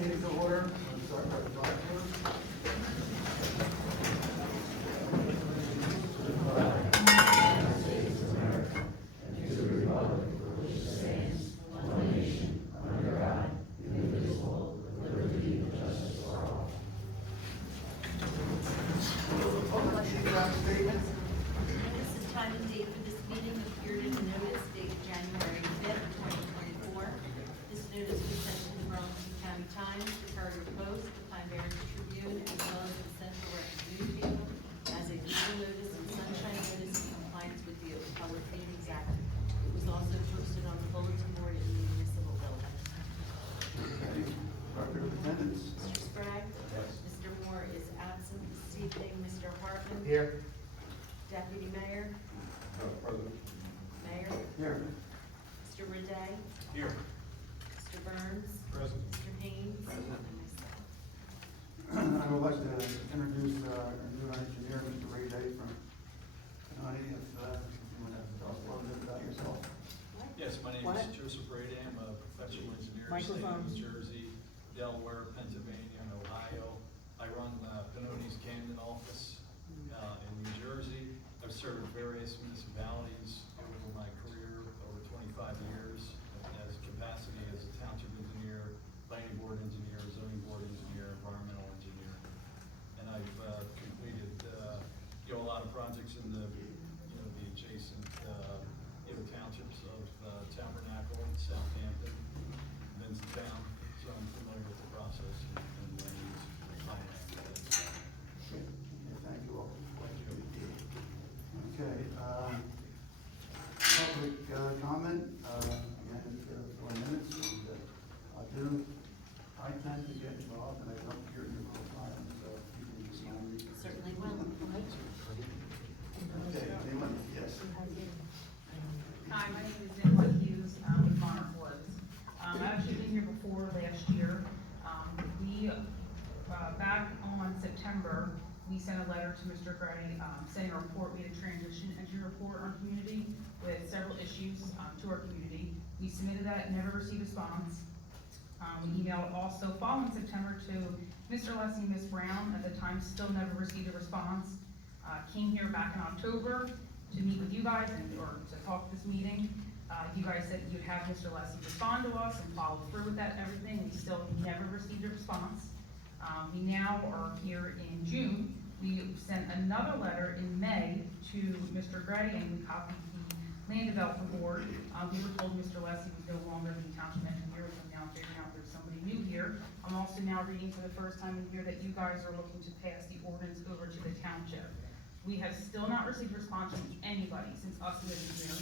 meeting to order. We'll start by the flag salute. Statement. Notice of time and date for this meeting appeared in the notice dated January 5th, 2024. This notice was sent to the Burlington County Times, the Courier Post, the Pine Barrens Tribune, as well as the Central Record newspaper as a legal notice and sunshine notice in compliance with the Open Public Meetings Act. It was also posted on the bulletin board in the municipal building. Okay. Record of attendance. Mr. Sprague? Yes. Mr. Moore is absent this evening. Mr. Hartman? Here. Deputy Mayor? Present. Mayor? Here. Mr. Riday? Here. Mr. Burns? Present. Mr. Haynes? Present. And myself. I would like to introduce our new engineer, Mr. Ray Day from County. If you want to tell us a little bit about yourself. Yes, my name is Joseph Brady. I'm a professional engineer in the state of New Jersey, Delaware, Pennsylvania, and Ohio. I run Pinoni's Camden office in New Jersey. I've served various municipalities over my career, over 25 years, as capacity as a township engineer, planning board engineer, zoning board engineer, environmental engineer. And I've completed a lot of projects in the the adjacent townships of Tabernacle, Southampton, Town. So I'm familiar with the process and land use finance. Okay, thank you all. Okay, public comment, again, 4 minutes, and I tend to get involved, and I don't hear you all the time, so you can just mind me. Certainly will. Okay, anyone? Yes. Hi, my name is Nicola Hughes, with Monarch Woods. I've actually been here before last year. Back on September, we sent a letter to Mr. Gray, sending a report. We had a transition entry report on community with several issues to our community. We submitted that, never received a response. We emailed also following September to Mr. Leslie and Ms. Brown, at the time still never received a response. Came here back in October to meet with you guys or to talk this meeting. You guys said you'd have Mr. Leslie respond to us and follow through with that and everything. We still never received a response. We now are here in June. We sent another letter in May to Mr. Gray and we copied the Land Development Board. We were told Mr. Leslie was no longer the township engineer. We're now figuring out there's somebody new here. I'm also now reading for the first time in here that you guys are looking to pass the ordinance over to the township. We have still not received a response from anybody since us living here.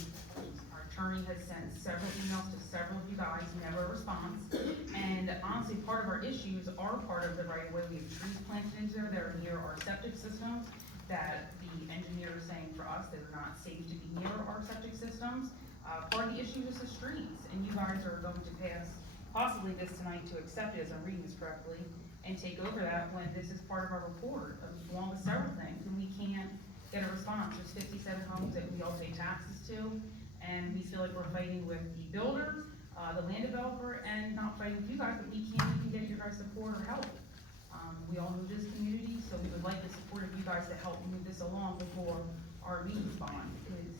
Our attorney has sent several emails to several of you guys, never a response. And honestly, part of our issues are part of the right of way. We have trees planted into there that are near our septic systems that the engineer is saying for us that are not safe to be near our septic systems. Part of the issue is the streets, and you guys are going to pass possibly this tonight to accept it, as I'm reading this correctly, and take over that when this is part of our report, along with several things, and we can't get a response. There's 57 homes that we all pay taxes to, and we feel like we're fighting with the builders, the land developer, and not fighting with you guys, but we can't even get your guys' support or help. We all move this community, so we would like the support of you guys to help move this along before our lease bond is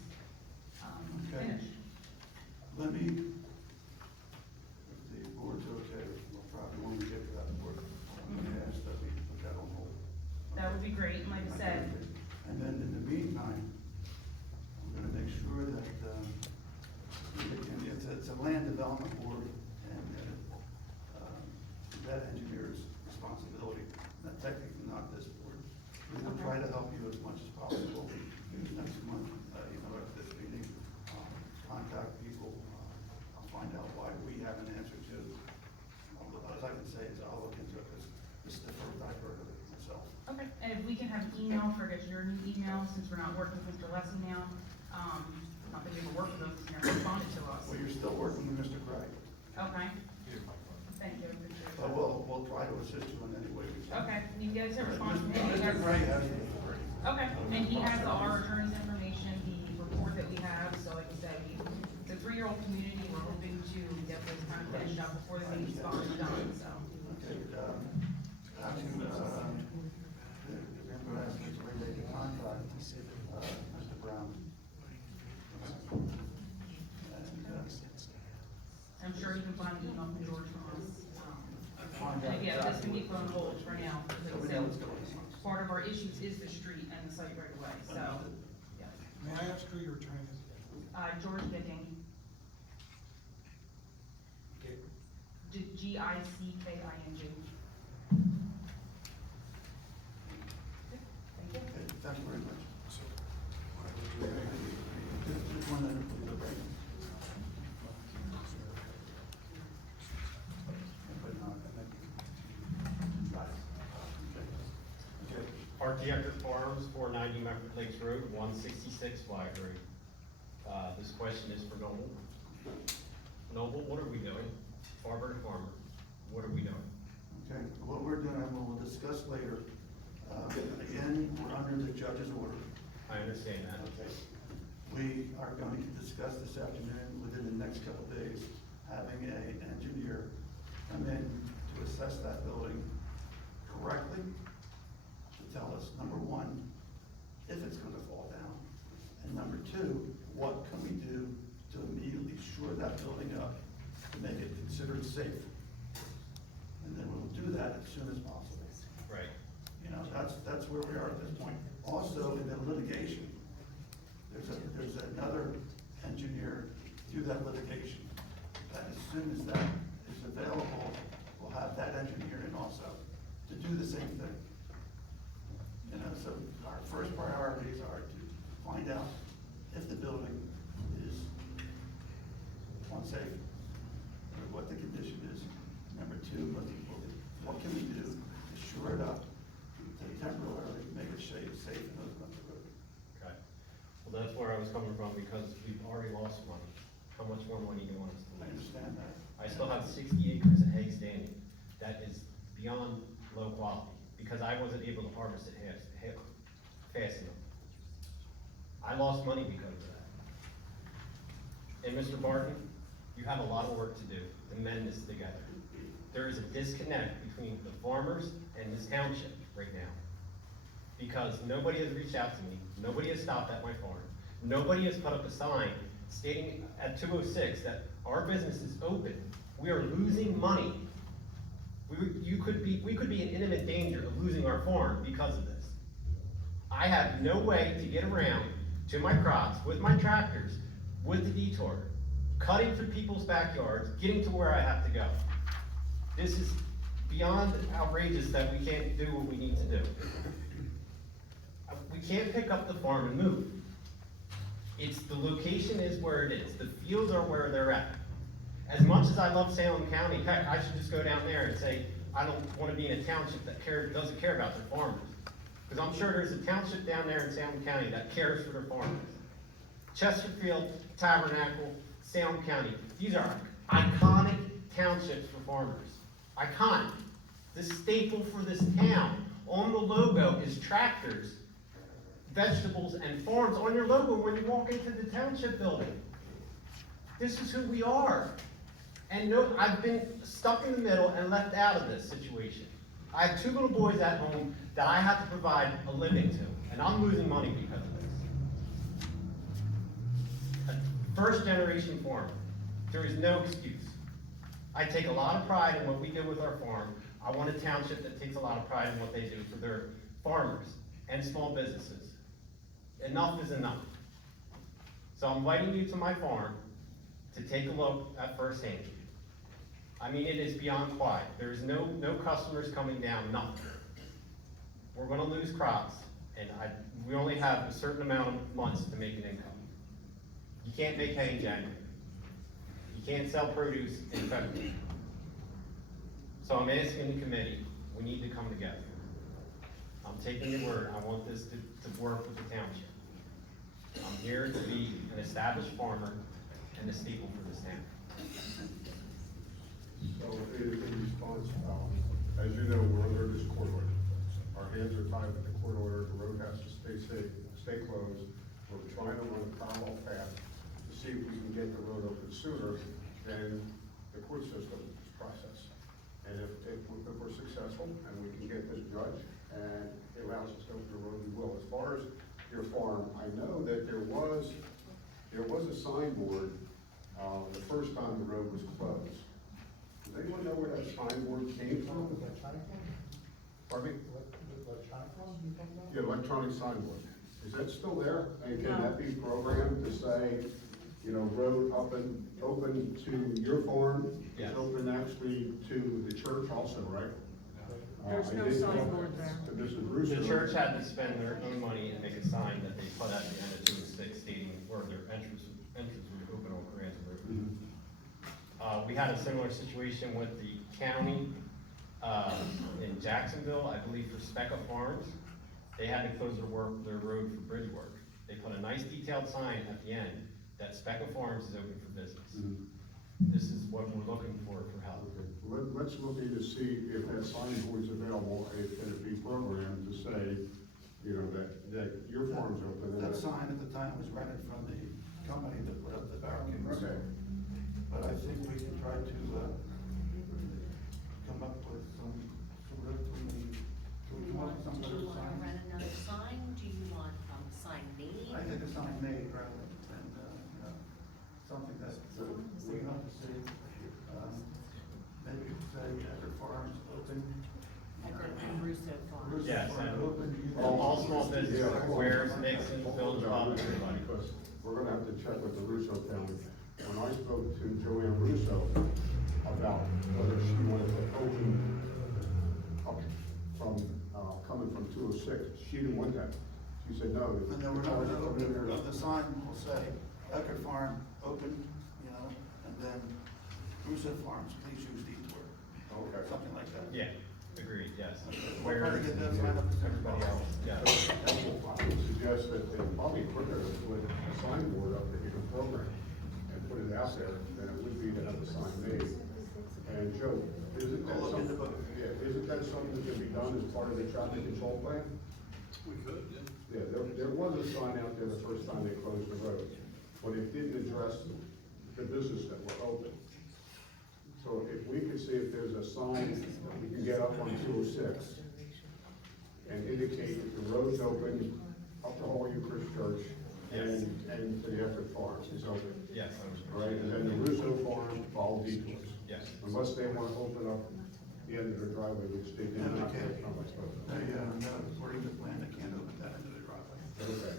Okay. finished. Let me, if the board's okay, we'll probably want to get to that board. I'm going to ask that we put that on hold. That would be great, and like I said, And then in the meantime, I'm gonna make sure that, it's a land development board, and, that engineer's responsibility, not technically not this board. We will try to help you as much as possible next month, at this meeting, contact people, I'll find out why we haven't answered you. All I can say is I'll look into it, because this is the first I've heard of it myself. okay, and if we can have email for get your new email, since we're not working with Mr. Leslie now, not that we ever worked with him, he's never responded to us. Well, you're still working with Mr. Craig. Okay. Thank you, appreciate it. But we'll try to assist you in any way we can. Okay, and you guys have response from him? Mr. Gray has the authority. Okay, and he has our attorney's information, the report that we have, so like I said, it's a 3-year-old community, we're hoping to get this kind of finished up before the meeting's done, so. Okay, asking, the member asked me to relay the contract, Mr. Brown. And, I'm sure you can find an email from George from us. Find And out again, this can exactly be put on hold for now, so because we know what's going on. part of our issues is the street and the site right away, so, yeah. May I ask who your attorney is? George Dicking, Gicking. Thank you. Okay, thank you very much. Just one minute, please, okay? But not, okay. Architecture Farms, 490 Memphis Lakes Road, 166 Flag Road. This question is for Noble. Noble, what are we doing? Farmer to farmer, what are we doing? Okay, what we're doing, and we'll discuss later, again, we're under the judge's order. I understand that. Okay. We are going to discuss this afternoon, within the next couple of days, having an engineer come in to assess that building correctly, to tell us, number one, if it's gonna fall down, and number two, what can we do to immediately shore that building up to make it considered safe? And then we'll do that as soon as possible. Right. You know, that's where we are at this point. Also, in the litigation, there's another engineer through that litigation, that as soon as that is available, we'll have that engineer in also to do the same thing. You know, so our first priorities are to find out if the building is unsafe, or what the condition is. Number two, what can we do to shore it up, to temporarily make it safe and open up the road? Okay. Well, that's where I was coming from, because we've already lost money. How much more money do you want us to I lose? understand that. I still have 60 acres of hay standing. That is beyond low quality, because I wasn't able to harvest it fast enough. I lost money because of that. And Mr. Barton, you have a lot of work to do to mend this together. There is a disconnect between the farmers and this township right now. Because nobody has reached out to me, nobody has stopped at my farm, nobody has put up a sign stating at 206 that our business is open. We are losing money. We could be in imminent danger of losing our farm because of this. I have no way to get around to my crops with my tractors, with the detour, cutting through people's backyards, getting to where I have to go. This is beyond outrageous that we can't do what we need to do. We can't pick up the farm and move. It's, the location is where it is. The fields are where they're at. As much as I love Salem County, heck, I should just go down there and say, I don't want to be in a township that doesn't care about their farmers. Because I'm sure there's a township down there in Salem County that cares for their farmers. Chesterfield, Tabernacle, Salem County, these are iconic townships for farmers. Iconic. The staple for this town. On the logo is tractors, vegetables, and farms on your logo when you walk into the township building. This is who we are. And no, I've been stuck in the middle and left out of this situation. I have two little boys at home that I have to provide a living to, and I'm losing money because of this. A first generation farmer. There is no excuse. I take a lot of pride in what we do with our farm. I want a township that takes a lot of pride in what they do for their farmers and small businesses. Enough is enough. So I'm inviting you to my farm to take a look at firsthand. I mean, it is beyond quiet. There is no customers coming down, nothing. We're gonna lose crops, and we only have a certain amount of months to make an income. You can't make hay in January. You can't sell produce in February. So I'm asking the committee, we need to come together. I'm taking your word, I want this to work with the township. I'm here to be an established farmer and a staple for this town. So in response, as you know, we're under this court order. Our hands are tied with the court order, the road has to stay safe, stay closed. We're trying to run a parallel path to see if we can get the road open sooner than the court system process. And if we're successful and we can get this judge and it allows us to open the road, we will. As far as your farm, I know that there was a signboard, the first time the road was closed. Does anyone know where that signboard came from? Pardon me? Yeah, electronic signboard. Is that still there? And can that be programmed to say, you know, road open to your farm? Yes. It's open actually to the church also, right? There's no I did talk signboard there. to Mrs. Russo. The church had to spend their own money and make a sign that they put at the end of 206 stating where their entrance would open on Granite Road. We had a similar situation with the county, in Jacksonville, I believe for Specca Farms. They had to close their road for bridge work. They put a nice detailed sign at the end that Specca Farms is open for business. This is what we're looking for help. Okay. Let's look into see if that signboard is available, and can it be programmed to say, you know, that your farm's open. and That sign at the time was rented from the company that put up the barricades. Okay. But I think we can try to, come up with some sort of, can we come up with some Do sort you of want to sign? rent another sign? Do you want, sign made? I think a sign made rather than, something that, we want to see. Maybe say Ecker Farms open. Eckerd and Russo Farm. Russo Yes, Farm and open. all small businesses, squares, mixes, village hall, everybody. Because we're gonna have to check with the Russo family. When I spoke to Joanne Russo about whether she wanted to open up from, coming from 206, she didn't want that. She said, no. And then we're not gonna open it, the sign will say Ecker Farm open, you know, and then Russo Farms, please use detour. Okay. Something like that. Yeah, agreed, yes. We're Where trying to get that sign up to everybody else, yeah. I would suggest that it's probably quicker to put a signboard up that you can program and put it out there than it would be to have the sign made. And Joe, isn't that I'll look into something, both. yeah, isn't that something that can be done as part of the traffic control plan? We could, yeah. Yeah, there was a sign out there the first time they closed the road, but it didn't address the business that were open. So if we could see if there's a sign that we can get up on 206 and indicate that the road's open up to Holy Eucharist Church and to the Eckerd Farms is open. Yes, All right, and then the Russo Farm, all detours. yes. Unless they want to open up the end of their driveway, which they did not. That's not my stuff. According to the plan, they can't open that into the driveway. Okay.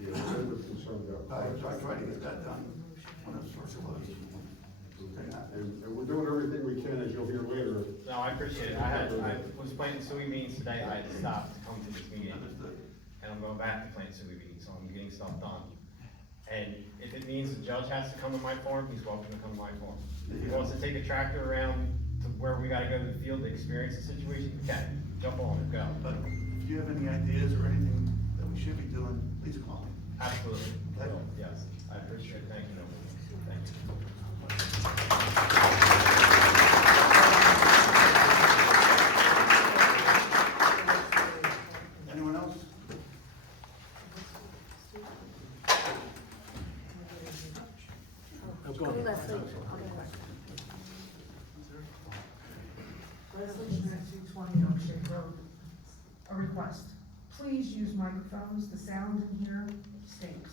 Yeah, they were concerned about. I tried to get that done when it was first closed. And we're doing everything we can, as you'll hear later. No, I appreciate it. I was planting soy beans today. I had stopped to come to this meeting. Understood. And I'm going back to plant soy beans, so I'm getting stuff done. And if it means the judge has to come to my farm, he's welcome to come to my farm. If he wants to take a tractor around to where we gotta go to the field to experience the situation, okay, jump on it, go. But if you have any ideas or anything that we should be doing, please call me. Absolutely, Okay. yes, I appreciate it, thank you. Thank you. Anyone else? Resolution at 220 Elm Shade Road. A request. Please use microphones. The sound in here stinks.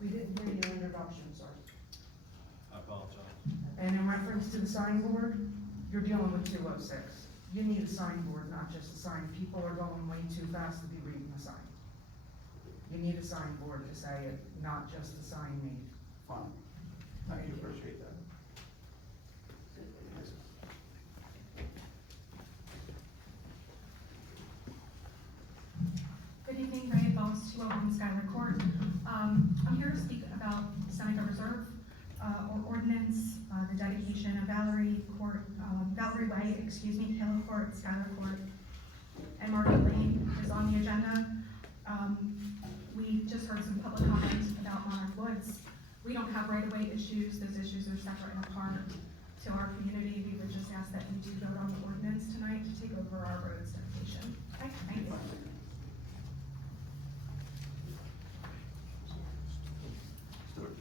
We didn't hear your introduction, sir. I apologize. And in reference to the signboard, you're dealing with 206. You need a signboard, not just a sign. People are going way too fast to be reading the sign. You need a signboard to say it, not just a sign made. Fine. Thank you, appreciate that. Good evening, Diane Boss, 201 Skylar Court. I'm here to speak about Seneca Reserve, or ordinance, the dedication of Valerie Way, Taylor Court, Skylar Court, and Market Lane is on the agenda. We just heard some public comment about Monarch Woods. We don't have right-of-way issues. Those issues are separate and apart to our community. We would just ask that you do vote on the ordinance tonight to take over our roads dedication. Okay, thank you. Stuart.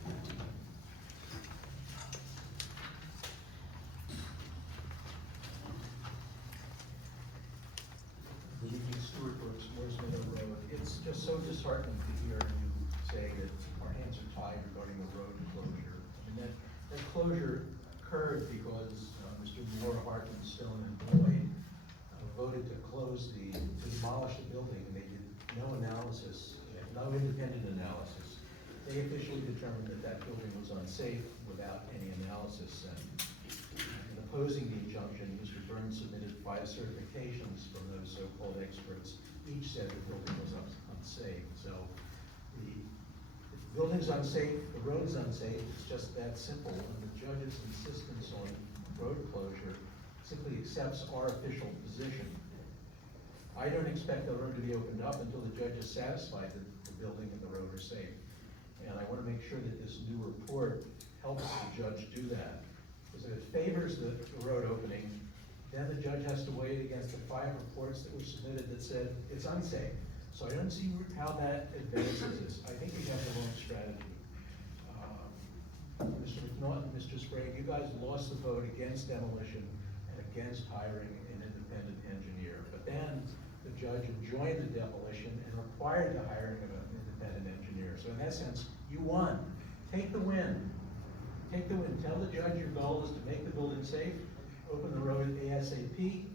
so disheartening to hear you say that our hands are tied regarding the road closure. And that closure occurred because Mr. Moore, Hartman, Stone, and Boyd voted to demolish the building, and they did no analysis, no independent analysis. They officially determined that that building was unsafe without any analysis. And in opposing the injunction, Mr. Burns submitted 5 certifications from those so-called experts. Each said the building was unsafe. So if the building's unsafe, the road is unsafe. It's just that simple. And the judge's insistence on road closure simply accepts our official position. I don't expect the road to be opened up until the judge is satisfied that the building and the road are safe. And I want to make sure that this new report helps the judge do that. Because if it favors the road opening, then the judge has to weigh it against the 5 reports that were submitted that said it's unsafe. So I don't see how that advances this. I think we have the wrong strategy. Mr. McNaughton, Mr. Sprague, you guys lost the vote against demolition and against hiring an independent engineer. But then the judge enjoined the demolition and required the hiring of an independent engineer. So in that sense, you won. Take the win. Take the win. Tell the judge your goal is to make the building safe, open the road ASAP,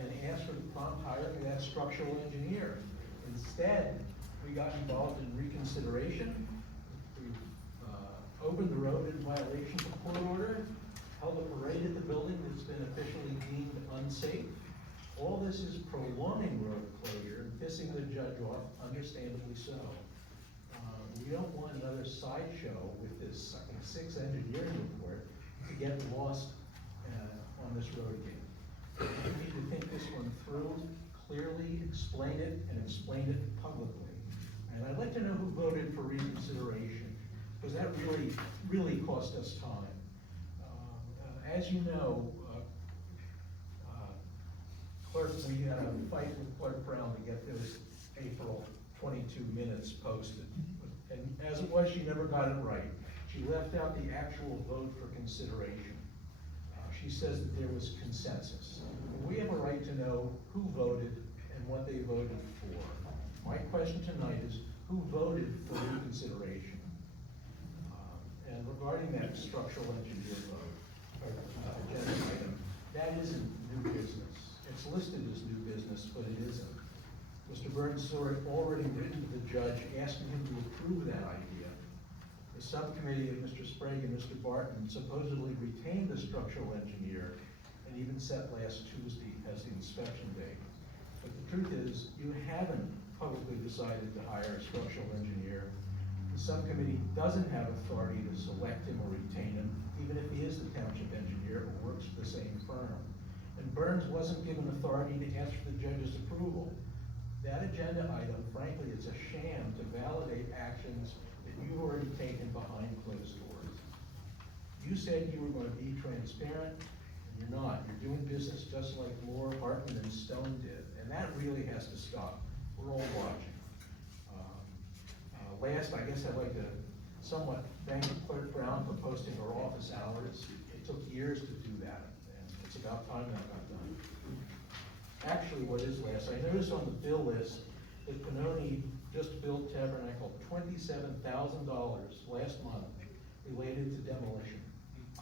and ask for the prompt hiring of that structural engineer. Instead, we got involved in reconsideration. We opened the road in violation of the court order, held a parade at the building that's been officially deemed unsafe. All this is prolonging road closure and pissing the judge off, understandably so. We don't want another sideshow with this, I think, 6 engineering report to get lost on this road again. We need to think this one through, clearly explain it, and explain it publicly. And I'd like to know who voted for reconsideration, because that really cost us time. As you know, Clerk, we had a fight with Clerk Brown to get those April 22 minutes posted. And as it was, she never got it right. She left out the actual vote for consideration. She says that there was consensus. We have a right to know who voted and what they voted for. My question tonight is, who voted for reconsideration? And regarding that structural engineer vote, agenda item, that isn't new business. It's listed as new business, but it isn't. Mr. Burns had already written to the judge asking him to approve that idea. The subcommittee of Mr. Sprague and Mr. Barton supposedly retained the structural engineer and even set last Tuesday as the inspection date. But the truth is, you haven't publicly decided to hire a structural engineer. The subcommittee doesn't have authority to select him or retain him, even if he is the township engineer or works for the same firm. And Burns wasn't given authority to ask for the judge's approval. That agenda item, frankly, is a sham to validate actions that you've already taken behind closed doors. You said you were going to be transparent, and you're not. You're doing business just like Moore, Hartman, and Stone did, and that really has to stop. We're all watching. Last, I guess I'd like to somewhat thank Clerk Brown for posting her office hours. It took years to do that, and it's about time that got done. Actually, what is last? I noticed on the bill list that Pannoni just billed Tabernacle $27,000 last month related to demolition.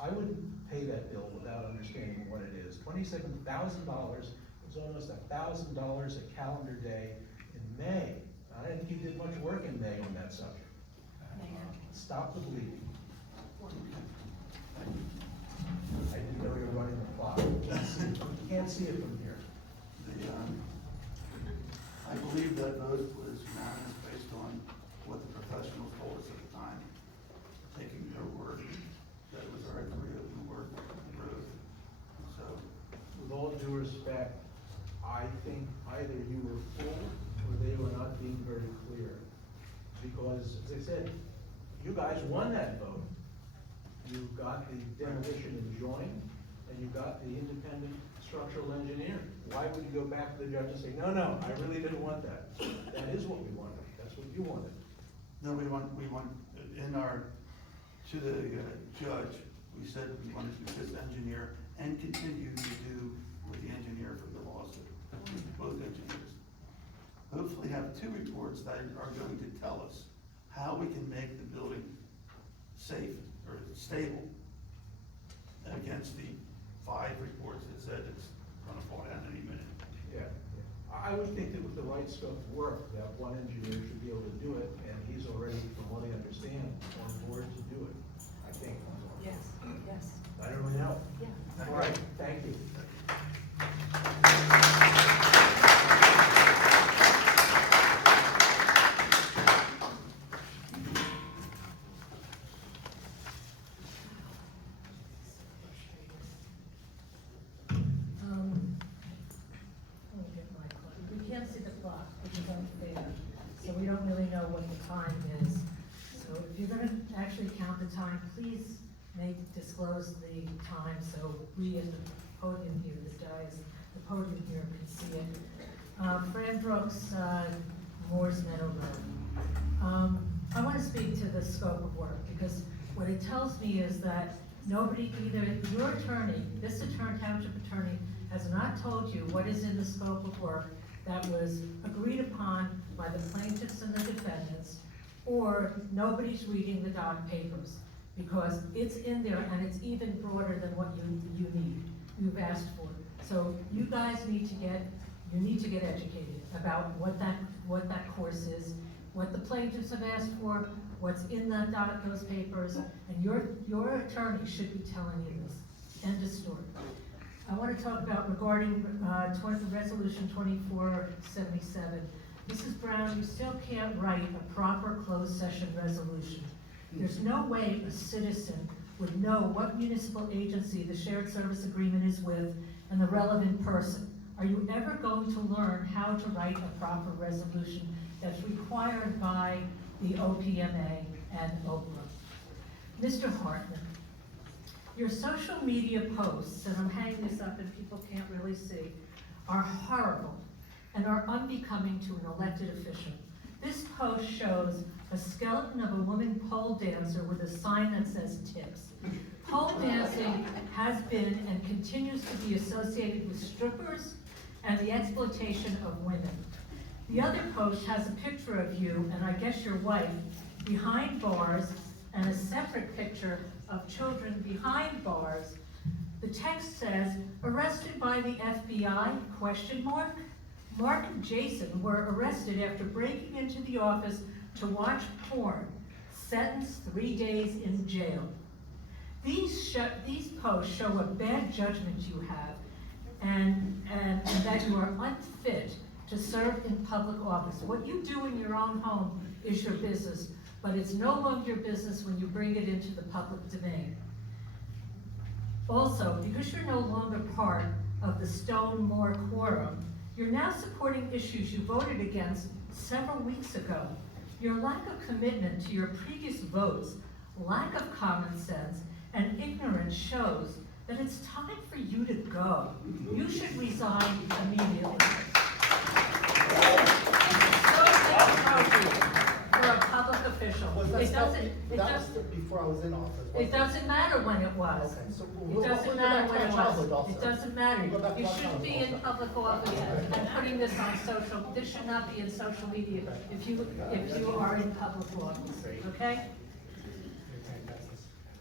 I wouldn't pay that bill without understanding what it is. $27,000 is almost $1,000 a calendar day in May. I didn't think you did much work in May on that subject. Stop the bleeding. I didn't know you were running the clock. You can't see it from here. I believe that vote was unanimous based on what the professionals told us at the time, taking their word that it was all right to reopen the work on the road. So, With all due respect, I think either you were full or they were not being very clear. Because, as I said, you guys won that vote. You got the demolition enjoined, and you got the independent structural engineer. Why would you go back to the judge and say, no, I really didn't want that? That is what we wanted. That's what you wanted. no, we want, to the judge, we said we wanted to do this engineer and continue to do with the engineer from the lawsuit, both engineers. hopefully have two reports that are going to tell us how we can make the building safe or stable against the 5 reports that said it's gonna fall down any minute. Yeah, I would think that with the right scope of work, that one engineer should be able to do it, and he's already, from what I understand, on board to do it, I think. Yes, yes. I don't really know. Yeah. All right, thank you. Let me get my clock. We can't see the clock, which is unfair, so we don't really know what the time is. So if you're gonna actually count the time, please disclose the time, so we at the podium here, the dais, the podium here can see it. Fran Brooks, Moore's Meadow Road. I wanna speak to the scope of work, because what it tells me is that nobody, either your attorney, this attorney, township attorney, has not told you what is in the scope of work that was agreed upon by the plaintiffs and the defendants, or nobody's reading the doc papers, because it's in there and it's even broader than what you need, you've asked for. So you guys need to get educated about what that course is, what the plaintiffs have asked for, what's in those papers, and your attorney should be telling you this. End of story. I want to talk about regarding resolution 2477. Mrs. Brown, you still can't write a proper closed session resolution. There's no way a citizen would know what municipal agency the shared service agreement is with and the relevant person. Are you ever going to learn how to write a proper resolution that's required by the OPMA and OPRA? Mr. Hartman, your social media posts, and I'm hanging this up and people can't really see, are horrible and are unbecoming to an elected official. This post shows a skeleton of a woman pole dancer with a sign that says tips. Pole dancing has been and continues to be associated with strippers and the exploitation of women. The other post has a picture of you, and I guess your wife, behind bars, and a separate picture of children behind bars. The text says, arrested by the FBI, ? Mark and Jason were arrested after breaking into the office to watch porn, sentenced 3 days in jail. These posts show a bad judgment you have, and that you are unfit to serve in public office. What you do in your own home is your business, but it's no longer your business when you bring it into the public domain. Also, because you're no longer part of the Stone Moore Quorum, you're now supporting issues you voted against several weeks ago. Your lack of commitment to your previous votes, lack of common sense, and ignorance shows that it's time for you to go. You should resign immediately. For a public official. Before I was in office. It doesn't matter when it was. Okay, so It doesn't matter when it was. also. It doesn't matter. Go back to You my shouldn't be childhood in public office and putting this on social, this should not be in social media if you are in public office, okay?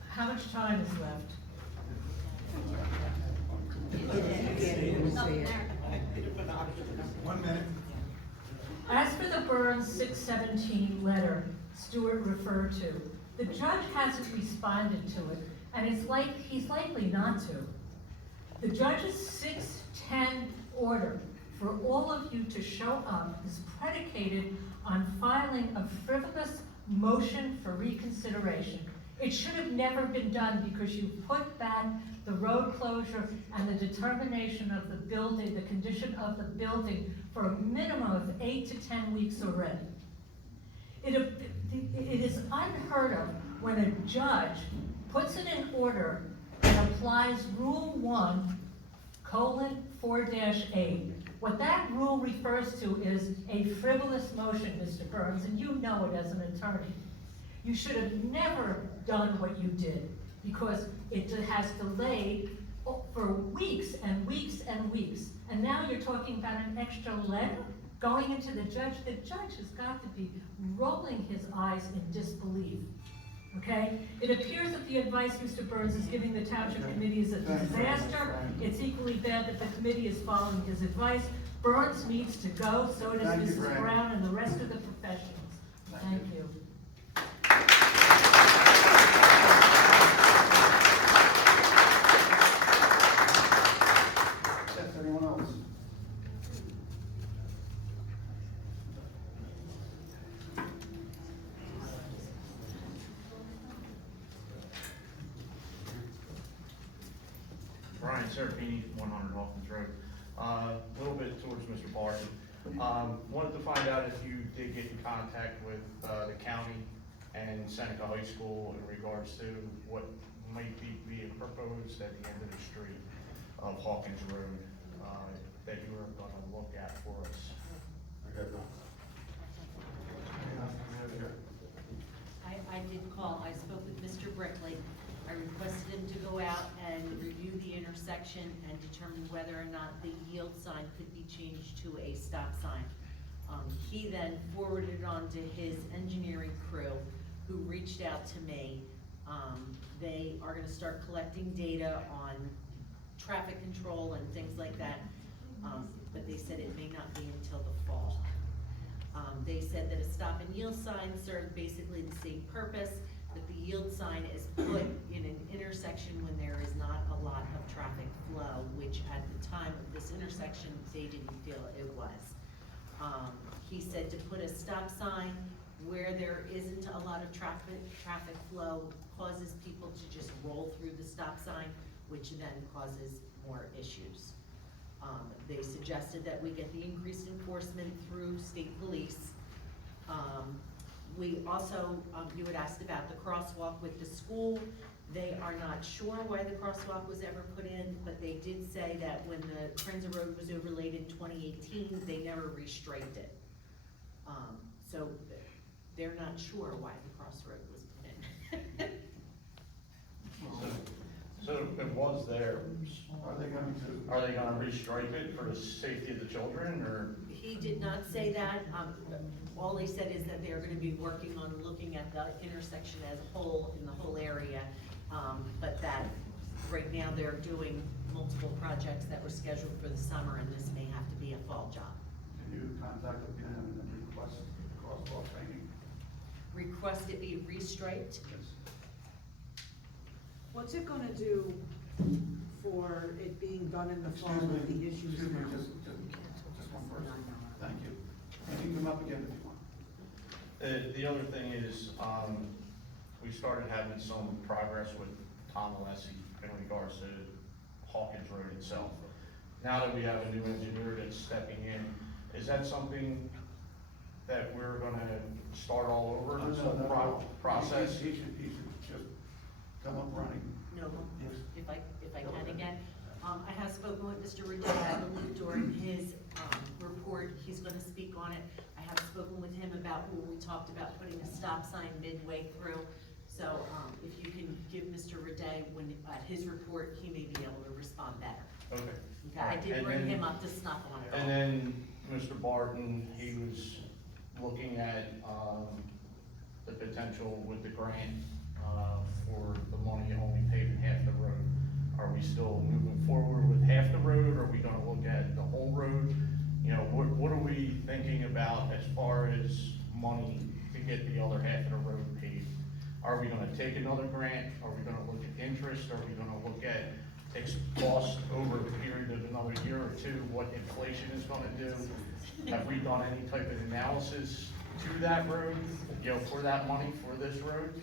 How much time is left? Nothing there. 1 minute. As for the Burns 617 letter Stewart referred to, the judge hasn't responded to it, and he's likely not to. The judge's 610 order for all of you to show up is predicated on filing a frivolous motion for reconsideration. It should have never been done because you put back the road closure and the determination of the building, the condition of the building for a minimum of 8 to 10 weeks already. It is unheard of when a judge puts it in order and applies Rule 1:4-8. What that rule refers to is a frivolous motion, Mr. Burns, and you know it as an attorney. You should have never done what you did because it has delayed for weeks and weeks and weeks. And now you're talking about an extra letter? going into the judge has got to be rolling his eyes in disbelief. Okay? It appears that the advice Mr. Burns is giving the Township Committee is a disaster. It's equally bad that the committee is following his advice. Burns needs to go, so does Thank you, Mrs. Fran. Brown and the rest of the professionals. Thank you. Yes, anyone else? Brian Serafini, 100 Hawkins Road. A little bit towards Mr. Barton. Wanted to find out if you did get in contact with the county and Seneca High School in regards to what might be being proposed at the end of the street of Hawkins Road that you were going to look at for us. I have not. I did call, I spoke with Mr. Brickley. I requested him to go out and review the intersection and determine whether or not the yield sign could be changed to a stop sign. He then forwarded it on to his engineering crew, who reached out to me. They are gonna start collecting data on traffic control and things like that, but they said it may not be until the fall. They said that a stop and yield sign served basically the same purpose, but the yield sign is put in an intersection when there is not a lot of traffic flow, which at the time of this intersection, they didn't feel it was. He said to put a stop sign where there isn't a lot of traffic flow causes people to just roll through the stop sign, which then causes more issues. They suggested that we get the increased enforcement through state police. We also, you had asked about the crosswalk with the school. They are not sure why the crosswalk was ever put in, but they did say that when the Krenza Road was overlaid in 2018, they never restriped it. So they're not sure why the crossroad was put in. So it was there. Are they going to? Are they going to restripe it for the safety of the children, or? He did not say that. All he said is that they're gonna be working on looking at the intersection as a whole, in the whole area. But that right now they're doing multiple projects that were scheduled for the summer, and this may have to be a fall job. Can you contact them and request crosswalk training? Request it be restriped. Yes. What's it gonna do for it being done in the fall with the issues Excuse me, now? just one person. Thank you. And you can come up again if you want. The other thing is, we started having some progress with Tom Alessi in regards to Hawkins Road itself. Now that we have a new engineer that's stepping in, is that something that we're gonna start all over, this whole process? He should just come up running. No, Yes. if I can again. I have spoken with Mr. Riddell, I believe during his, report, he's gonna speak on it. I have spoken with him about when we talked about putting a stop sign midway through. So, if you can give Mr. Riddell, when, at his report, he may be able to respond better. Okay. Okay, I did And bring then- him up to snuff on it all. And then Mr. Barton, he was looking at, the potential with the grant, for the money only paving half the road. Are we still moving forward with half the road? Are we gonna look at the whole road? You know, what are we thinking about as far as money to get the other half of the road paved? Are we gonna take another grant? Are we gonna look at interest? Are we gonna look at cost over a period of another year or two, what inflation is gonna do? Have we done any type of analysis to that road, you know, for that money for this road?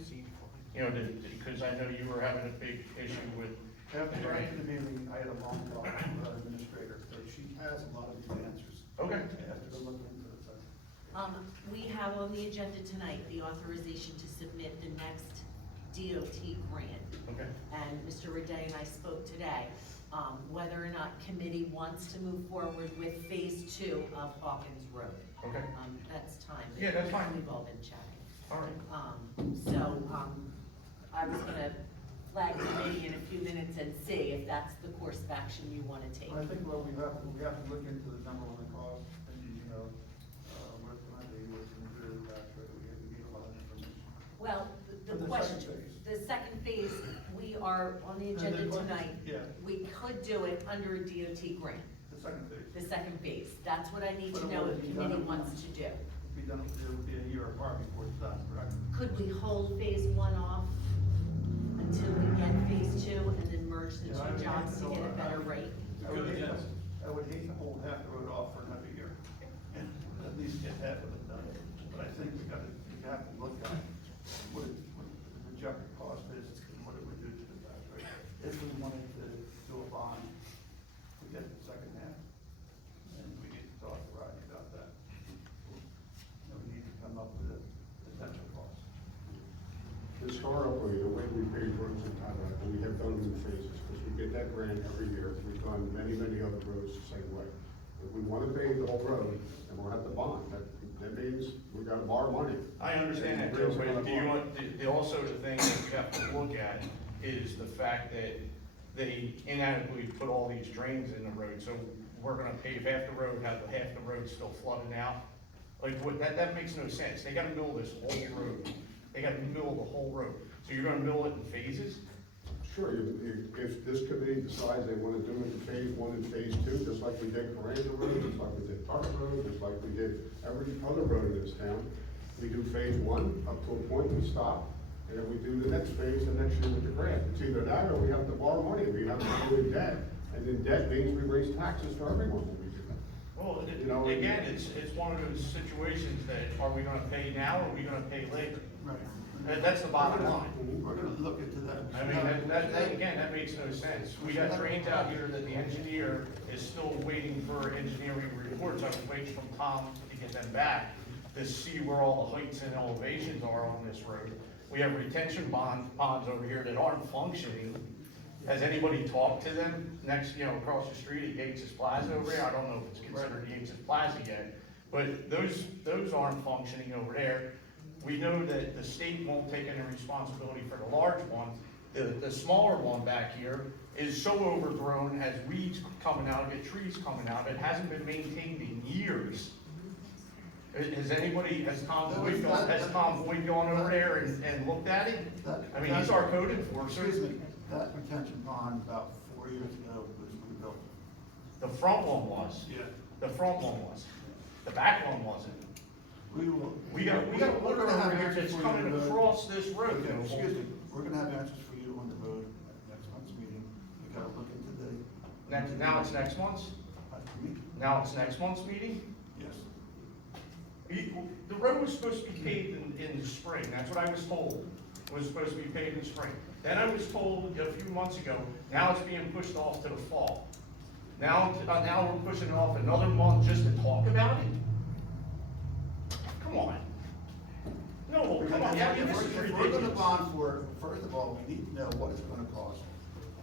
You know, because I know you were having a big issue with After the meeting, I had a long talk with our administrator, so she has a lot of these answers. Okay. I have to go look into it. We have on the agenda tonight the authorization to submit the next DOT grant. Okay. And Mr. Riddell and I spoke today, whether or not committee wants to move forward with phase 2 of Hawkins Road. Okay. That's time. Yeah, that's fine. We've all been chatting. All right. I was gonna flag committee in a few minutes and see if that's the course of action you wanna take. I think what we have to look into the number one cost, and question, second phase. the second phase, we are on the And agenda then what- tonight. yeah. We could do it under a DOT grant, The second phase. the second phase. That's what I need to But it know would if the be committee done- wants to do. It'd be done, it would be a year apart before it's done, correct? Could we hold phase one off until we get phase two and then merge the Yeah, I two would jobs hate to get a go- better rate? I would Good, hate, yes. I would hate to hold half the road off for another year, and at least get half of it done. But I think we have to look at what the projected cost is, and what it would do to the tax rate. If we wanted to do a bond, to get the second half, and we need to talk to Rodney about that. And we need to come up with a potential cost. Historically, the way we pay roads in Tabernacle, we have done them in phases, because we get that grant every year. We've done many, many other roads the same way. If we want to pave the whole road, and we'll have to bond, that means we gotta borrow money. I understand that, Joe, but do you want, also the thing that you have to look at is the fact that they inadequately put all these drains in the road, so we're gonna pave half the road, have half the road still flooding out. Like, what, that makes no sense, they gotta mill this whole road, they gotta mill the whole road, so you're gonna mill it in phases? Sure, if this committee decides they want to do it in phase one and phase two, just like we did Carranza Road, just like we did Park Road, just like we did every other road in this town, we do phase one up to a point and stop, and then we do the next phase the next year with the grant. It's either that or we have to borrow money, we have to go in debt, and then debt means we raise taxes for everyone when we do that. Well, You know, again, it's one of those situations that, are we gonna pay now, or are we gonna pay later? Right. That's the bottom line. We're gonna look into that. I mean, that, again, that makes no sense. We got drains out here that the engineer is still waiting for engineering reports. I was waiting from Tom to get them back to see where all the heights and elevations are on this road. We have retention ponds over here that aren't functioning. Has anybody talked to them next, across the street at Yates's Plaza over there? I don't know if it's considered Yates's Plaza yet, but those aren't functioning over there. We know that the state won't take any responsibility for the large one. The smaller one back here is so overgrown, has weeds coming out of it, trees coming out, it hasn't been maintained in years. Has Tom Boyd gone over there and looked at it? I mean, he's our code enforcer. Excuse me, that retention pond about 4 years ago was rebuilt. The front one was. Yeah. The front one was. The back one wasn't. We got we're water gonna have over here answers that's for you on coming the road. across this road. Okay, excuse me, we're gonna have answers for you on the road at next month's meeting. We gotta look into Now it's next month's? Now it's next month's meeting? Yes. The road was supposed to be paved in the spring, that's what I was told. It was supposed to be paved in spring. Then I was told a few months ago, now it's being pushed off to the fall. Now we're pushing it off another month just to talk about it? Come on. No, come on, yeah, I mean, this is If we're gonna ridiculous. bond for it, first of all, we need to know what it's gonna cost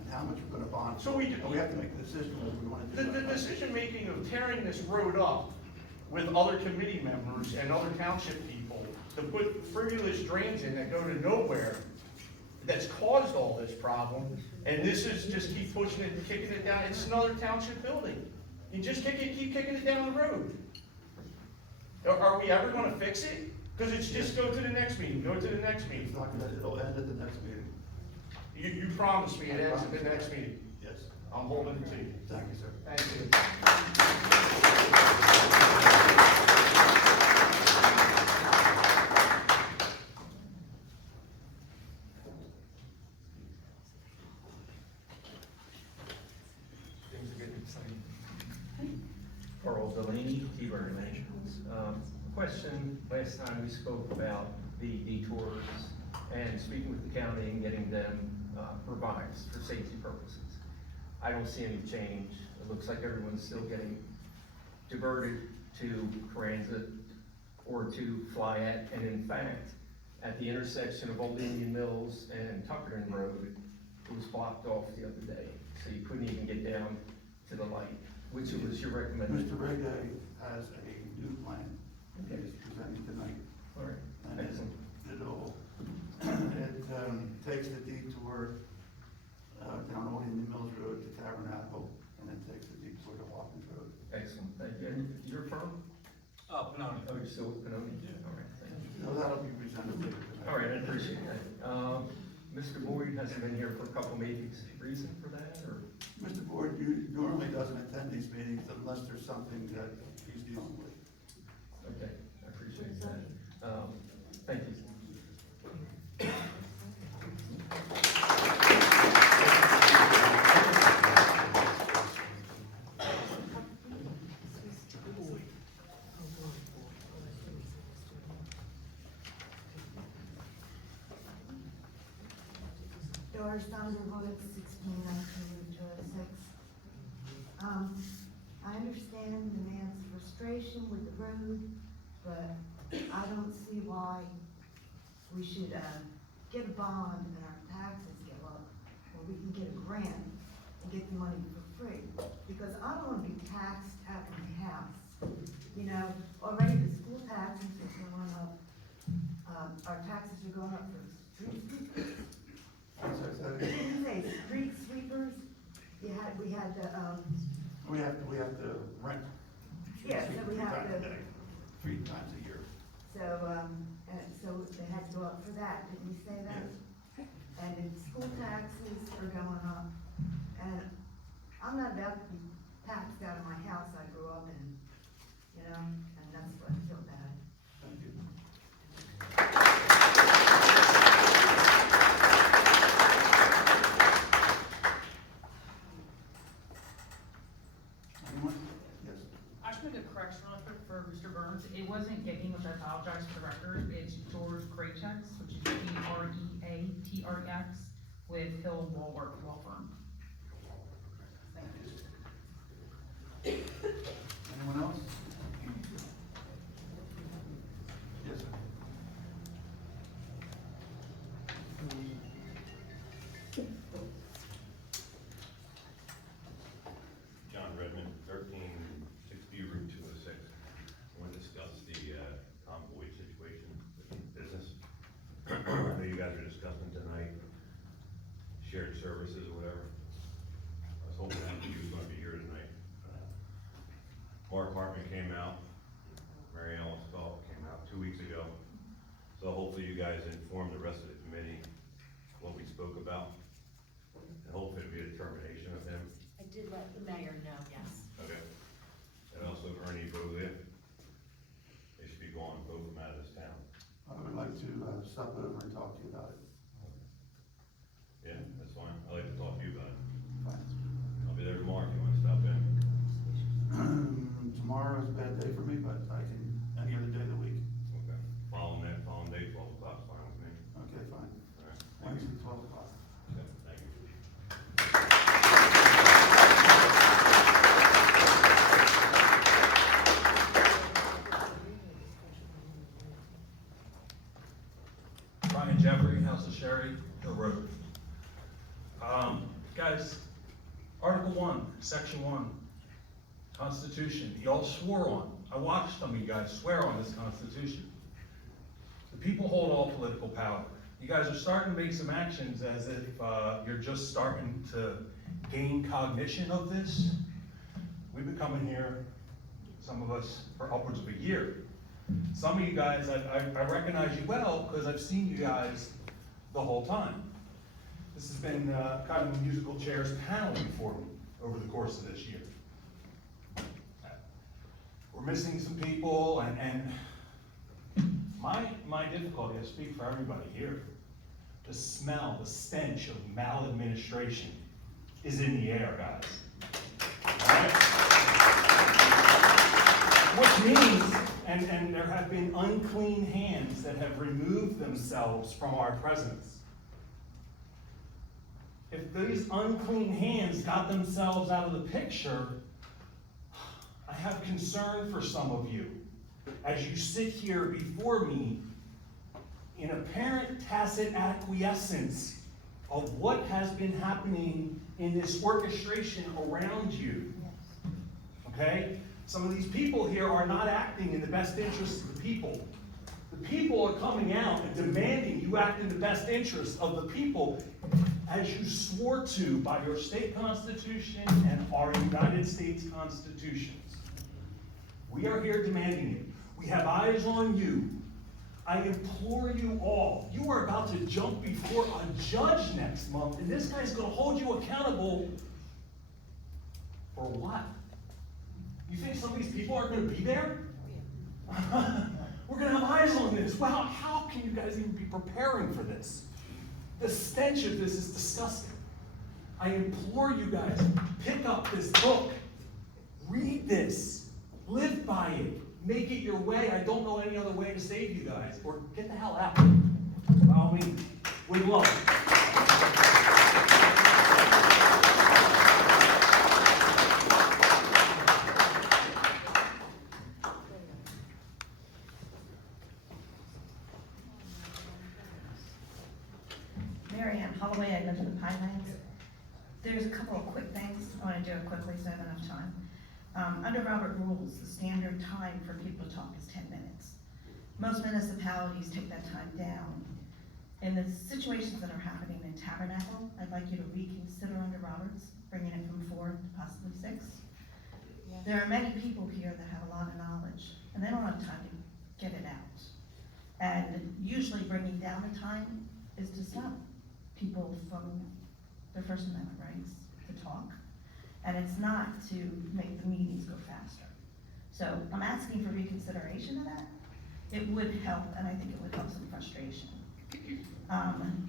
and how much we're gonna bond. So we do- And we have to make a decision whether we wanna do The that. decision-making of tearing this road up with other committee members and other township people to put frivolous drains in that go to nowhere, that's caused all this problem, and this is just keep pushing it and kicking it down, it's another township building. You just keep kicking it down the road. Are we ever gonna fix it? Cause it's just go to the next meeting, go to the next meeting. It's not gonna, it'll end at the next meeting. You promised me it ends at the next meeting. Yes. I'm holding it to you. Thank you, sir. Thank you. Carl Delaney, Tabernacle. Question, last time we spoke about the detours and speaking with the county and getting them revised for safety purposes. I don't see any change. It looks like everyone's still getting diverted to Carranza or to Flyette. And in fact, at the intersection of Old Indian Mills and Tuckerton Road, it was blocked off the other day. So you couldn't even get down to the light, which was your recommendation. Mr. Regay has a new plan that he's presenting tonight. All right, And excellent. it takes the detour down Old Indian Mills Road to Tabernacle, and then takes the detour to Watkins Road. Excellent, thank you. And your firm? Benoni. Oh, you're still with Benoni? All right, thank you. So that'll be presented later tonight. All right, I appreciate that. Mr. Boyd hasn't been here for a couple meetings. Reason for that, or? Mr. Board normally doesn't attend these meetings unless there's something that he's dealing with. Okay, I appreciate that. Thank you. Doris Underwood, 1619 Route 206. I understand the man's frustration with the road, but I don't see why we should, get a bond and our taxes go up, or we can get a grant and get the money for free. Because I don't wanna be taxed having a house. You know, already the school taxes are going up, our taxes are going up for street sweepers. I'm sorry, so Didn't you say street sweepers? We had the, we have to rent. Yeah, so we have to- 3 times a year. so they had to go up for that, didn't you say that? Yes. And then school taxes are going up, and I'm not about to be taxed out of my house I grew up in, you know, and that's what I feel bad. Thank you. Anyone? Yes. I should make a correction real quick for Mr. Burns. It wasn't Gagnon, which I apologize for the record. It's George Graychex, which is Greatrx with Hill Woolworth Law Firm. Anyone else? Yes, sir. John Redmond, 1360 Route 206. I want to discuss the convoy situation with the business. I know you guys are discussing tonight shared services or whatever. I was hoping that you was going to be here tonight. Mark Hartman came out, Mary Ellen Scott came out 2 weeks ago. So hopefully you guys informed the rest of the committee what we spoke about. And hopefully it'll be a determination of him. I did let the mayor know, yes. Okay. And also Ernie Boglia. They should be gone, both of them out of this town. I would like to stop over and talk to you about it. Yeah, that's fine. I'd like to talk to you about it. Fine. I'll be there tomorrow if you want to stop in. Tomorrow is a bad day for me, but I can, any other day of the week. Okay. Following day, 12 o'clock's fine with me. Okay, fine. All right. Wednesday, 12 o'clock. Okay, thank you. Brian Jeffrey, House of Sherry, Hill Road. Guys, Article 1, Section 1, Constitution, y'all swore on. I watched some of you guys swear on this Constitution. The people hold all political power. You guys are starting to make some actions as if you're just starting to gain cognition of this. We've been coming here, some of us, for upwards of a year. Some of you guys, I recognize you well because I've seen you guys the whole time. This has been kind of a musical chairs paneling for me over the course of this year. We're missing some people, and my difficulty, I speak for everybody here, the smell, the stench of maladministration is in the air, guys. All right? Which means, and there have been unclean hands that have removed themselves from our presence. If these unclean hands got themselves out of the picture, I have concern for some of you as you sit here before me in apparent tacit acquiescence of what has been happening in this orchestration around you. Okay? Some of these people here are not acting in the best interest of the people. The people are coming out and demanding you act in the best interest of the people as you swore to by your state constitution and our United States constitutions. We are here demanding it. We have eyes on you. I implore you all, you are about to jump before a judge next month, and this guy's gonna hold you accountable for what? You think some of these people aren't gonna be there? We're gonna have eyes on this. Wow, how can you guys even be preparing for this? The stench of this is disgusting. I implore you guys, pick up this book. Read this. Live by it. Make it your way. I don't know any other way to save you guys. Or get the hell out. By all means, with love. Mary Ann Holloway, I live in the Pinelands. There's a couple of quick things. I want to do it quickly so I have enough time. Under Robert rules, the standard time for people to talk is 10 minutes. Most municipalities take that time down. In the situations that are happening in Tabernacle, I'd like you to reconsider under Roberts, bringing it from 4 to possibly 6. There are many people here that have a lot of knowledge, and they don't have time to get it out. And usually bringing down the time is to stop people from their First Amendment rights to talk. And it's not to make the meetings go faster. So I'm asking for reconsideration of that. It would help, and I think it would help some frustration.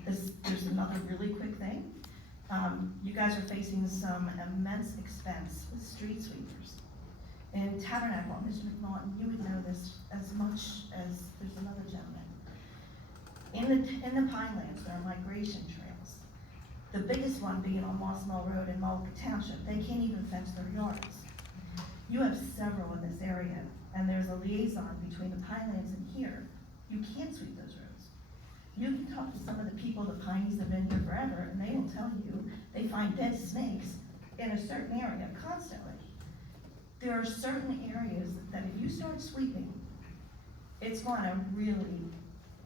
There's another really quick thing. You guys are facing some immense expense with street sweepers. In Tabernacle, Mr. McNaughton, you would know this as much as there's another gentleman. In the Pinelands, there are migration trails. The biggest one being on Moss Mill Road in Mullica Township. They can't even fence their yards. You have several in this area, and there's a liaison between the Pinelands and here. You can't sweep those roads. You can talk to some of the people, the Pineys that have been here forever, and they will tell you they find dead snakes in a certain area constantly. There are certain areas that if you start sweeping, it's going to really,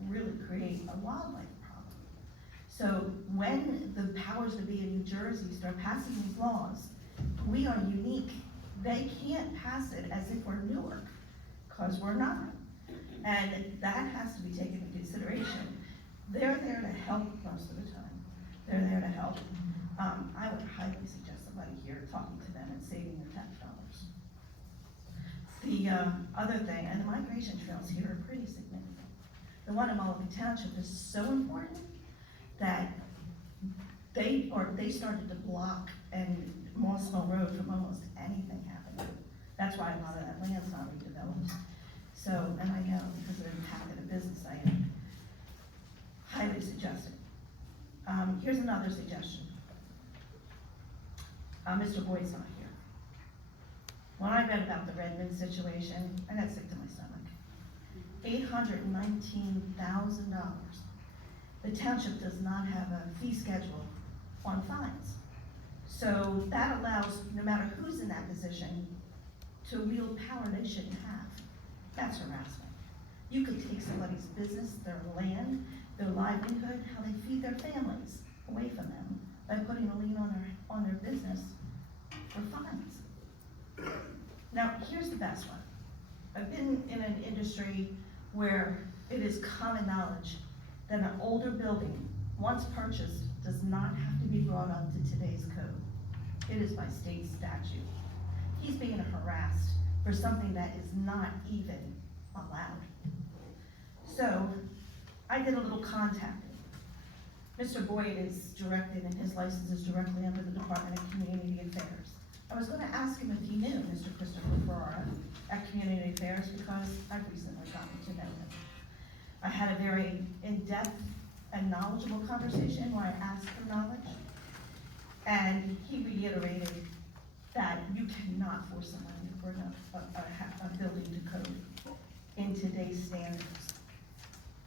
really create a wildlife problem. So when the powers that be in New Jersey start passing these laws, we are unique. They can't pass it as if we're Newark, because we're not. And that has to be taken into consideration. They're there to help most of the time. They're there to help. I would highly suggest somebody here talking to them and saving the tax dollars. The other thing, and the migration trails here are pretty significant. The one in Mullica Township is so important that they started to block and Moss Mill Road from almost anything happening. That's why a lot of that land's not redeveloped. So, and I know because of the impact of the business, I highly suggest it. Here's another suggestion. Mr. Boyd's not here. When I read about the Redmond situation, I got sick to my stomach. $819,000. The township does not have a fee schedule on fines. So that allows, no matter who's in that position, to wield power they shouldn't have. That's harassment. You could take somebody's business, their land, their livelihood, how they feed their families away from them by putting a lien on their business for fines. Now, here's the best one. I've been in an industry where it is common knowledge that an older building, once purchased, does not have to be brought up to today's code. It is by state statute. He's being harassed for something that is not even allowed. So, I did a little contacting. Mr. Boyd is directed, and his license is directly under the Department of Community Affairs. I was gonna ask him if he knew Mr. Christopher Ferrara at Community Affairs because I've recently gotten to know him. I had a very in-depth and knowledgeable conversation where I asked for knowledge, and he reiterated that you cannot force somebody to bring up a building to code in today's standards.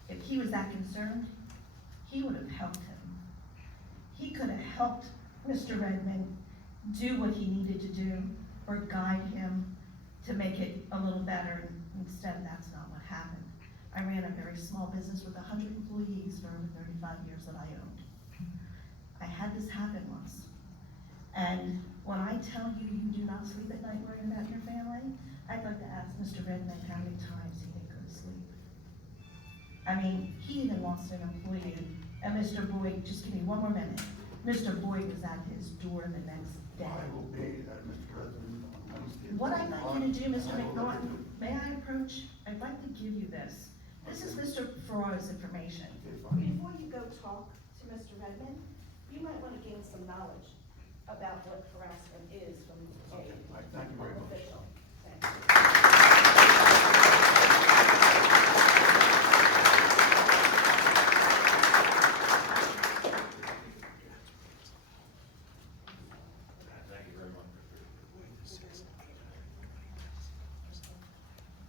If he was that concerned, he would have helped him. He could have helped Mr. Redmond do what he needed to do or guide him to make it a little better. Instead, that's not what happened. I ran a very small business with 100 employees for over 35 years that I owned. I had this happen once. And when I tell you you do not sleep at night worrying about your family, I'd like to ask Mr. Redmond how many times he didn't go to sleep. I mean, he even lost an employee, and Mr. Boyd, just give me one more minute. Mr. Boyd was at his door the next day. I will be at Mr. Redmond on Wednesday. What I'd like you to do, Mr. McNaughton, may I approach? I'd like to give you this. This is Mr. Ferraro's information. Before you go talk to Mr. Redmond, you might want to gain some knowledge about what harassment is from a Thank you very much. official. Thanks. Thank you very much.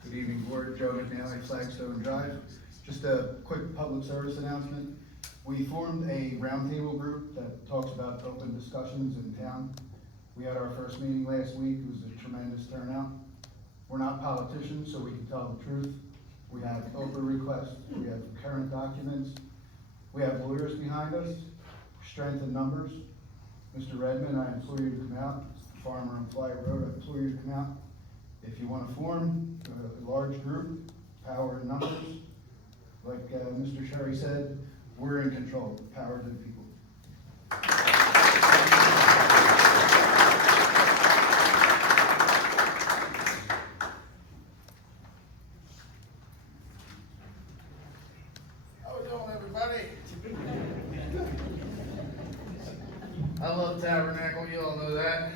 Good evening, Board. Joe McNally, Flagstone Drive. Just a quick public service announcement. We formed a roundtable group that talks about open discussions in town. We had our first meeting last week. It was a tremendous turnout. We're not politicians, so we can tell the truth. We have Oprah requests. We have current documents. We have lawyers behind us. Strength in numbers. Mr. Redmond, I implore you to come out. Farmer on Fly Road, I implore you to come out. If you want to form a large group, power in numbers, like Mr. Sherry said, we're in control. Power to the people. How we doing, everybody? I love Tabernacle, you all know that.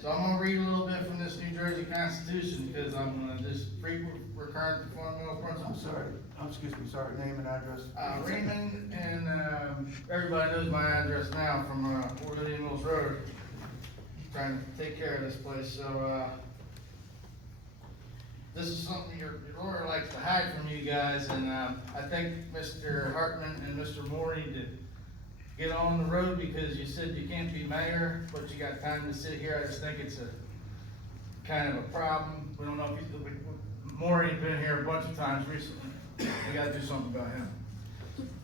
So I'm gonna read a little bit from this New Jersey Constitution because I'm gonna just frequent recurrent to fundamental I'm principles. sorry, excuse me, sorry, name and address? Raymond, and everybody knows my address now from Orleans Mills Road. Trying to take care of this place, so this is something your lawyer likes to hide from you guys, and I think Mr. Hartman and Mr. Moore need to get on the road because you said you can't be mayor, but you got time to sit here. I just think it's a kind of a problem. We don't know if Maury's been here a bunch of times recently. We gotta do something about him.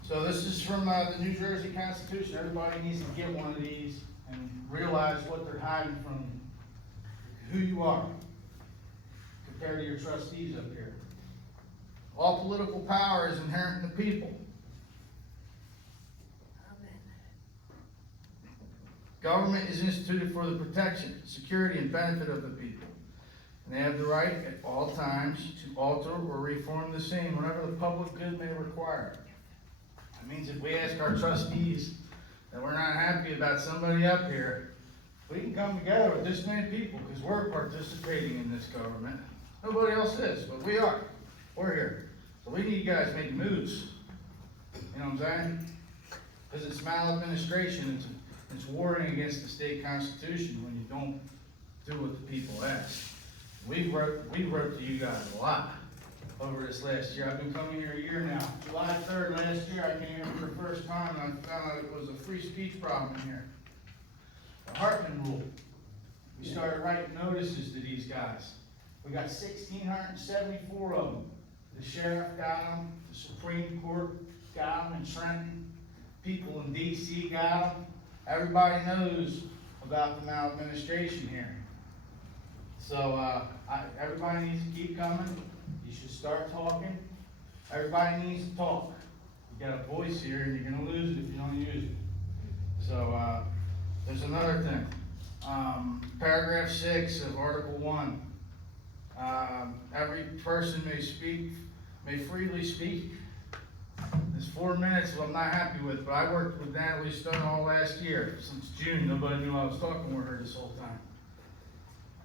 So this is from the New Jersey Constitution. Everybody needs to get one of these and realize what they're hiding from who you are compared to your trustees up here. All political power is inherent in the people. Government is instituted for the protection, security, and benefit of the people. And they have the right at all times to alter or reform the same whenever the public good may require. That means if we ask our trustees that we're not happy about somebody up here, we can come together with this many people because we're participating in this government. Nobody else is, but we are. We're here. So we need you guys making moves. You know what I'm saying? Because it's maladministration. It's warring against the state constitution when you don't do what the people ask. We wrote to you guys a lot over this last year. I've been coming here a year now. July 3rd last year, I came here for the first time and I found out it was a free speech problem in here. The Hartman rule. We started writing notices to these guys. We got 1,674 of them. The sheriff got them, the Supreme Court got them in Trenton, people in DC got them. Everybody knows about the maladministration here. So everybody needs to keep coming. You should start talking. Everybody needs to talk. You got a voice here and you're gonna lose it if you don't use it. So there's another thing. Paragraph 6 of Article 1. Every person may freely speak. There's 4 minutes I'm not happy with, but I worked with Natalie Stone all last year. Since June, nobody knew I was talking with her this whole time.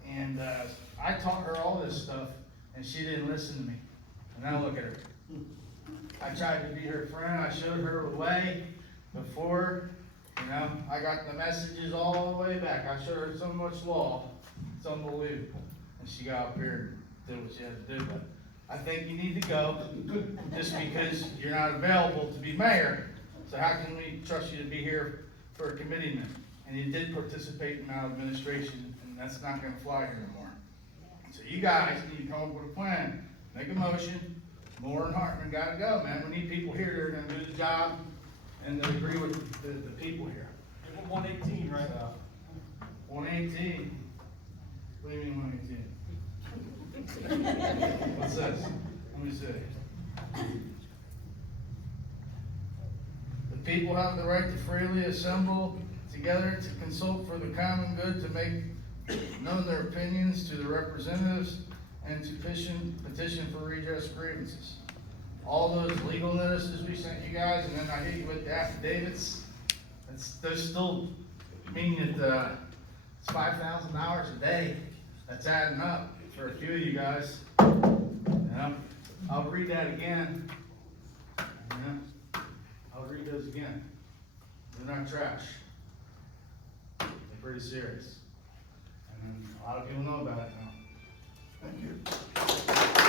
And I taught her all this stuff, and she didn't listen to me. And now look at her. I tried to be her friend. I showed her the way before. You know, I got the messages all the way back. I showed her so much law. It's unbelievable. And she got up here and did what she had to do. But I think you need to go just because you're not available to be mayor. So how can we trust you to be here for a committeeman? And you did participate in maladministration, and that's not gonna fly here anymore. So you guys need to come up with a plan, make a motion. Moore and Hartman gotta go, man. We need people here that are gonna do the job and that agree with the people here. 118, right? 118? What do you mean 118? What's this? Let me see. people have the right to freely assemble together to consult for the common good, to make known their opinions to the representatives, and to petition for redress grievances. All those legal notices we sent you guys, and then I hit you with the affidavits, those still mean that, it's $5,000 a day. That's adding up for a few of you guys. And I'll read that again. Yeah, I'll read those again. They're not trash. They're pretty serious. And a lot of people know about it now. Thank you.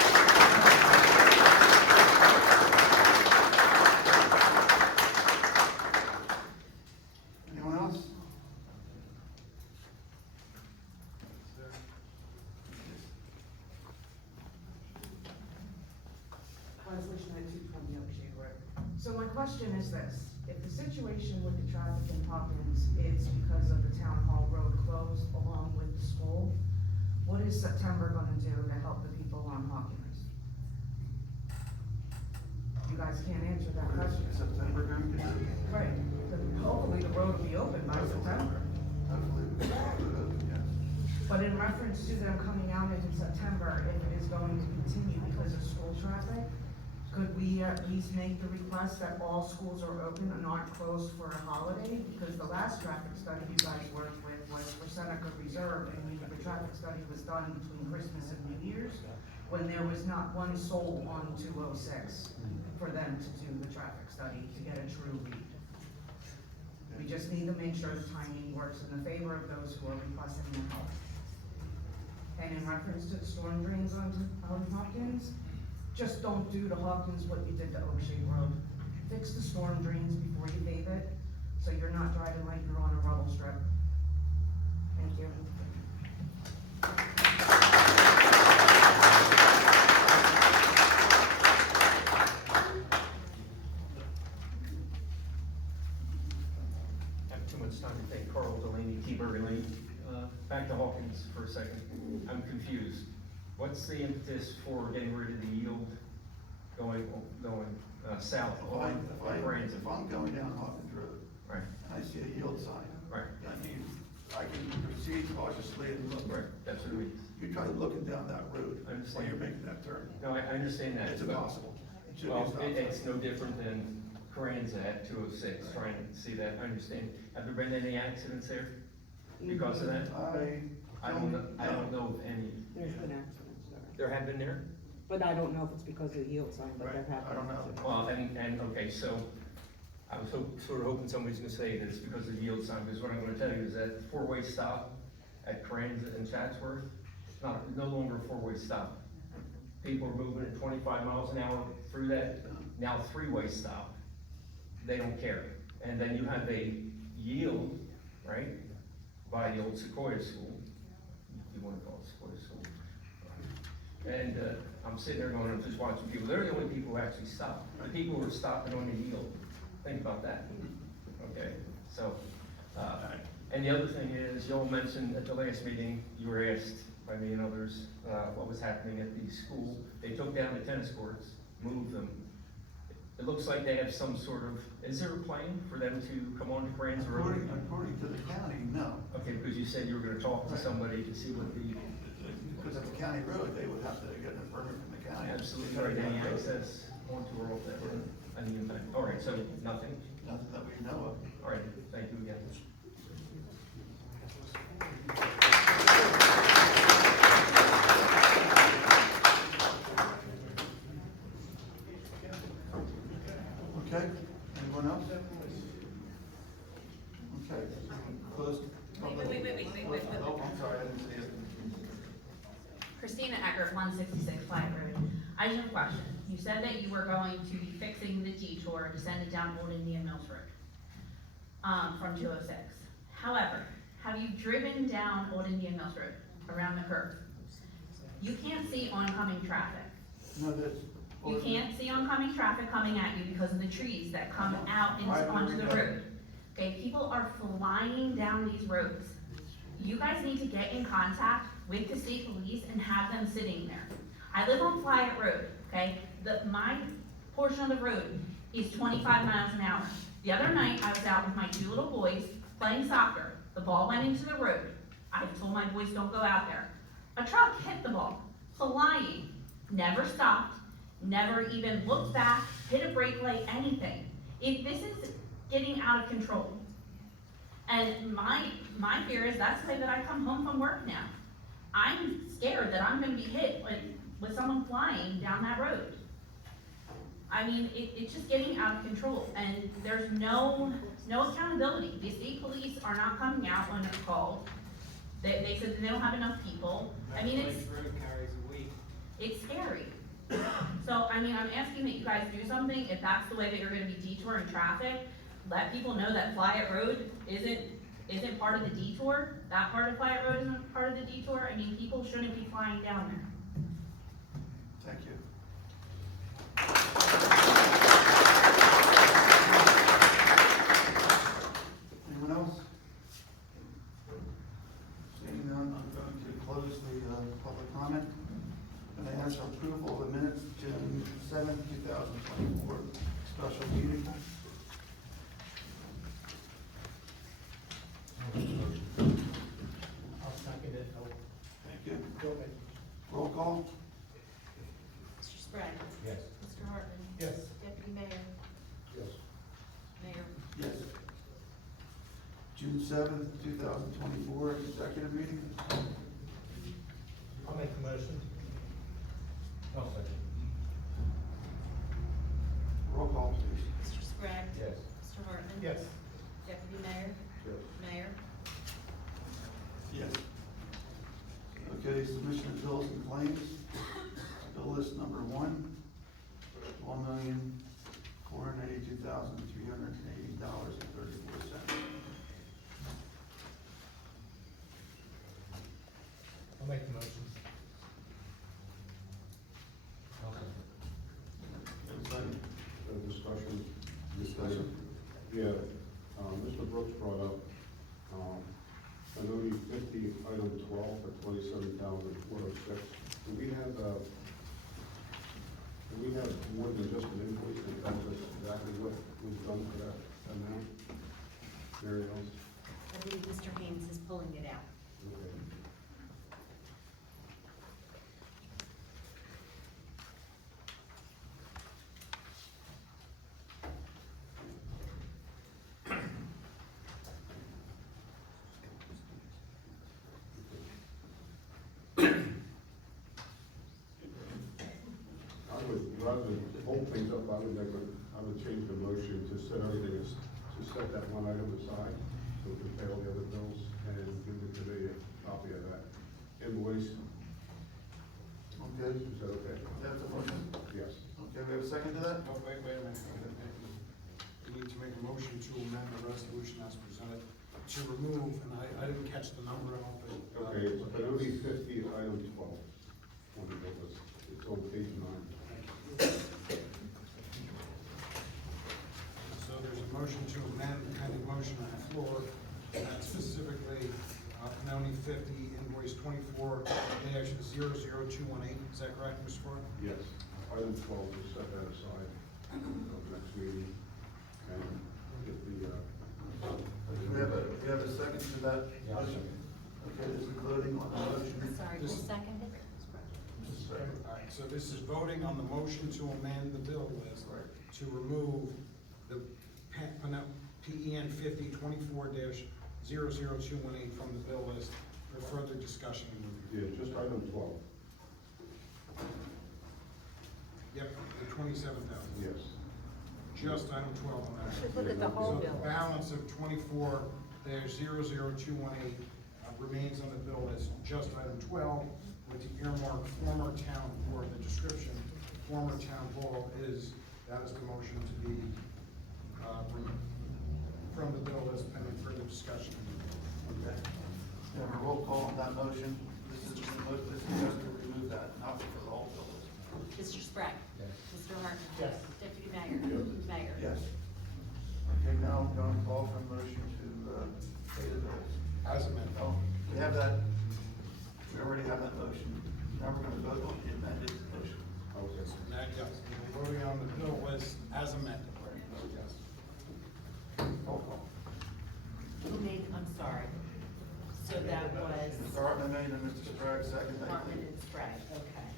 Anyone else? Resolution 220 Oakshade Road. So my question is this, if the situation with the traffic in Hawkins is because of the Town Hall Road closed along with the school, what is September gonna do to help the people on Hawkins? You guys can't answer that What is question. September going to do? Right, hopefully the road will be open by September. Hopefully, we can do it, yes. But in reference to them coming out into September, if it is going to continue because of school traffic, could we at least make the request that all schools are open and aren't closed for a holiday? Because the last traffic study you guys worked with was for Seneca Reserve, and the traffic study was done between Christmas and New Year's, when there was not one soul on 206 for them to do the traffic study to get a true read. We just need to make sure the timing works in the favor of those who are requesting the help. And in reference to the storm drains on Hawkins, just don't do to Hawkins what you did to Oakshade Road. Fix the storm drains before you pave it, so you're not driving like you're on a rubble strip. Thank you. I have too much time to thank Carl Delaney, T-Berry Lane. Back to Hawkins for a second. I'm confused. What's the impetus for getting rid of the yield going south on Branson? If I'm going down Hawkins Road, Right, and I see a yield sign, right, that means I can proceed cautiously and look. right, that's what it means. You try looking down that road I understand. while you're making that turn. No, I understand that. It's impossible. It should be a Well, stop sign. it's no different than Carranza at 206, trying to see that, I understand. Have there been any accidents there because of that? I don't know of any. There's been accidents there. There have been there? But I don't know if it's because of the yield sign, but there have I don't know. Well, okay, so I was sort of hoping somebody's gonna say that it's because of the yield sign, because what I'm gonna tell you is that four-way stop at Carranza and Chatsworth, it's no longer a four-way stop. People are moving at 25 miles an hour through that, now three-way stop. They don't care. And then you have a yield, right, by the old Sequoia School. You wanna call it Sequoia School. And, I'm sitting there going, I'm just watching people, they're the only people who actually stop. The people who are stopping on the yield, think about that, okay? So, and the other thing is, you all mentioned at the last meeting, you were asked by me and others, what was happening at the school. They took down the tennis courts, moved them. It looks like they have some sort of, is there a plan for them to come on to Carranza Road? According to the county, no. Okay, because you said you were gonna talk to somebody to see what the. Because of the county road, they would have to get a permit from the county. Absolutely, right, any access onto or off that road, all right, so nothing, Nothing that we know of. all right, thank you again. Okay, anyone else? Okay, close. Wait. Oh, I'm sorry, I didn't see it. Christina Eckert, 166 Flat Road. I just have a question. You said that you were going to be fixing the detour to send it down Old Indian Mills Road, from 206. However, have you driven down Old Indian Mills Road, around the curve? You can't see oncoming traffic. No, that's. You can't see oncoming traffic coming at you because of the trees that come out onto the road. Okay, people are flying down these roads. You guys need to get in contact with the state police and have them sitting there. I live on Flyett Road, okay? My portion of the road He's 25 miles an hour. The other night, I was out with my 2 little boys playing soccer. The ball went into the road. I told my boys, don't go out there. A truck hit the ball, flying, never stopped, never even looked back, hit a brake light, anything. This is getting out of control. And my fear is that's the way that I come home from work now. I'm scared that I'm gonna be hit with someone flying down that road. I mean, it's just getting out of control, and there's no accountability. The state police are not coming out when they're called. They said that they don't have enough people. I mean, it's scary. So, I mean, I'm asking that you guys do something. If that's the way that you're gonna be detouring traffic, let people know that Flyett Road isn't part of the detour. That part of Flyett Road isn't part of the detour. I mean, people shouldn't be flying down there. Thank you. Anyone else? Seeing none, I'm going to close the public comment. And I ask for approval of the minutes, June 7th, 2024, special meeting. I'll second it. Thank you. Go ahead. Roll call? Mr. Sprague? Yes. Mr. Hartman? Yes. Deputy Mayor? Yes. Mayor? Yes. June 7th, 2024, executive meeting. I'll make the motion. I'll second. Roll call, please. Mr. Sprague? Yes. Mr. Hartman? Yes. Deputy Mayor? Yes. Mayor? Yes. Okay, submission of bills and claims. Bill list number 1, $1,482,380.34. I'll make the motion. Second. Discussion. Discussion. Yeah, Mr. Brooks brought up, I know you 50, item 12 at 27,406. Do we have more than just an invoice that tells us exactly what was done for that amount? Mary Ellen? I believe Mr. Haynes is pulling it out. Okay. Rather than hold things up, I would change the motion to set everything, to set that one item aside, so we can pay all the other bills and give the committee a copy of that invoice. Okay. Is that okay? That's a motion? Yes. Okay, we have a second to that? Oh, wait a minute. We need to make a motion to amend the resolution as presented to remove, and I didn't catch the number, I don't think. Okay, it's Benoni 50, item 12. On the bill list. It's on page 9. So there's a motion to amend the pending motion on the floor, specifically, Benoni 50, invoice 24-00218. Is that correct, Mr. Farr? Yes. Item 12, we'll set that aside until next meeting. And get the, We have a second to that motion? Okay, this is voting on the motion. Sorry, who seconded? All right, so this is voting on the motion to amend the bill list to remove the PEN 50 24-00218 from the bill list for further discussion and review. yeah, just item 12. Yep, the 27,000. Yes. Just item 12 on that. Should look at the whole So bill. the balance of 24-00218 remains on the bill list, just item 12, with the earmark former town, or the description, former town hall that is the motion to be, removed from the bill list pending further discussion. Okay. We have a roll call on that motion. This is just to remove that, not for the whole bill list. Mr. Sprague? Yes. Mr. Hartman? Yes. Deputy Mayor? Yes. Mayor? Yes. Okay, now I'm going to call for a motion to pay the bills. As amended. Oh, we have that, we already have that motion. Now we're going to vote on the amended motion. Okay. Yes, we're voting on the bill list as amended. So that was Mr. Hartman made and Mr. Sprague seconded. Hartman and Sprague, okay.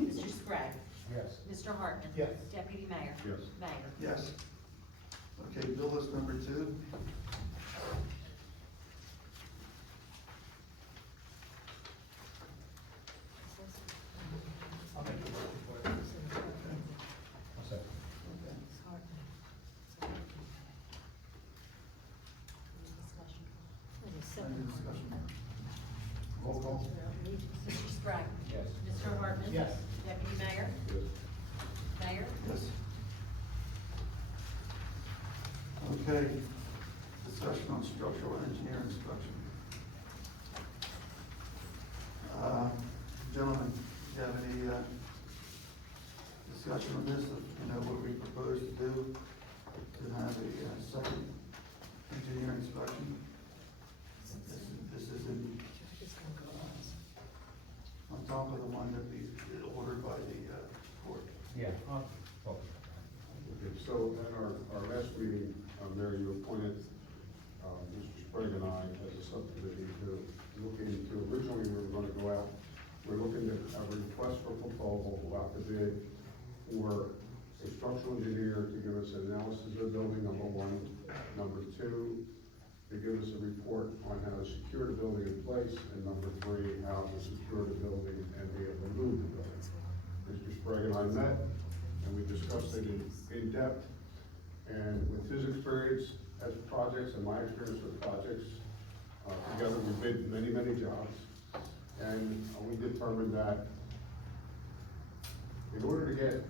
Mr. Sprague? Yes. Mr. Hartman? Yes. Deputy Mayor? Yes. Mayor? Yes. Okay, bill list number 2. I'll make the motion for it. I'll second. Any discussion? Roll call. Mr. Sprague? Yes. Mr. Hartman? Yes. Deputy Mayor? Yes. Mayor? Yes. Okay, discussion on structural engineer inspection. Gentlemen, do you have any, discussion on this, you know, what we propose to do, to have a, second engineer inspection? This is in, on top of the one that we ordered by the, court. Yeah. Okay, so at our last meeting, Mayor, you appointed, Mr. Sprague and I as a subcommittee to look into, originally we were gonna go out, we're looking to have a request for proposal, go out to bid for a structural engineer to give us an analysis of the building, number 1. Number 2, to give us a report on how to secure the building in place, and number 3, how to secure the building and be able to move the building. Mr. Sprague and I met, and we discussed it in depth, and with his experience as projects and my experience with projects, together we bid many, many jobs, and we determined that in order to get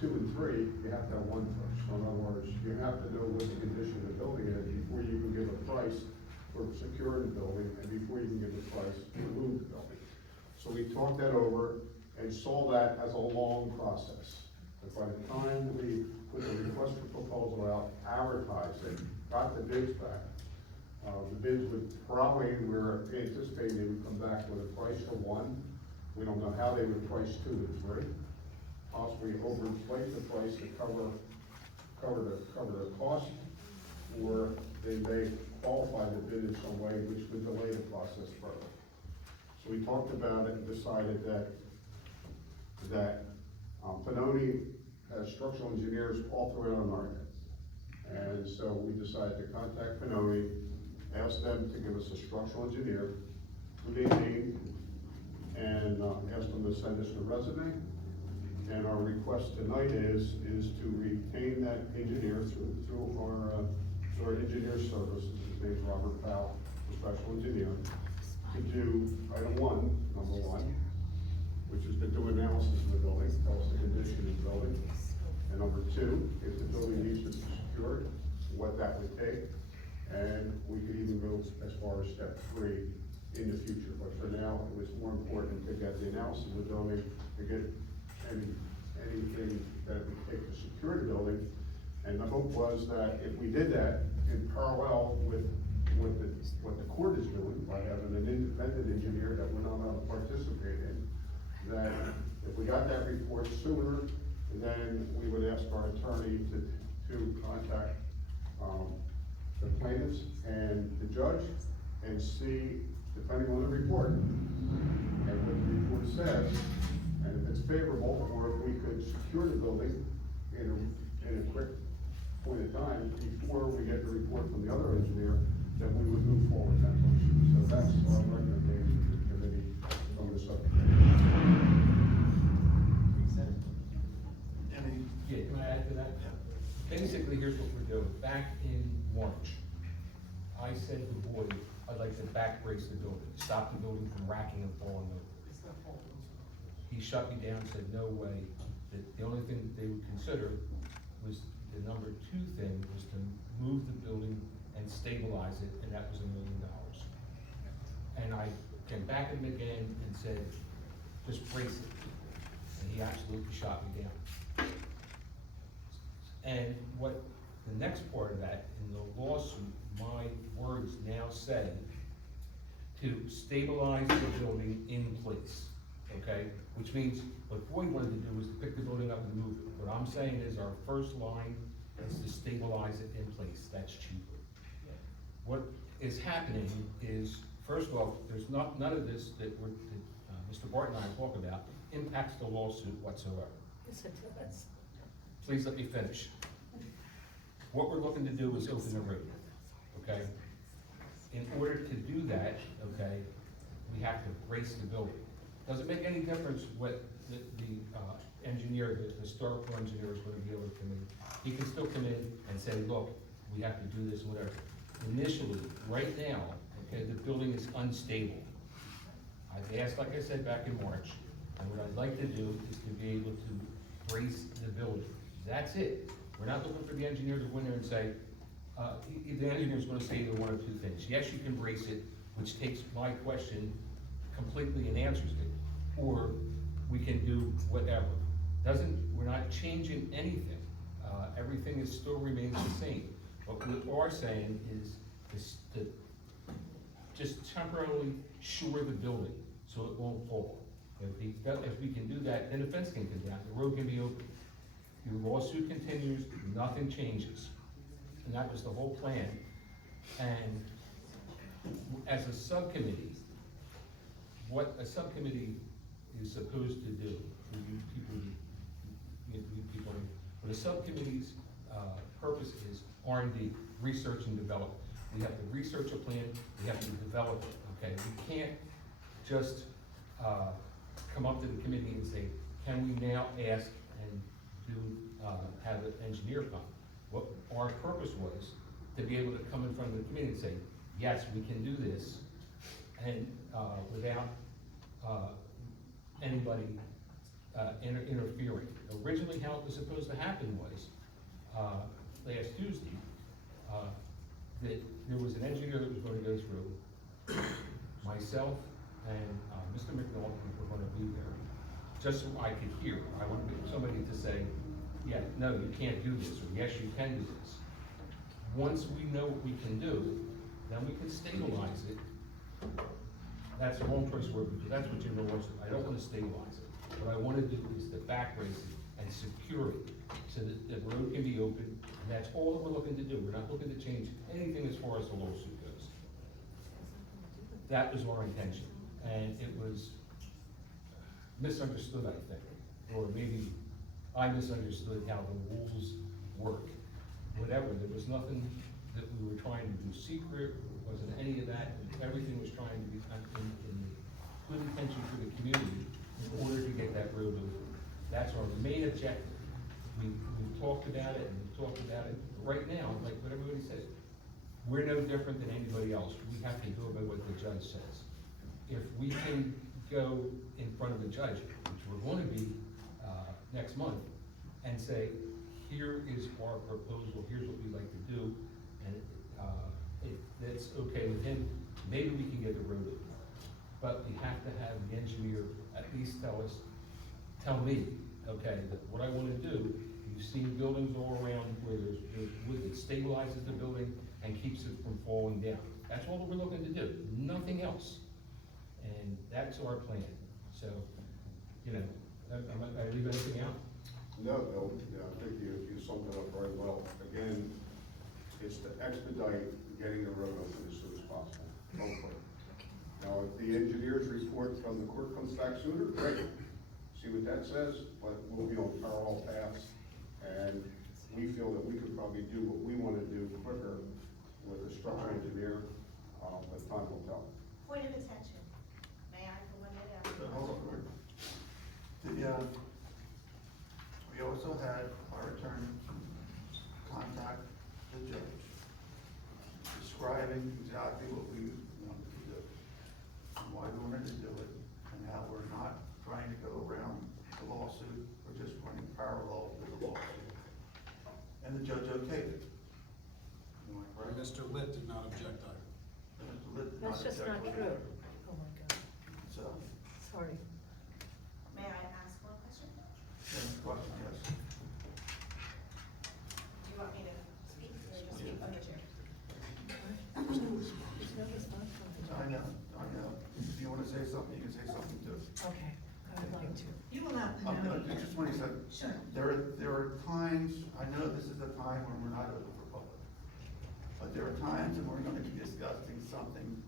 2 and 3, you have to have 1 first. So in other words, you have to know what the condition of the building is before you can give a price for securing the building, and before you can give a price to move the building. So we talked that over and saw that as a long process. But by the time we put the request for proposal out, advertised it, got the bids back, the bids would probably, we're anticipating they would come back with a price for 1. We don't know how they would price 2 and 3. Possibly overinflate the price to cover the cost, or they may qualify the bid in some way, which would delay the process further. So we talked about it and decided that Pannoni has structural engineers all throughout America. And so we decided to contact Pannoni, ask them to give us a structural engineer who they named, and ask them to send us a resume. And our request tonight is to retain that engineer through our engineer services. His name's Robert Powell, professional engineer, to do item 1, number 1, which is to do analysis of the building, tell us the condition of the building. And number 2, if the building needs to be secured, what that would take. And we could even go as far as step 3 in the future. But for now, it was more important to get the analysis of the building, to get anything that it would take to secure the building. And the hope was that if we did that in parallel with what the court is doing, by having an independent engineer that we're not allowed to participate in, that if we got that report sooner, then we would ask our attorney to contact the plaintiffs and the judge and see, depending on the report, and what the report says, and if it's favorable, or if we could secure the building in a quick point of time before we get the report from the other engineer, then we would move forward that motion. So that's our recommendation to the committee from the subcommittee. Any? Yeah, can I add to that? Basically, here's what we're doing. Back in March, I said to the board, I'd like to back brace the building, stop the building from racking and falling over. He shut me down, said no way, that the only thing they would consider was the number 2 thing was to move the building and stabilize it, and that was $1 million. And I came back at him again and said, just brace it. And he absolutely shot me down. And what the next part of that, in the lawsuit, my words now say to stabilize the building in place, okay? Which means what Boyd wanted to do was to pick the building up and move it. What I'm saying is our first line is to stabilize it in place, that's cheaper. what is happening is, first off, there's none of this that Mr. Barton and I talk about impacts the lawsuit whatsoever. Yes, it does. Please let me finish. What we're looking to do is open the road, okay? In order to do that, okay, we have to brace the building. Doesn't make any difference what the engineer, the historical engineer is gonna be able to come in. He can still come in and say, look, we have to do this, whatever. Initially, right now, okay, the building is unstable. I've asked, like I said back in March, and what I'd like to do is to be able to brace the building. That's it. We're not looking for the engineer to go in there and say, the engineer's gonna say either one of two things. Yes, you can brace it, which takes my question completely and answers it, or we can do whatever. We're not changing anything. Everything is still remains the same. What we are saying is to just temporarily shore the building so it won't fall. If we can do that, then the fence can come down, the road can be open. Your lawsuit continues, nothing changes. And that was the whole plan. And as a subcommittee, what a subcommittee is supposed to do, what a subcommittee's purpose is R&D, research and development. We have to research a plan, we have to develop it, okay? We can't just come up to the committee and say, can we now ask and have an engineer come? What our purpose was to be able to come in front of the committee and say, yes, we can do this, and without anybody interfering. Originally, how it was supposed to happen was, last Tuesday, that there was an engineer that was going to go through, myself and Mr. McNaughton were going to be there, just so I could hear. I wanted somebody to say, yeah, no, you can't do this, or yes, you can do this. Once we know what we can do, then we can stabilize it. That's the wrong choice word, because that's what you know. I don't want to stabilize it. What I want to do is to back brace it and secure it so that the road can be open, and that's all that we're looking to do. We're not looking to change anything as far as the lawsuit goes. That was our intention, and it was misunderstood, I think, or maybe I misunderstood how the rules work. Whatever, there was nothing that we were trying to do secret, wasn't any of that. Everything was trying to be in good intention for the community in order to get that road open. That's our main objective. We've talked about it and we've talked about it. Right now, like what everybody said, we're no different than anybody else. We have to go by what the judge says. If we can go in front of the judge, which we're going to be next month, and say, here is our proposal, here's what we'd like to do, and if that's okay with him, maybe we can get the road open. But we have to have the engineer at least tell me, okay, that what I wanna do, you've seen buildings all around where there's wood that stabilizes the building and keeps it from falling down. That's all that we're looking to do, nothing else. And that's our plan. So, you know, I leave anything out? No, Bill, I think you summed it up very well. Again, it's to expedite getting the road open as soon as possible. Hopefully. Now, if the engineer's report from the court comes back sooner, great. See what that says, but we'll be on parallel paths, and we feel that we could probably do what we want to do quicker with a structural engineer, but time will tell. Point of attention. May I for 1 minute? Hold on, we also had our attorney contact the judge, describing exactly what we wanted to do, and why we wanted to do it, and how we're not trying to go around the lawsuit, we're just running parallel with the lawsuit. And the judge okayed it. Am I correct? Mr. Litt did not object either. Mr. Litt did not That's just object not whatsoever. true. Oh my God, So, sorry. May I ask one question? next question, yes. Do you want me to speak or just speak on the chair? There's no response from the I judge. know. If you wanna say something, you can say something too. Okay, I would like to. You will not. Just one second. Sure. There are times, I know this is a time when we're not open for public. But there are times when we're gonna be discussing something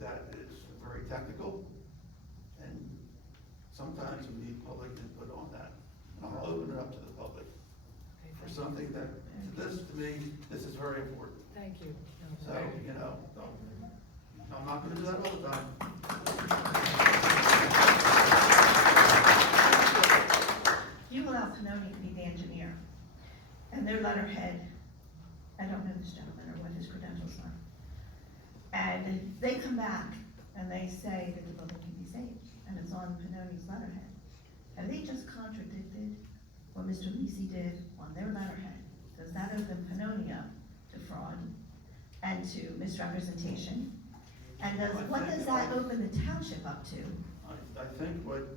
that is very technical, and sometimes we need public input on that. And I'll open it up to the public for something that, to me, this is very important. Thank you. So, you know, I'm not gonna do that all the time. You allow Pannoni to be the engineer, and their letterhead, I don't know this gentleman or what his credentials are. And they come back and they say that the building can be saved, and it's on Pannoni's letterhead. Have they just contradicted what Mr. Lisi did on their letterhead? Does that open Pannoni up to fraud and to misrepresentation? And what does that open the township up to? I think what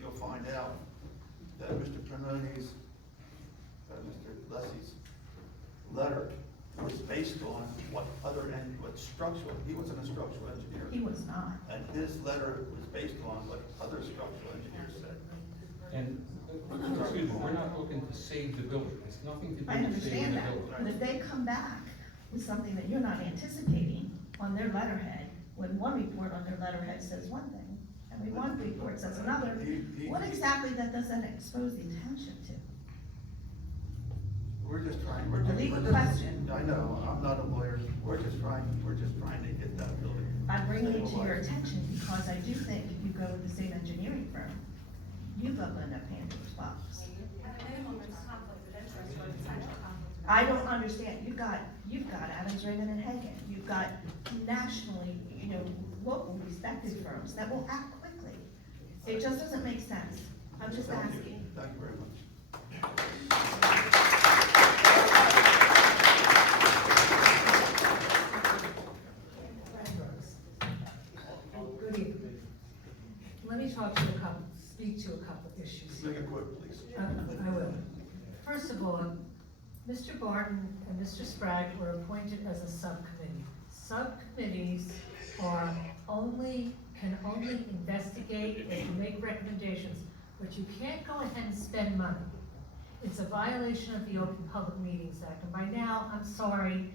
you'll find out, that Mr. Pannoni's, Mr. Lesi's letter was based on what structural, he wasn't a structural engineer. He was not. And his letter was based on what other structural engineers said. And, excuse me, we're not looking to save the building, it's nothing to do I with saving understand the that, building. but if they come back with something that you're not anticipating on their letterhead, when one report on their letterhead says one thing, and when one report says another, what exactly that does that expose the township to? We're just trying, A legal question. I know, I'm not a lawyer, we're just trying to get that building. I'm bringing it to your attention because I do think if you go with the same engineering firm, you will end up Pandora's box. I don't understand, you've got Adams, Raymond, and Hagan, you've got nationally, local respected firms that will act quickly. It just doesn't make sense, I'm just Thank you. asking. Thank you very much. Good evening. Let me speak to a couple of issues. Make it quick, please. I will. First of all, Mr. Barton and Mr. Sprague were appointed as a subcommittee. Subcommittees can only investigate and make recommendations, but you can't go ahead and spend money. It's a violation of the Open Public Meetings Act, and by now, I'm sorry,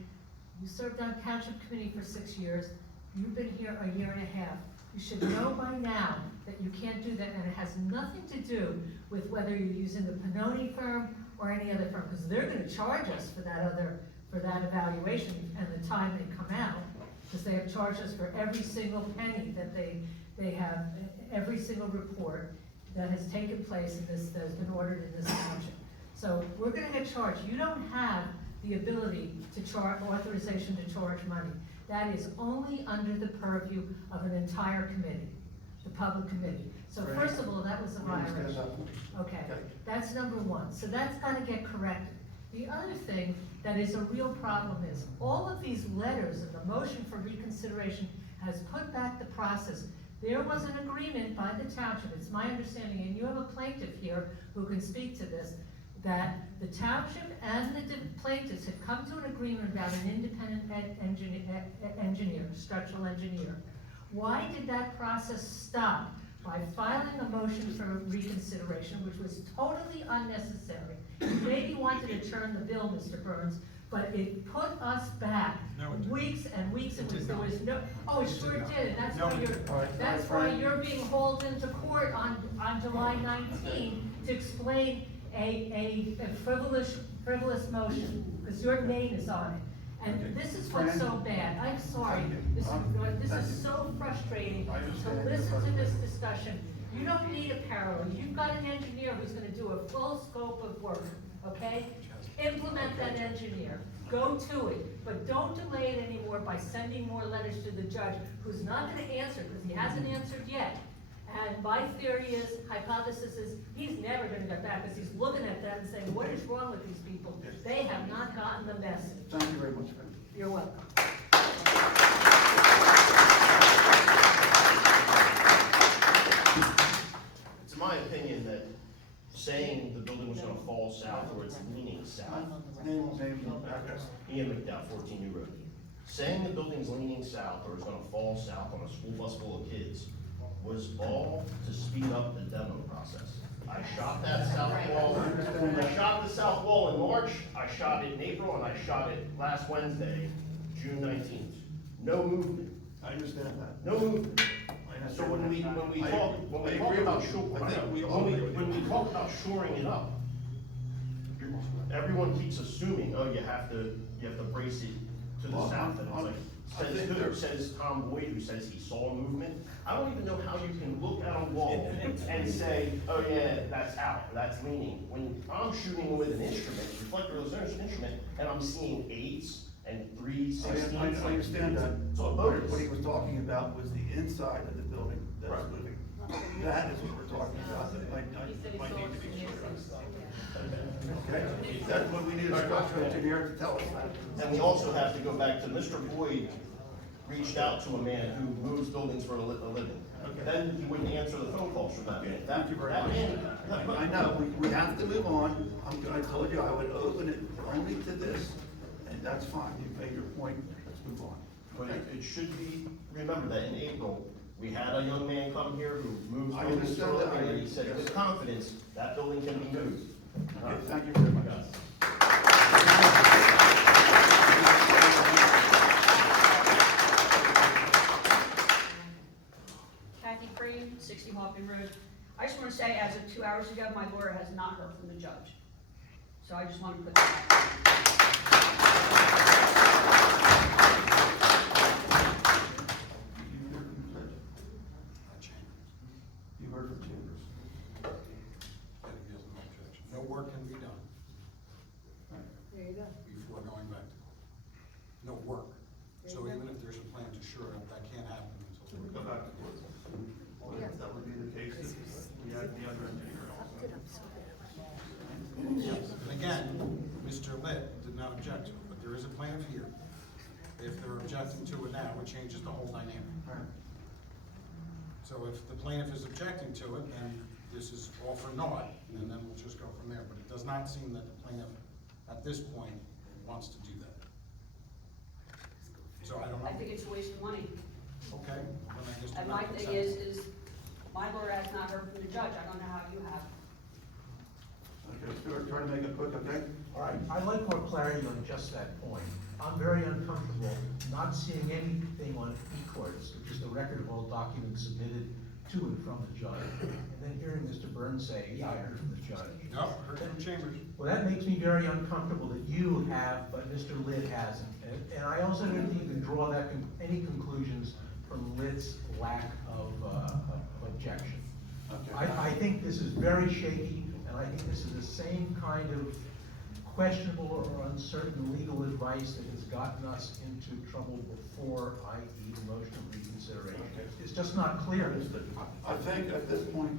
you served on Township Committee for 6 years, you've been here a year and a half. You should know by now that you can't do that, and it has nothing to do with whether you're using the Pannoni firm or any other firm, because they're gonna charge us for that evaluation and the time they come out, because they have charged us for every single penny that they have, every single report that has taken place in this, that has been ordered in this township. So we're gonna get charged. You don't have the ability to charge, authorization to charge money. That is only under the purview of an entire committee, the public committee. So first of all, that was a violation. Okay, that's number one. So that's gotta get corrected. The other thing that is a real problem is all of these letters and the motion for reconsideration has put back the process. There was an agreement by the township, it's my understanding, and you have a plaintiff here who can speak to this, that the township and the plaintiffs had come to an agreement about an independent engineer, structural engineer. Why did that process stop? By filing a motion for reconsideration, which was totally unnecessary. You maybe wanted to turn the bill, Mr. Burns, but it put us back weeks and weeks and weeks. There was no, oh, it sure did, and that's why you're being hauled into court on July 19 to explain a frivolous motion, because your name is on it. And this is what's so bad, I'm sorry, Mr. North, this is so frustrating to listen to this discussion. You don't need a parallel, you've got an engineer who's gonna do a full scope of work, okay? Implement that engineer, go to it, but don't delay it anymore by sending more letters to the judge, who's not gonna answer, because he hasn't answered yet. And my theory is, hypothesis is, he's never gonna get back, because he's looking at that and saying, what is wrong with these people? They have not gotten the message. Thank you very much, ma'am. You're welcome. It's my opinion that saying the building was gonna fall south or it's leaning south. Name, Ian McDowell, 14 New Road. Saying the building's leaning south or is gonna fall south on a school bus full of kids was all to speed up the demo process. I shot that south wall, I shot the south wall in March, I shot it in April, and I shot it last Wednesday, June 19th. No movement, I understand that. no movement. I So when we talk about agree when we talk about shoring it up, everyone keeps assuming, oh, you have to brace it to the Well, south, and it's like, I says think who? there- Says Tom Boyd, who says he saw movement. I don't even know how you can look at a wall and say, oh yeah, that's out, that's leaning. When I'm shooting with an instrument, reflector-resistant instrument, and I'm seeing 8s and 3/16. I understand that. So both. What he was talking about was the inside of the building that was moving. That is what we're talking about, that might need to be sorted out. Okay, that's what we need a structural engineer to tell us that. And we also have to go back to Mr. Boyd reached out to a man who moves buildings for a living. Okay. Then he wouldn't answer the phone calls from that man. Thank you very That much. man- I know, we have to move on. I told you I would open it only to this, and that's fine. You made your point, let's move on. But it should be, remember that in April, we had a young man come here who moved I buildings for a understand that. living, and he said Yes. with confidence, that building can be moved. Okay, thank you very much. Kathy Cream, 60 Hoffman Road. I just want to say, as of 2 hours ago, my lawyer has not heard from the judge. So I just want to put that out. You heard from Chambers. That he has no objection. No work can be done There you go. before going back to court. No work. So even if there's a plan to shore it up, that can't happen until. Go back to court. Well, that would be the case if we had the other engineer also. Yes, and again, Mr. Litt did not object to it, but there is a plaintiff here. If they're objecting to it now, it changes the whole dynamic. So if the plaintiff is objecting to it, then this is all for naught, and then we'll just go from there. But it does not seem that the plaintiff, at this point, wants to do that. So I don't know. I think it's a waste of money. Okay, then I guess. And my thing is, my lawyer has not heard from the judge. I don't know how you have. Okay, Stuart, try to make it quick, okay? All right, I'd like more clarity on just that point. I'm very uncomfortable not seeing anything on e-courts, which is the record of all documents submitted to and from the judge, and then hearing Mr. Burns say, yeah, I heard from the judge. No, heard from Chambers. Well, that makes me very uncomfortable that you have, but Mr. Litt hasn't. And I also don't think you can draw that, any conclusions from Litt's lack of objection. Okay. I think this is very shaky, and I think this is the same kind of questionable or uncertain legal advice that has gotten us into trouble before, i.e. the motion of reconsideration. It's just not clear. I think at this point,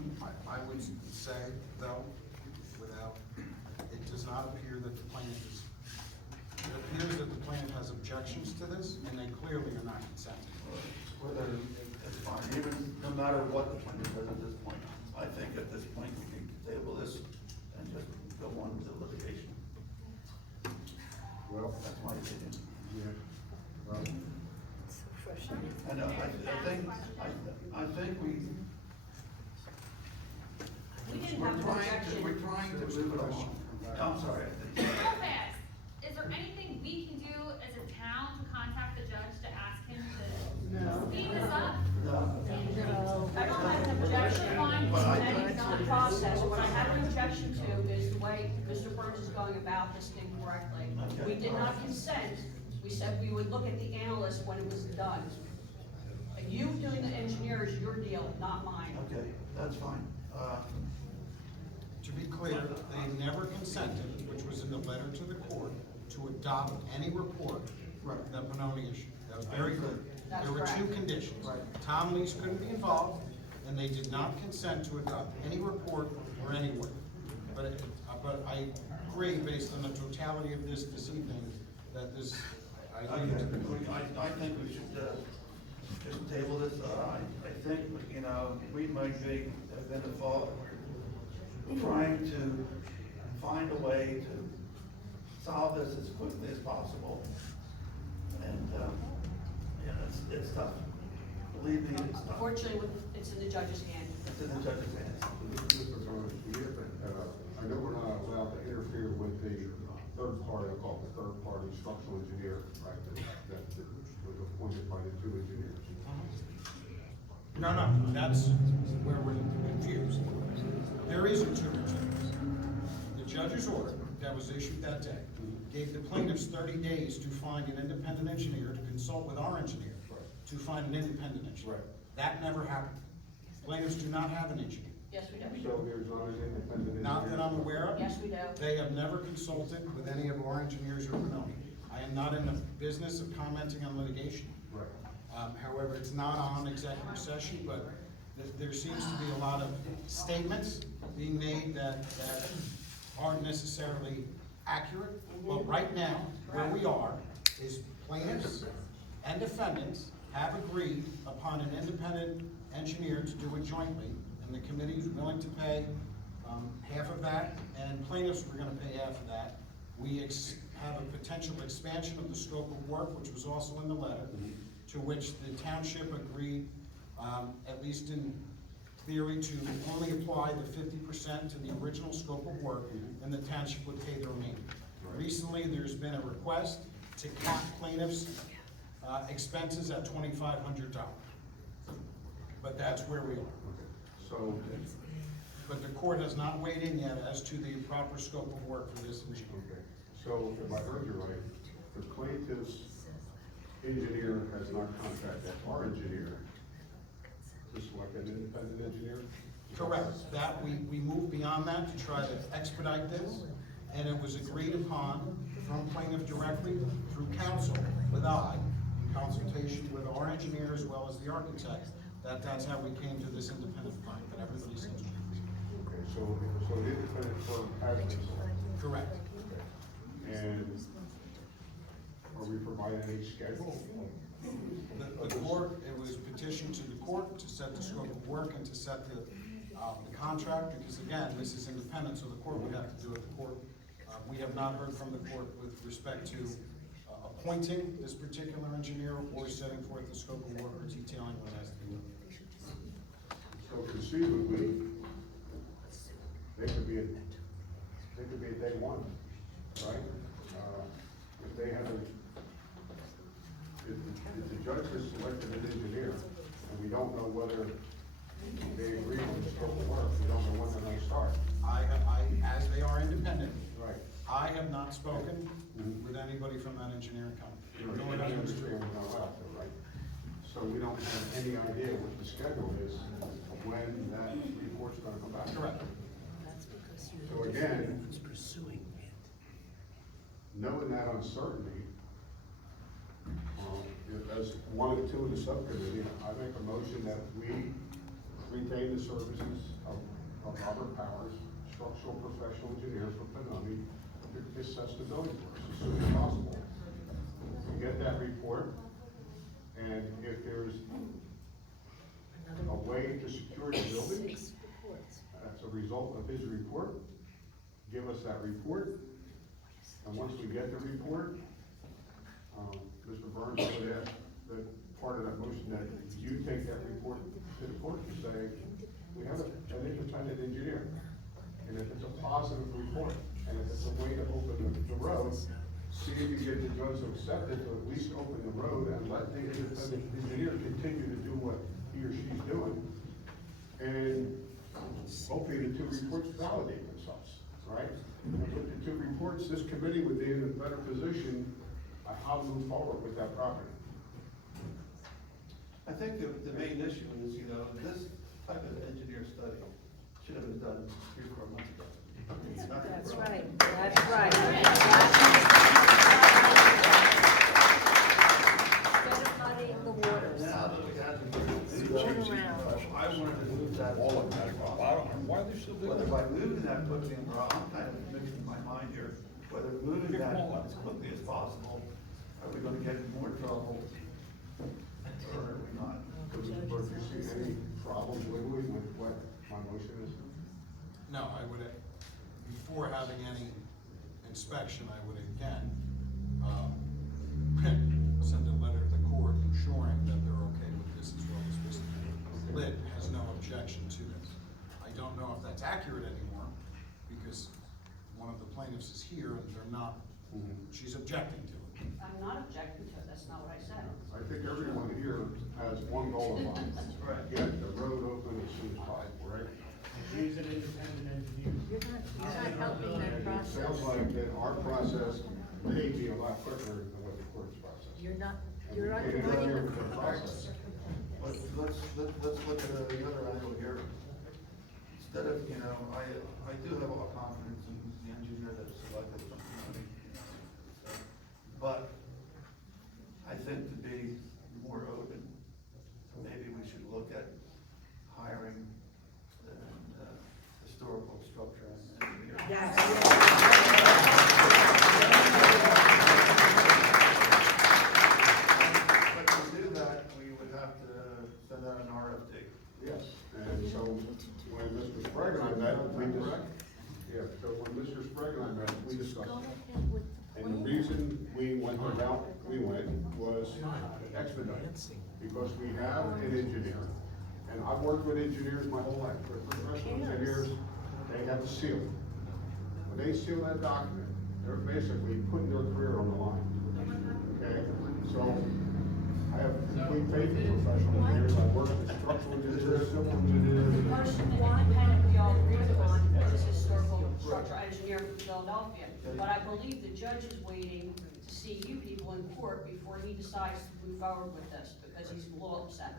I would say, though, it does not appear that the plaintiff is, it appears that the plaintiff has objections to this, and they clearly are not consenting. whether it's fine, even no matter what the plaintiff does at this point, I think at this point we need to table this and just go on with the litigation. Well, That's my opinion. yeah, well, And I think we. We didn't have an objection. We're trying to move it along. No, I'm sorry. Real fast, is there anything we can do as a town to contact the judge to ask him to speed this up? I don't have an objection to any process. What I have an objection to is the way Mr. Burns is going about this thing correctly. We did not consent. We said we would look at the analyst when it was done. And you doing the engineer is your deal, not mine. Okay, that's fine. To be clear, they never consented, which was in the letter to the court, to adopt any report that Pannoni issued. That was very clear. That's There were two correct. conditions. Tom Lees couldn't be involved, and they did not consent to adopt any report or any work. But I agree, based on the totality of this evening, that this, I Okay, agree. I think we should, just table this. I think, you know, we might have been involved, trying to find a way to solve this as quickly as possible. And, yeah, it's tough. Believe me, it's tough. Unfortunately, it's in the judge's hand. It's in the judge's hands. Mr. Burns, I know we're not allowed to interfere with the third party, I call it the third party structural engineer, right, that was appointed by the two engineers. No, that's where we're confused. There isn't two engineers. The judge's order that was issued that day gave the plaintiffs 30 days to find an independent engineer, to consult with our engineer, to find an independent engineer. That never happened. Plaintiffs do not have an engineer. Yes, we do. So there's not an independent engineer? Not that I'm aware of. Yes, we do. They have never consulted with any of our engineers or Benoni. I am not in the business of commenting on litigation. Right. However, it's not on executive session, but there seems to be a lot of statements being made that aren't necessarily accurate. But right now, where we are, is plaintiffs and defendants have agreed upon an independent engineer to do it jointly, and the committee is willing to pay half of that, and plaintiffs were gonna pay half of that. We have a potential expansion of the scope of work, which was also in the letter, to which the township agreed, at least in theory, to only apply the 50% to the original scope of work, and the township would pay the remaining. Recently, there's been a request to cap plaintiffs' expenses at $2,500. But that's where we are. So, But the court has not weighed in yet as to the proper scope of work for this engineer. okay, so if I heard you right, the plaintiff's engineer has not contacted our engineer to select an independent engineer? Correct. That, we moved beyond that to try to expedite this, and it was agreed upon from plaintiff directly through counsel with I, in consultation with our engineer as well as the architect, that's how we came to this independent firm, but everybody seems to be. Okay, so the independent firm has been selected. Correct. And are we providing any schedule? The court, it was petitioned to the court to set the scope of work and to set the contract, because again, this is independent, so the court would have to do it. The court, we have not heard from the court with respect to appointing this particular engineer or setting forth the scope of work or detailing what has to be done. So conceivably, they could be at day one, right? If they haven't, if the judge has selected an engineer, and we don't know whether they agree with the scope of work, we don't know when they're gonna start. As they are independent, Right. I have not spoken with anybody from that engineering company. Nor do I understand we're not allowed to, right? So we don't have any idea what the schedule is of when that report's gonna come back. Correct. So again, knowing that uncertainty, as one of the two in the subcommittee, I make a motion that we retain the services of Robert Powers, structural professional engineer from Benoni, to assess the building works as soon as possible. We get that report, and if there's a way to secure the building, as a result of his report, give us that report. And once we get the report, Mr. Burns would ask that part of that motion that you take that report to the court to say, we have an independent engineer. And if it's a positive report, and if it's a way to open the road, see if you get the judge to accept it, to at least open the road and let the independent engineer continue to do what he or she's doing. And hopefully the two reports validate themselves, right? And with the two reports, this committee would be in a better position on how to move forward with that property. I think the main issue is, this type of engineer study should have been done 3 or 4 months ago. That's right, that's right. Instead of muddying the waters. Now that we have the I wanted to move that. All of that, why are they still doing Whether that? by moving that quickly, and I'm kind of mixing my mind here, whether moving that as quickly as possible, are we gonna get in more trouble? Or are we not? Do you see any problems legally with what my motion is? No, I would, before having any inspection, I would again, send a letter to the court ensuring that they're okay with this as well as this. Lit has no objection to this. I don't know if that's accurate anymore, because one of the plaintiffs is here and they're not, she's objecting to it. I'm not objecting to it, that's not what I said. I think everyone here has one goal in mind. Get the road open as soon as possible, right? She's an independent engineer. You're not helping that It process. sounds like that our process may be a lot quicker than what the court's process. You're not We can't running interfere the with the process. Let's look at the other angle here. Instead of, I do have a lot of confidence in the engineer that is selected from the county, but I think to be more open, maybe we should look at hiring an historical structure engineer. But to do that, we would have to send out an RFP. Yes, and so when Mr. Sprague and I met, so when Mr. Sprague and I met, we discussed it. And the reason we went the route we went was expedited, because we have an engineer. And I've worked with engineers my whole life, with professional engineers, they have a seal. When they seal that document, they're basically putting their career on the line. Okay, so I have complete faith in professional engineers, I've worked with structural engineers, civil engineers. The person independent we all agreed upon is historical structure engineer from Philadelphia. But I believe the judge is waiting to see you people in court before he decides to move forward with this, because he's a little upset.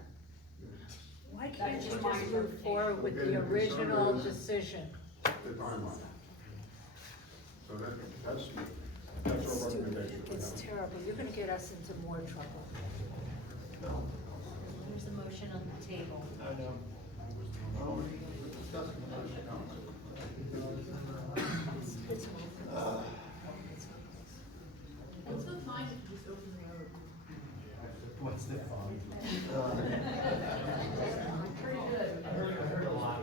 Why That's can't you just my just move forward with the original decision? The timeline. So that's our recommendation. It's terrible. You're gonna get us into more trouble. There's a motion on the table. Oh, we're discussing the motion. What's the fine if you just open the road? What's the fine? Pretty good. I heard a lot.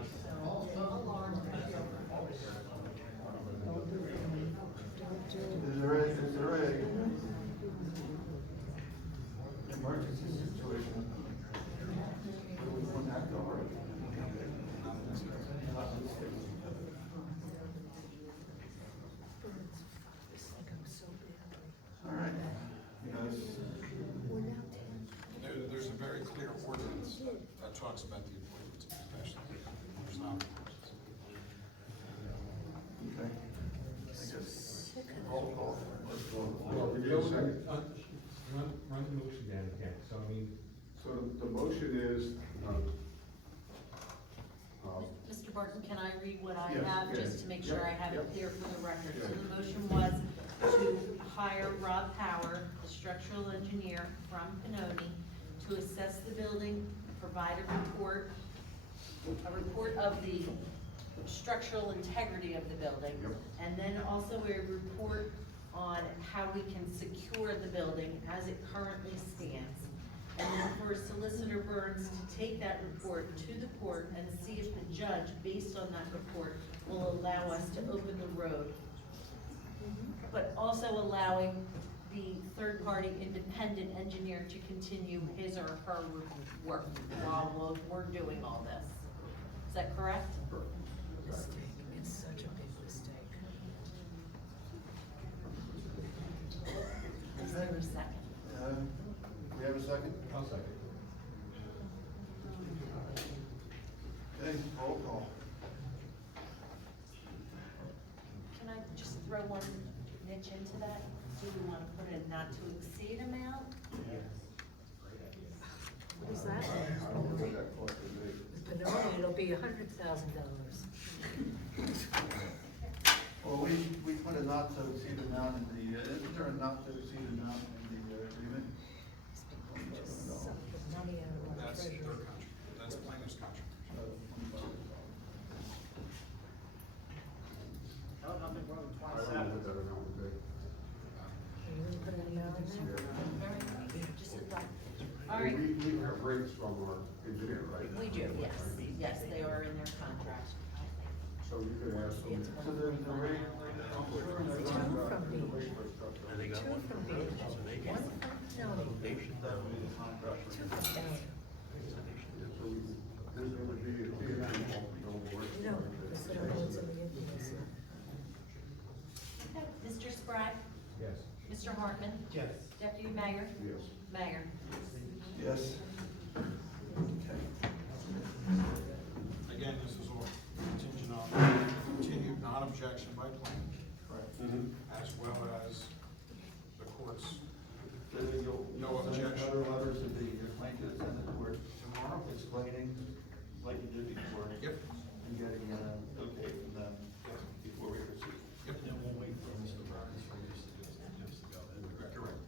Is there a emergency situation? Where we want that to work? All right. There's a very clear ordinance that talks about the appointments of professionals. There's not. Okay. I guess, roll call. Let's go. Well, we need a second. Run the motion down again, so I mean, So the motion is, Mr. Barton, can I read what I Yes, have, yes. just to make sure I have it Yep. clear for the record? So Yes. the motion was to hire Rob Power, the structural engineer from Pinoni, to assess the building, provide a report of the structural integrity of the building. Yep. And then also a report on how we can secure the building as it currently stands. And then for Solicitor Burns to take that report to the court and see if the judge, based on that report, will allow us to open the road. But also allowing the third-party independent engineer to continue his or her work while we're doing all this. Is that correct? Mistake. It's such a big mistake. Is there a second? We have a second? I'll second. Okay, roll call. Can I just throw one niche into that? Do we want to put a not to exceed amount? What is that? I don't know what that cost would be. Benoni, it'll be $100,000. Well, we put a not to exceed amount in the, isn't there a not to exceed amount in the agreement? Suck the money out of our That's their treasury. contract. That's plaintiff's contract. No, nothing more than I don't know what that amount would be. Are you gonna put any amount in there? Just a thought. All right, We have rates from our engineer, right? we do, yes, yes, they are in their contract. So you could ask them. So the rate, Two from Beach. Two from Beach. One from Benoni. Two from Benoni. This would be a T&M billboard. No, that's what I was in the invoice. Okay, Mr. Sprague? Yes. Mr. Hartman? Yes. Deputy Mayor? Yes. Mayor? Yes. Again, this is all contingent on continued non-objection by planning, as well as the court's So you'll No send objection. other letters to the plaintiffs and the court tomorrow. explaining, like you did before. Yep. And getting, okay from them before we proceed. Yep. Then we'll wait for Mr. Burns for his just to go. Correct.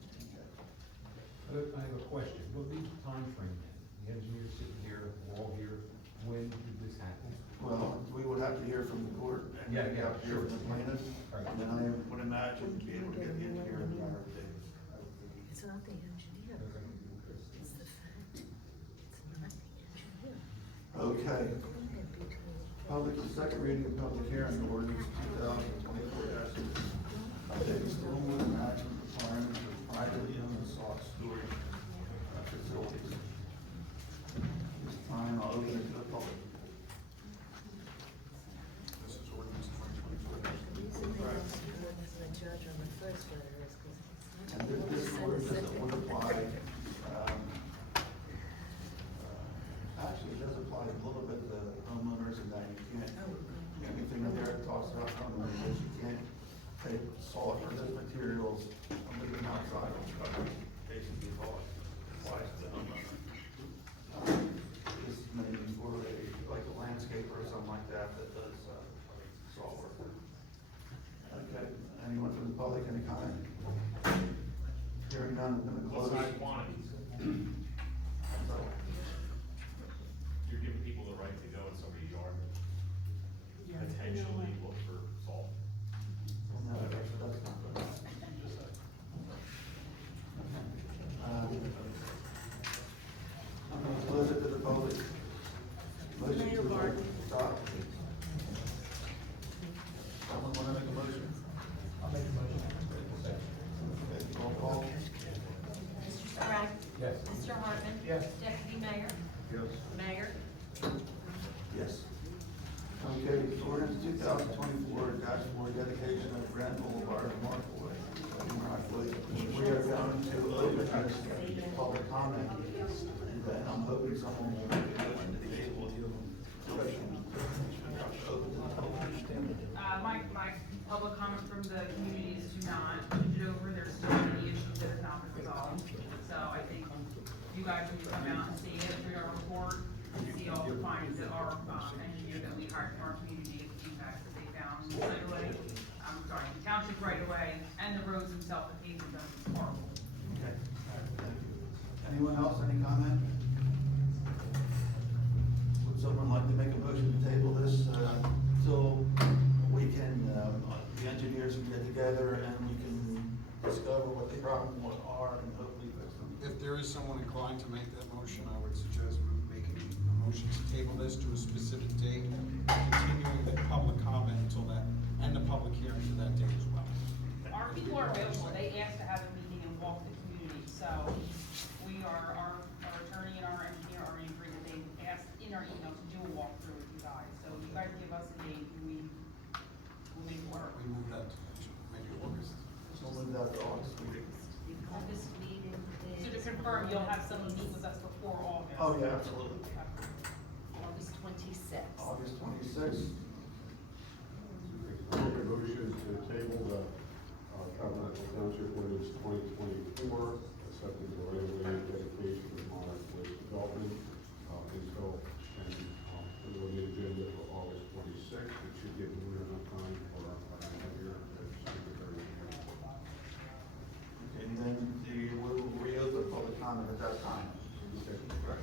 I have a question. What is the timeframe then? The engineer's sitting here, we're all here. When did this happen? Well, we would have to hear from the court and Yeah, we yeah, have to hear sure. from the plaintiff. Right. And then I would imagine be able to get the engineer in the matter of days. It's not the engineer, it's the fact, it's not the engineer. Okay. In between. Public, second reading of public hearing ordinance 2024 updating stormwater management requirements for privately owned salt storage facilities. This time I'll open it to the public. This is ordinance 2024. The reason they asked you wasn't the judge on the first letter is because it's And not. this ordinance would apply, actually, it does apply a little bit to homeowners in that you can't, anything in there that talks about homeowners, is you can't take salt or those materials and leave them outside on the property. Basically, all it applies to the homeowner. This is mainly for like a landscaper or something like that that does, salt work. Okay, anyone from the public, any comment? Hearing none, I'm gonna close. quantities. So, You're giving people the right to go in somebody's yard, potentially look for salt. no, that's not good. I'm gonna close it to the public. Motion to adjourn. Stop. Someone wanna make a motion? I'll make a motion. Okay, roll call. Mr. Sprague? Yes. Mr. Hartman? Yes. Deputy Mayor? Yes. Mayor? Yes. Okay, ordinance 2024-4, dedication of Grand Boulevard, Markwood, in Rockwood. We are going to open this public comment, and then I'm hoping someone will make a motion to be able to open to the public. My public comment from the community is to not push it over, there's still many issues that have not been resolved. So I think you guys need to come out and see it, read our report, and see all the findings that our, engineer that we hired from our community, the impacts that they found in the right away, the township right away, and the roads themselves, the pavement, them, it's horrible. Okay, all right, thank you. Anyone else, any comment? Would someone like to make a motion to table this, till we can, the engineers can get together and we can discover what the problems are and hopefully fix them? If there is someone inclined to make that motion, I would suggest making a motion to table this to a specific date, continuing the public comment until that, and the public hearing to that date as well. Our people are available, they asked to have a meeting and walk the community, so we are, our attorney and our engineer are in agreement, they asked in our email to do a walkthrough with you guys, so you guys give us a date and we will make it work. We move that to maybe August. We'll move that to August meeting. August meeting is. So to confirm, you'll have someone meet with us before August. Oh, yeah, absolutely. August 26th. August 26th. Make a motion to table the Tabernacle Township ordinance 2024, accepting the right-of-way dedication of Monarch Place Development until, and put it on the agenda for August 26th. It should give more than enough time for our engineer and secretary. Okay, and then we'll reopen public comment at that time. Okay, correct.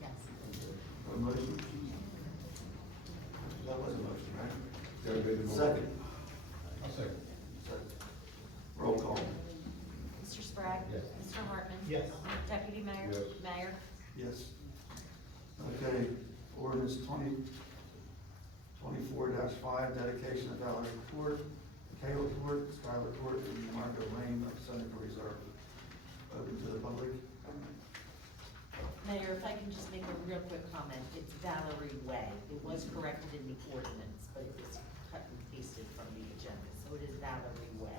Yes. A motion? That was a motion, right? Gotta make a motion. Second. I'll second. Second. Roll call. Mr. Sprague? Yes. Mr. Hartman? Yes. Deputy Mayor? Yes. Mayor? Yes. Okay, ordinance 2024-5, dedication of Valley Court, Kayla Court, Skylar Court, and Marco Lane of Seneca Reserve. Open to the public. Mayor, if I can just make a real quick comment, it's Valerie Way. It was corrected in the ordinance, but it was cut and pasted from the agenda, so it is Valerie Way.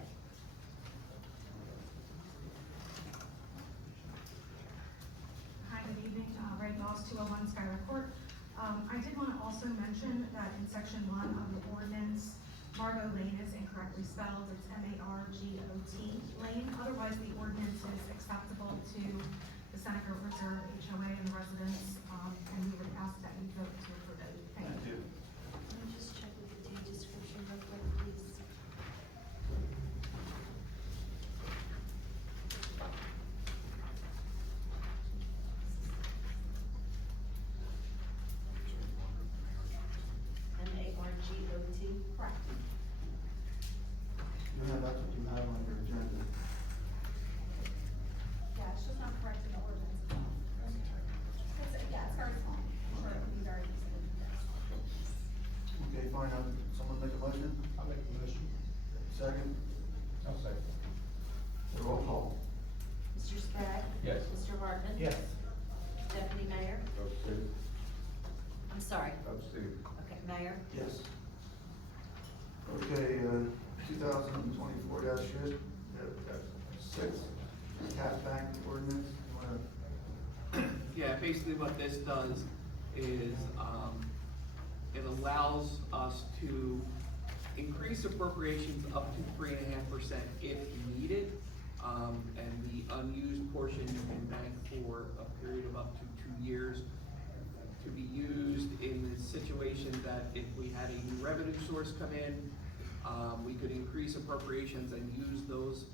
Hi, good evening, Ray Goss, 201 Skylar Court. I did want to also mention that in section 1 of the ordinance, Margot Lane is incorrectly spelled, it's M-A-R-G-O-T Lane. Otherwise, the ordinance is acceptable to the Seneca Reserve HOA and the residents, and we would ask that you vote to approve it. Thank you. Let me just check with the deed description real quick, please. M-A-R-G-O-T? Correct. Yeah, that's what you have on your agenda. Yeah, it's just not correct in the ordinance itself. Yeah, it's very small. I'm sure it can be very easily fixed. Okay, fine, someone make a motion? I'll make the motion. Second? I'll second. Roll call. Mr. Sprague? Yes. Mr. Hartman? Yes. Deputy Mayor? Abstain. I'm sorry. Abstain. Okay, Mayor? Yes. Okay, 2024-6, cap bank ordinance, you wanna? Yeah, basically what this does is, it allows us to increase appropriations up to 3.5% if needed. And the unused portion you can bank for a period of up to 2 years to be used in the situation that if we had a new revenue source come in, we could increase appropriations and use those.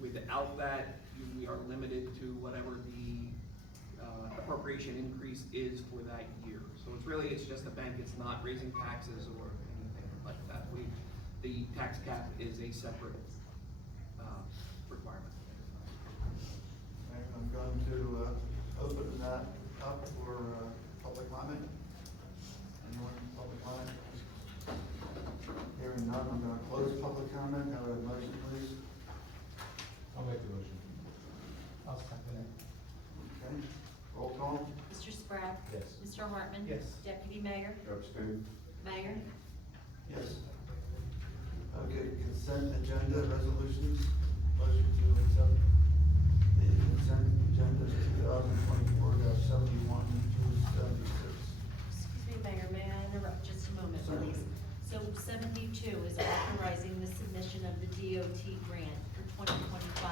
Without that, we are limited to whatever the appropriation increase is for that year. So it's just a bank, it's not raising taxes or anything like that. The tax cap is a separate requirement. And I'm going to open that up for public comment. Anyone in public comment? Hearing none, I'm going to close public comment. Have a motion, please. I'll make the motion. I'll second it. Okay, roll call. Mr. Sprague? Yes. Mr. Hartman? Yes. Deputy Mayor? Abstain. Mayor? Yes. Okay, consent agenda resolutions. Motion to accept the consent agenda 2024-71 through 76. Excuse me, Mayor, may I interrupt just a moment, Certainly. please? So 72 is authorizing the submission of the DOT grant for 2025.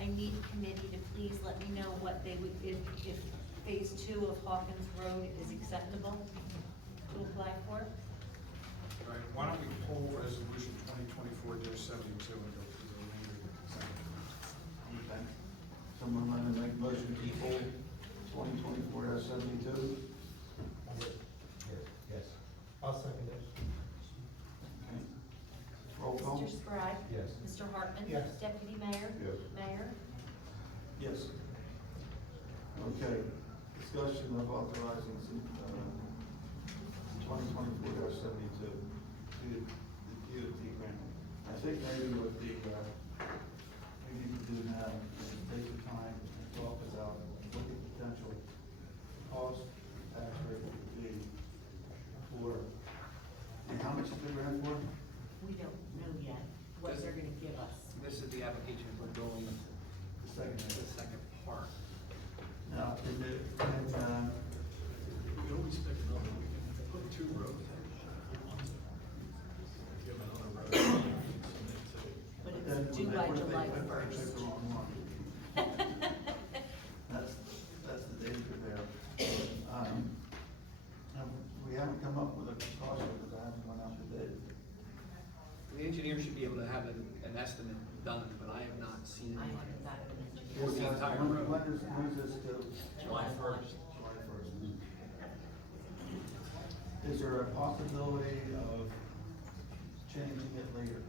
I need committee to please let me know what they would, if phase 2 of Hawkins Road is acceptable to apply for. All right, why don't we pull resolution 2024-72 and go through the remainder of the consent. Okay. Someone want to make a motion to pull 2024-72? Yes. I'll second it. Okay. Roll call. Mr. Sprague? Yes. Mr. Hartman? Yes. Deputy Mayor? Yes. Mayor? Yes. Okay, discussion of authorizing 2024-72, the DOT grant. I think maybe what we need to do now is take the time and talk about what the potential cost, tax rate would be for, and how much is the grant for? We don't know yet what they're gonna give us. This is the application we're going, The second. the second part. Now, We always pick another, we can put 2 roads. Give another road. But then it's due by what if they- July what if they pick 1st. the wrong one? That's the danger there. We haven't come up with a cost because I haven't gone out to bid. The engineer should be able to have an estimate done, but I have not seen I one. haven't gotten an engineer. For the entire When- road. When is this due? July 1st. July 1st. Is there a possibility of changing it later?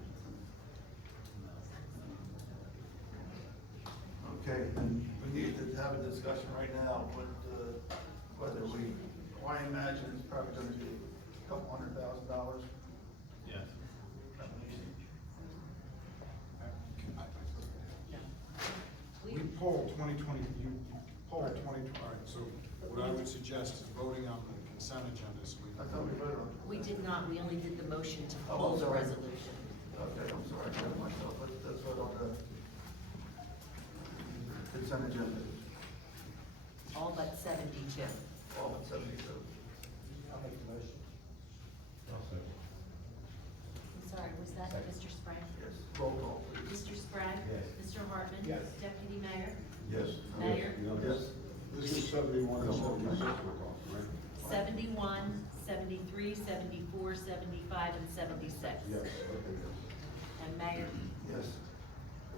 Okay, then we need to have a discussion right now with, whether I imagine it's probably gonna be a couple $100,000. Yes. We pulled 2020, poll 2020, all right, so what I would suggest is voting on the consent agenda, so we I thought we voted on. We did not, we only did the motion to Oh, pull the sorry. resolution. Okay, I'm sorry, I got myself, let's vote on the consent agenda. All but 72. All at 72. I'll make the motion. I'm sorry, was that Mr. Sprague? Yes, roll call, please. Mr. Sprague? Yes. Mr. Hartman? Yes. Deputy Mayor? Yes. Mayor? Yes. This is 71 and 76 we're talking, right? 71, 73, 74, 75, and 76. Yes, okay. And Mayor? Yes.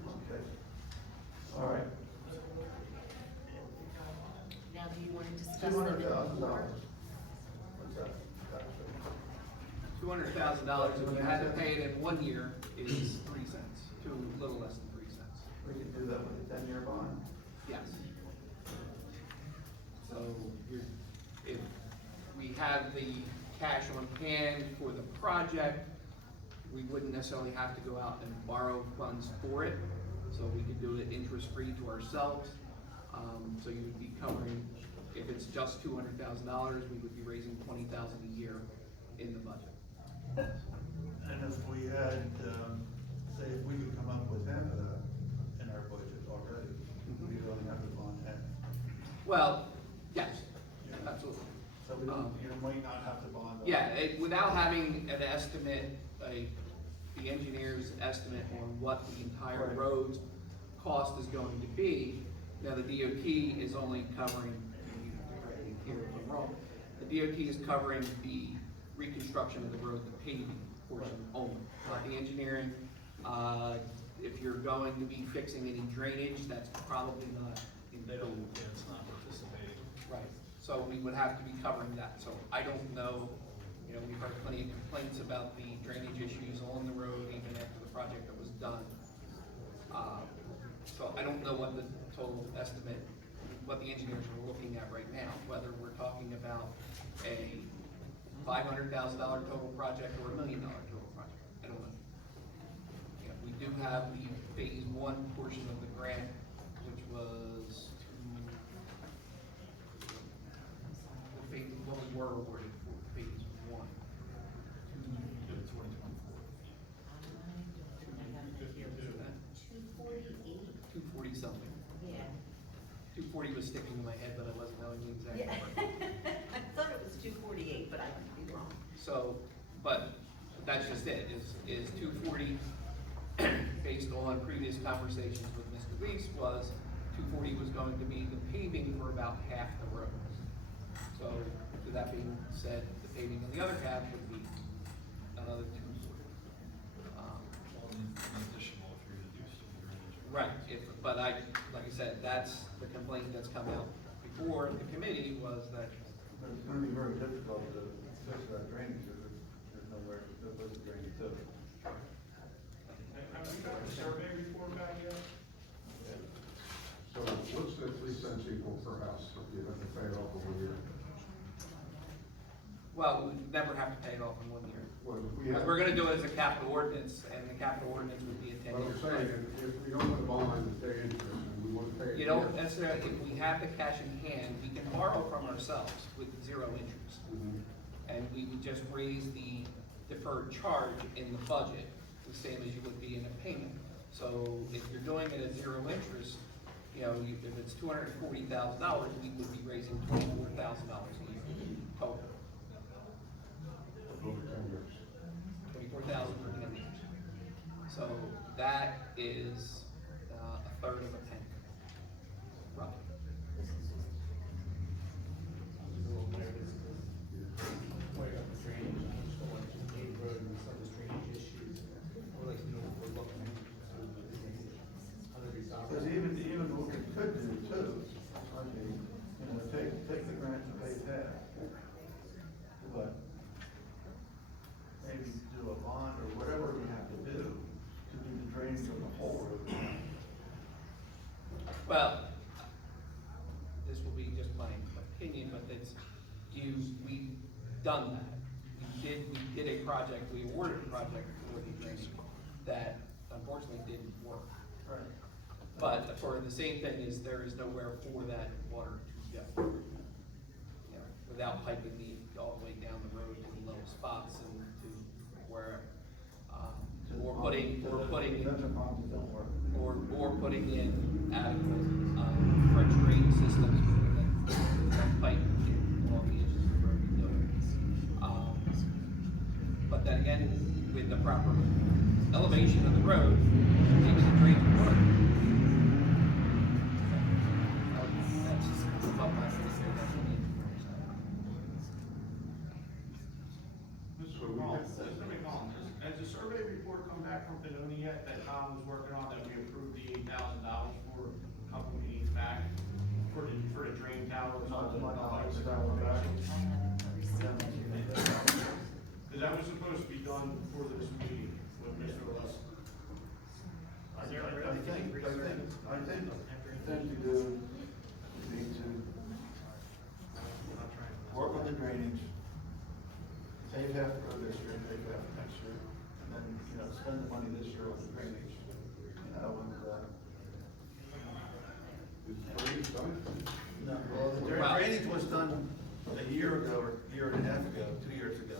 Okay. All right. Now, do you want to discuss $200,000. the What's that? $200,000, if you had to pay it in 1 year, is 3 cents, to a little less than 3 cents. We can do that with a 10-year bond. Yes. So, if we have the cash on hand for the project, we wouldn't necessarily have to go out and borrow funds for it. So we could do it interest-free to ourselves. So you would be covering, if it's just $200,000, we would be raising $20,000 a year in the budget. And if we had, say, if we could come up with half of that in our budget already, we would only have to bond half. Well, yes, absolutely. So we don't, you might not have to bond. all. Yeah, without having an estimate, the engineer's estimate on what the entire Right. road's cost is going to be. Now, the DOT is only covering, you have to correct me here if I'm wrong, the DOT is covering the reconstruction of the road, the paving portion only, not the engineering. If you're going to be fixing any drainage, that's probably not included. It's not participating. Right, so we would have to be covering that, so I don't know, you know, we've heard plenty of complaints about the drainage issues on the road even after the project was done. So I don't know what the total estimate, what the engineers are looking at right now, whether we're talking about a $500,000 total project or $1 million total project, I don't know. Yeah, we do have the phase 1 portion of the grant, which was what we were awarded for phase 1. 240 something. Yeah. 240 was sticking in my head, but I wasn't knowing the exact Yeah. number. I thought it was 248, but I could be wrong. So, but that's just it, is 240, based on previous conversations with Mr. Reese, was 240 was going to be the paving for about half the road. So, with that being said, the paving on the other half would be another 240. Additional if you're gonna do some drainage. Right, but like I said, that's the complaint that's come out before the committee was that, But it's gonna be very difficult to fix that drainage, because there's nowhere to put the drainage to. Have we got a survey report back yet? So what's the 3 cents equal per house if you have to pay it off over a year? well, we never have to pay it off in 1 year. Well, if we Because have. we're gonna do it as a capital ordinance, and the capital ordinance would be a But 10-year I'm saying, plan. if we don't want to bond and pay interest, and we want to pay it. You don't here, necessarily, if we have the cash in hand, we can borrow from ourselves with 0 interest. Mhm. And we would just raise the deferred charge in the budget, the same as you would be in a payment. So if you're doing it at 0 interest, you know, if it's $240,000, we would be raising $24,000 a year total. Over 10 years. 24,000 for 10 years. So that is a third of a penny, roughly. Point up the drainage, I just don't want to pave road and some of the drainage issues. I'd like to know what we're looking at. Because even what we could do too, I mean, you know, take the grant and pay half. But maybe do a bond or whatever we have to do the drainage of the whole road. Well, this will be just my opinion, but it's, we've done that. We did a project, we awarded a project for the drainage that unfortunately didn't work. Right. But for the same thing is, there is nowhere for that water to go. You know, without piping the, all the way down the road to the low spots and to where, or putting in adequate, French drain systems that pipe along the edges of the road to do it. But then again, with the proper elevation of the road, it makes the drains work. That's just above my pay grade, that's what Mr. McCollum, has the survey report come back from Benoni yet that Tom was working on, that we approved the $8,000 for a couple meetings back for the drain towers? Because that was supposed to be done before this meeting with Mr. Lewis. I think the thing to do would be to work on the drainage, pave half the road this year, pave half next year, and then, spend the money this year on the drainage, No, well, the drainage was done a year ago, or a year and a half ago, 2 years ago,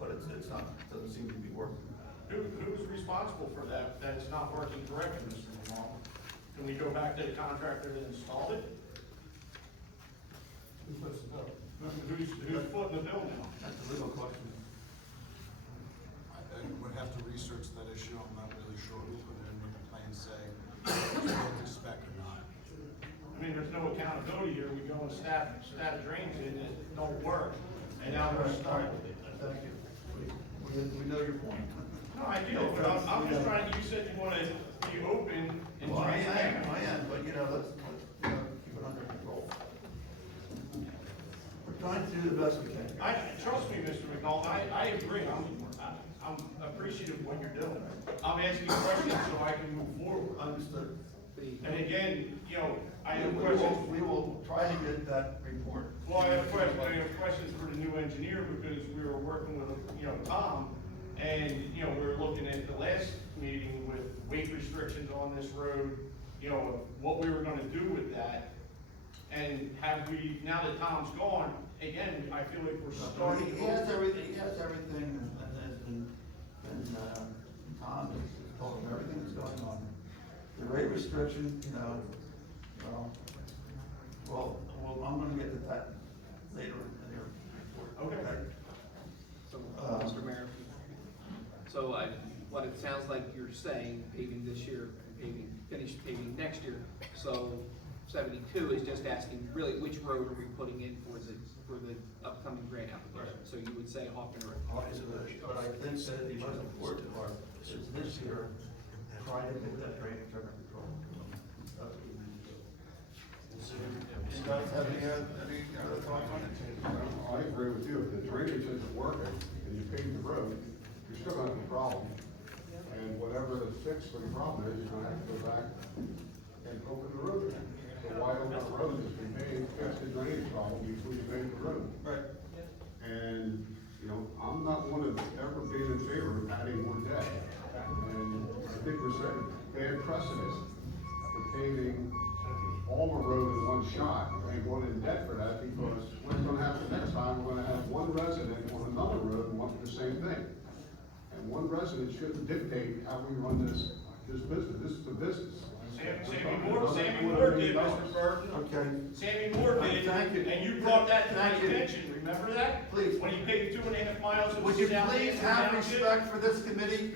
but it's not, doesn't seem to be working. Who's responsible for that, that it's not working correctly, Mr. McCollum? Can we go back to the contractor that installed it? Who puts the bill? Who's footing the bill now? That's a legal question. I would have to research that issue, I'm not really sure who put it in, what the plans say, what to spec or not. I mean, there's no accountability here, we go and stab drains in, it don't work, and now we're stuck with it. Thank you. We know your point. No, I do, but I'm just trying, you said you wanna be open and Well, I transparent. am, but let's keep it under control. We're trying to do the best we can. Trust me, Mr. McCollum, I agree, I'm appreciative of what you're doing. I'm asking questions so I can move forward. Understood. And again, I have We questions. will try to get that report. Well, I have questions for the new engineer, because we were working with, Tom, and, we were looking at the last meeting with weight restrictions on this road, what we were gonna do with that. And have we, now that Tom's gone, again, I feel like we're starting. He has everything, and Tom has told him everything that's going on. The rate restriction, well, I'm gonna get to that later in your report. Okay. So, Mr. Mayor, so what it sounds like you're saying, paving this year, finish paving next year. So 72 is just asking, really, which road are we putting in for the upcoming grant application? So you would say Hoffman Road. But I think that the most important part is this year, try to get that drainage under control. You guys have any other thoughts on it? I agree with you, if the drainage isn't working and you pave the road, you're still gonna have a problem. And whatever the fix for the problem is, you're gonna have to go back and open the road again. So why open the road is to fix the drainage problem before you pave the road? Right. And, I'm not one of ever being in favor of adding more debt. And I think we're setting bad precedent for paving all the road in one shot and going in debt for that, because what's gonna happen next time, we're gonna have one resident on another road wanting the same thing. And one resident shouldn't dictate how we run this business. This is a business. Sammy Moore did, Mr. Burton. Okay. Sammy Moore did, Thank you. and you brought that to my Thank you. attention, remember that? Please. When he paved 2.5 miles of Would you South please Hampton have Township? respect for this committee?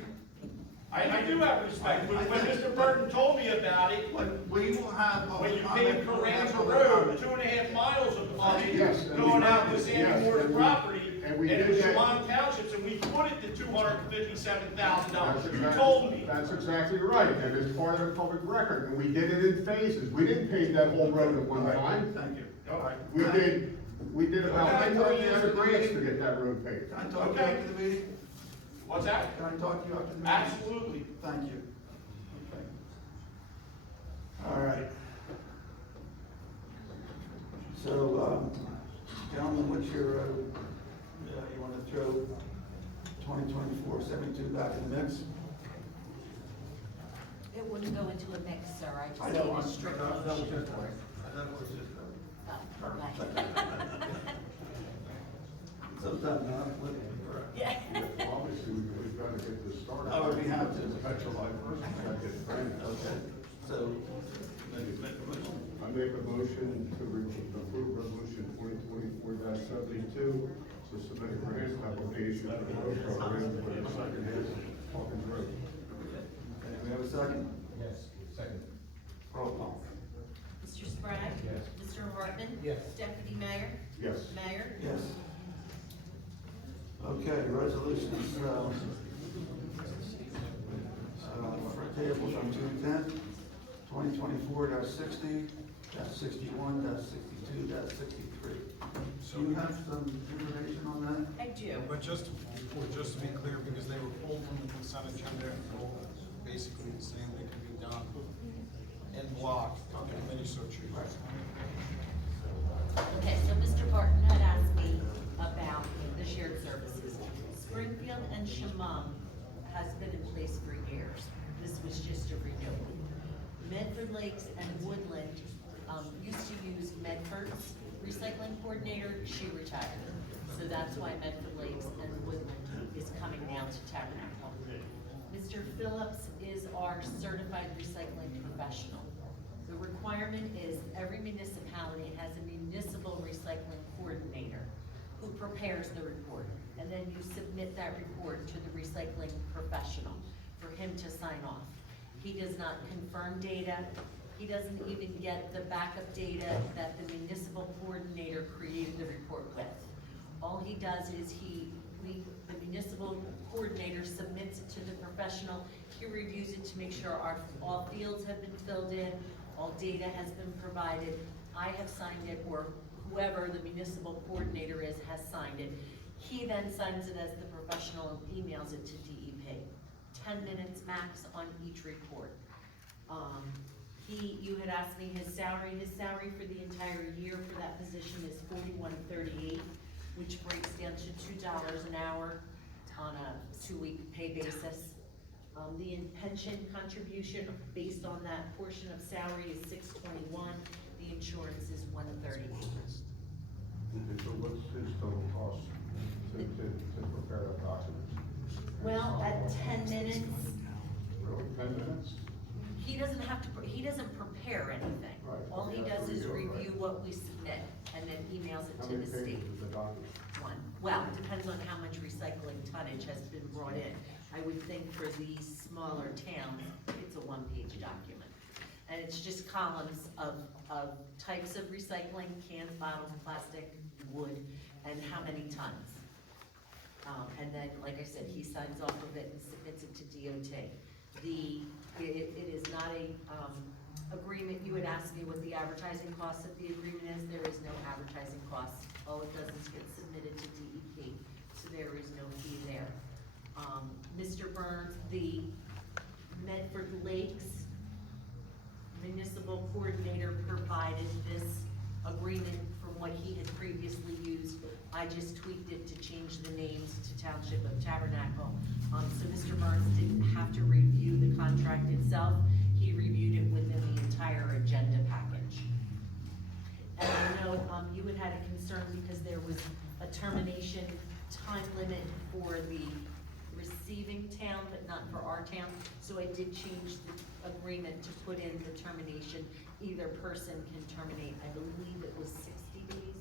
I do have respect, but when Mr. Burton told me about it, We will have. when you paved Carranza Road, 2.5 miles of it, Yes, and going we out did, to Sammy yes, Moore's and we- property, and and we it did was that. Shalon Townships, and we put it to $257,000. That's You exactly- told me. That's exactly right, and it's part of the public record, and we did it in phases. We didn't pave that whole road at one time. Thank you. All right. We did about Okay. 300 grants to get that road paved. Can I talk to you after the meeting? What's that? Can I talk to you after the meeting? Absolutely. Thank you. Okay. All right. So, gentlemen, what's your, you want to throw 2024-72 back in the mix? If It wouldn't go into a mix, sir, I I just know, need a I'm, strict that was motion just, for it. that was just, Oh, okay. sometimes not politically correct. Yeah. Obviously, we've got to get this started. I would be happy to. Perpetual life first, we've got to get granted. Okay, so, make a motion. I make a motion to approve resolution 2024-72, to submit a grant application for the road program for the second half of Hawkins Road. Okay, we have a second? Yes, second. Roll call. Mr. Sprague? Yes. Mr. Hartman? Yes. Deputy Mayor? Yes. Mayor? Yes. Okay, resolutions, for tables on June 10th, 2024-60, -61, -62, -63. Do you have some information on that? I do. But just to be clear, because they were pulled from the consent agenda, and they're all basically the same, they can be done in block, if the committee so chooses. Okay, so Mr. Barton had asked me about the shared services. Springfield and Shamum has been in place for years. This was just a renewal. Medford Lakes and Woodland, used to use Medford's recycling coordinator, she retired. So that's why Medford Lakes and Woodland is coming now to Tabernacle. Mr. Phillips is our certified recycling professional. The requirement is every municipality has a municipal recycling coordinator who prepares the report. And then you submit that report to the recycling professional for him to sign off. He does not confirm data. He doesn't even get the backup data that the municipal coordinator created the report with. All he does is the municipal coordinator submits it to the professional. He reviews it to make sure all fields have been filled in, all data has been provided. I have signed it, or whoever the municipal coordinator is has signed it. He then signs it as the professional and emails it to DEP. 10 minutes max on each report. You had asked me his salary for the entire year for that position is $41.38, which breaks down to $2 an hour on a 2-week pay basis. The pension contribution based on that portion of salary is $621, the insurance is $138. So what's his total cost to prepare that document? Well, at 10 minutes, Really, 10 minutes? he doesn't prepare anything. Right. All he does is review what we submit and then emails it How to many the state. pages is the document? One. Well, it depends on how much recycling tonnage has been brought in. I would think for these smaller towns, it's a 1-page document. And it's just columns of types of recycling, cans, bottles, plastic, wood, and how many tons. And then, like I said, he signs off of it and submits it to DOT. It is not a, agreement. You had asked me what the advertising cost of the agreement is. There is no advertising cost. All it does is get submitted to DEP, so there is no fee there. Mr. Burns, the Medford Lakes municipal coordinator provided this agreement from what he had previously used. I just tweaked it to change the names to Township of Tabernacle. So Mr. Burns didn't have to review the contract itself. He reviewed it within the entire agenda package. And I know, you had a concern because there was a termination time limit for the receiving town, but not for our town. So I did change the agreement to put in the termination. Either person can terminate, I believe it was 60 days.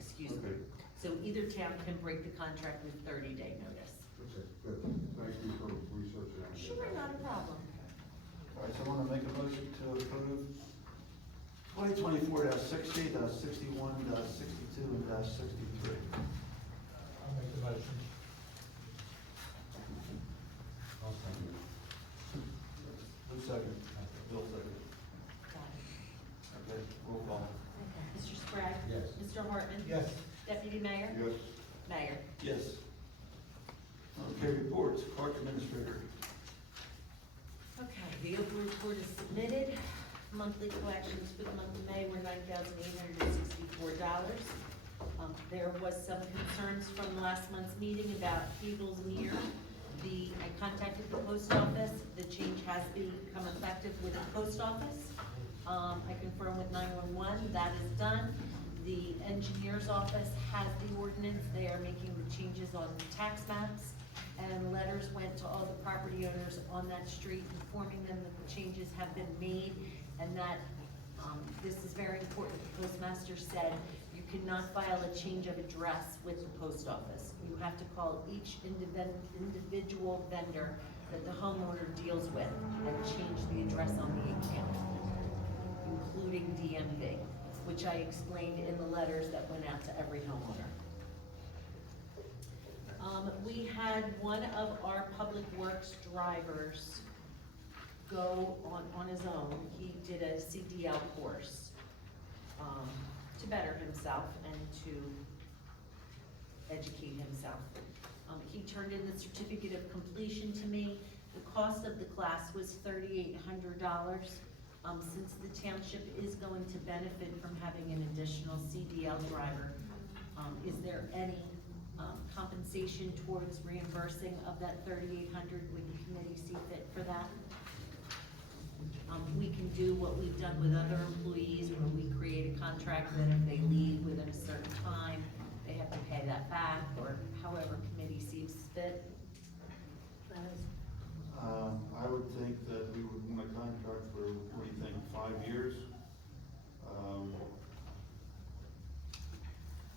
Excuse me. Okay. So either town can break the contract with 30-day notice. Okay, good. Thank you for researching that. Sure, not a problem. All right, so I want to make a motion to approve 2024-60, -61, -62, and -63. I'll make the motion. I'll second. Who's second? Bill second. Got it. Okay, roll call. Mr. Sprague? Yes. Mr. Hartman? Yes. Deputy Mayor? Yes. Mayor? Yes. Okay, reports, Clerk Administrator. Okay, the Oprah report is submitted. Monthly collections for the month of May were $9,864. There was some concerns from last month's meeting about Eagles Meter. I contacted the post office. The change has become effective with the post office. I confirmed with 911, that is done. The engineer's office has the ordinance. They are making the changes on the tax maps. And letters went to all the property owners on that street informing them that the changes have been made and that, this is very important. The postmaster said you cannot file a change of address with the post office. You have to call each individual vendor that the homeowner deals with and change the address on the account, including DMV, which I explained in the letters that went out to every homeowner. We had one of our public works drivers go on his own. He did a CDL course, to better himself and to educate himself. He turned in the certificate of completion to me. The cost of the class was $3,800. Since the township is going to benefit from having an additional CDL driver, is there any compensation towards reimbursing of that $3,800? Would the committee see fit for that? We can do what we've done with other employees, where we create a contract that if they leave within a certain time, they have to pay that back, or however committee sees fit. I would think that we would want a contract for, what do you think, 5 years?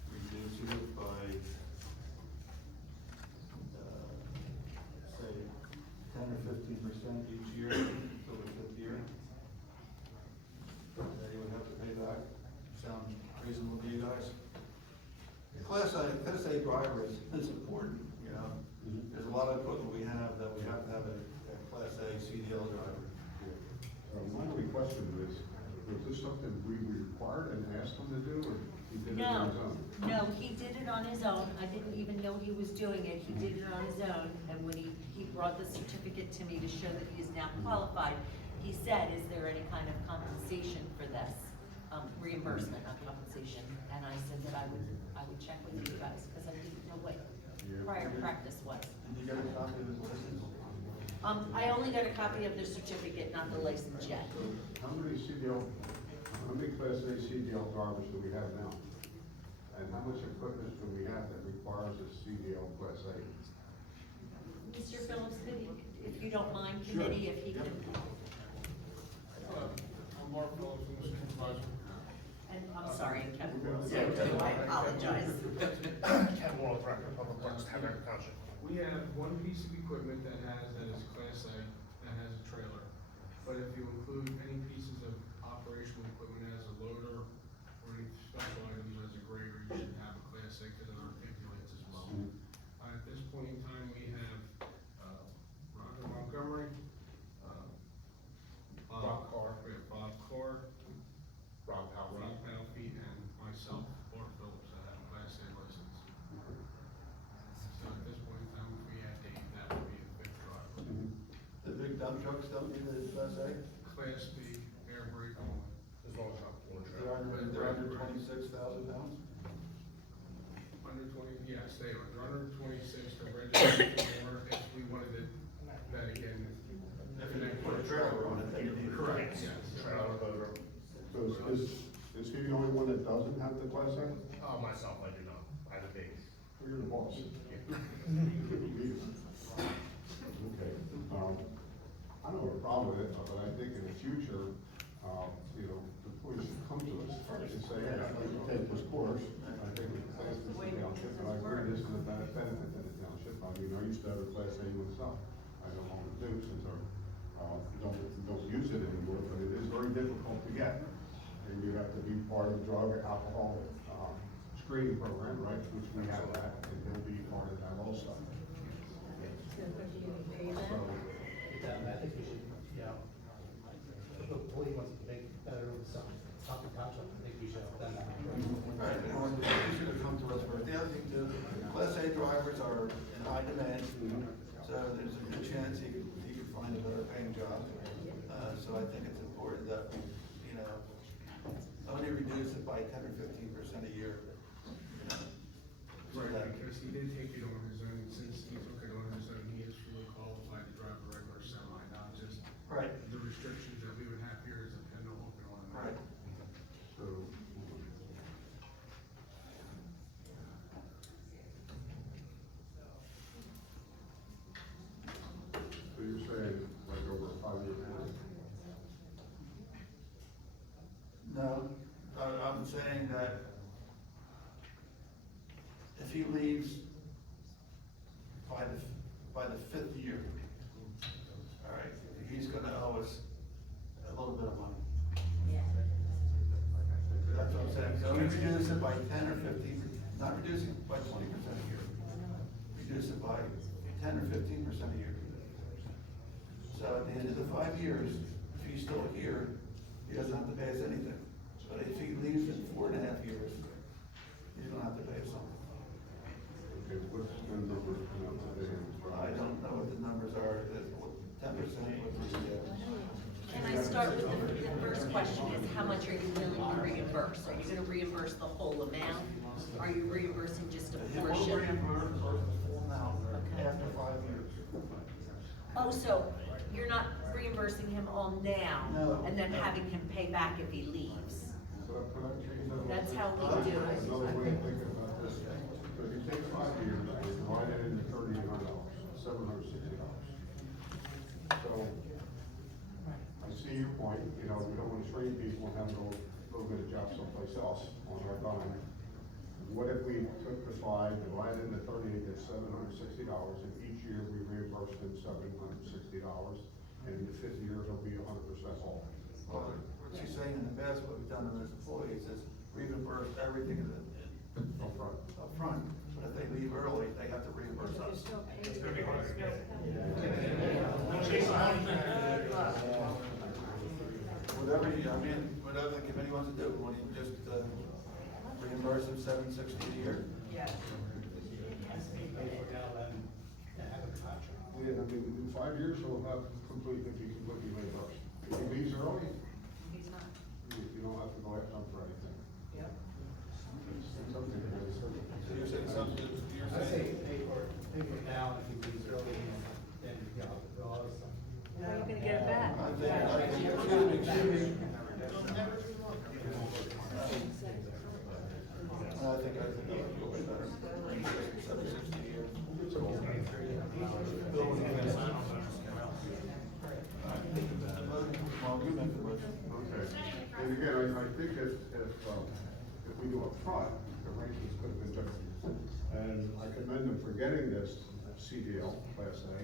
Reduce it by, say, 10 or 15% each year till the 5th year. That you would have to pay back. Sound reasonable to you guys? Class A driver is important, you know. There's a lot of equipment we have that we have to have a Class A CDL driver. My only question is, was this something we required and asked him to do, or he did it No, on his own? no, he did it on his own. I didn't even know he was doing it. He did it on his own, and when he brought the certificate to me to show that he is now qualified, he said, is there any kind of compensation for this? Reimbursement, not compensation, and I said that I would check with you guys, because I didn't know what prior practice was. Did you get a copy of his license? I only got a copy of the certificate, not the license yet. How many Class A CDL drivers do we have now? And how much equipment do we have that requires a CDL Class A? Mr. Phillips, if you don't mind, committee, if he can. I'm Mark Phillips, I'm the supervisor. And I'm sorry, Kevin Wilson, I apologize. Ken Wall, Director of Public Works, Tabernacle Township. We have one piece of equipment that is Class A, that has a trailer. But if you include any pieces of operational equipment as a loader or any special items as a grader, you should have a Class A, because it articulates as well. At this point in time, we have, Roger Montgomery, Bob Carr. we have Bob Carr, Rob Powell. Rob Palfy, and myself, Mark Phillips, that have a Class A license. So at this point in time, if we add Dave, that would be a fifth driver. The big dump trucks don't need a Class A? Class B, air brake only. As long as not pulling They're under 26,000 pounds? Under 20, yes, they are. They're under 26, they're registered for, if we wanted it, that again. If you put a trailer on it, then you need a Correct, Class A. yes. Trailer loader. So is he the only one that doesn't have the Class A? Myself, I do not. I have a big. Well, you're the boss. Okay, I don't have a problem with it, but I think in the future, the police should come to us first and say, hey, I'd like to take this course. I think we can pass this in the township, and I agree this is a benefit to the township. I mean, I used to have a Class A myself. I no longer do since don't use it anymore, but it is very difficult to get. And you have to be part of the drug or alcohol, screening program, right, which we have that, and he'll be part of that also. I think we should, if the police wants to make better with something township, I think we should have done that. Right, you should have come to us first. The other thing too, Class A drivers are in high demand, so there's a good chance he could find a better paying job. So I think it's important that we reduce it by 10 or 15% a year. Right, because he did take it on his own, and since he took it on his own, he is fully qualified to drive a regular semi, not just Right. the restrictions that we would have here as a Kendall open on. Right. So, so you're saying like over a 5-year period? No, I'm saying that if he leaves by the 5th year, all right, he's gonna owe us a little bit of money. That's what I'm saying, so we reduce it by 10 or 15, not reducing it by 20% a year. Reduce it by 10 or 15% a year. So at the end of the 5 years, if he's still here, he doesn't have to pay us anything. But if he leaves in 4.5 years, he's gonna have to pay us something. Okay, what's the number come out today? I don't know what the numbers are, 10% would be, Can I start with the first question is, how much are you willing to reimburse? Are you gonna reimburse the whole amount? Are you reimbursing just a He will portion? reimburse the full amount after 5 years. Oh, so you're not reimbursing him all now? No. And then having him pay back if he leaves? Could I change that? That's how we do it. Another way of thinking about this, so if you take 5 years, you divide it into $3,800, $760. So, I see your point, you know, we don't want to train people and have them go get a job someplace else on our dime. What if we took the 5, divided into 38, that's $760, and each year we reimburse them $760, and in the 5th year, it'll be 100% all. Well, what she's saying in the past, what we've done to those employees is reimburse everything Up front. up front, but if they leave early, they have to reimburse us. Whatever you, I mean, whatever the committee wants to do, want you just reimburse them $760 a year? Yes. Yeah, I mean, in 5 years, he'll have completely reimbursed. If he leaves early, He's not. you don't have to go after him for anything. Yep. It's up to you guys. So you're saying something, you're I say saying, pay for it now, if he leaves early, and then, you know, draw some. How are you gonna get it back? I think, excuse me. I think you'll be better. $760 a year. Well, you make the motion. Okay, and again, I think if we do up front, the arrangements could have been different. And I commend them for getting this CDL, Class A,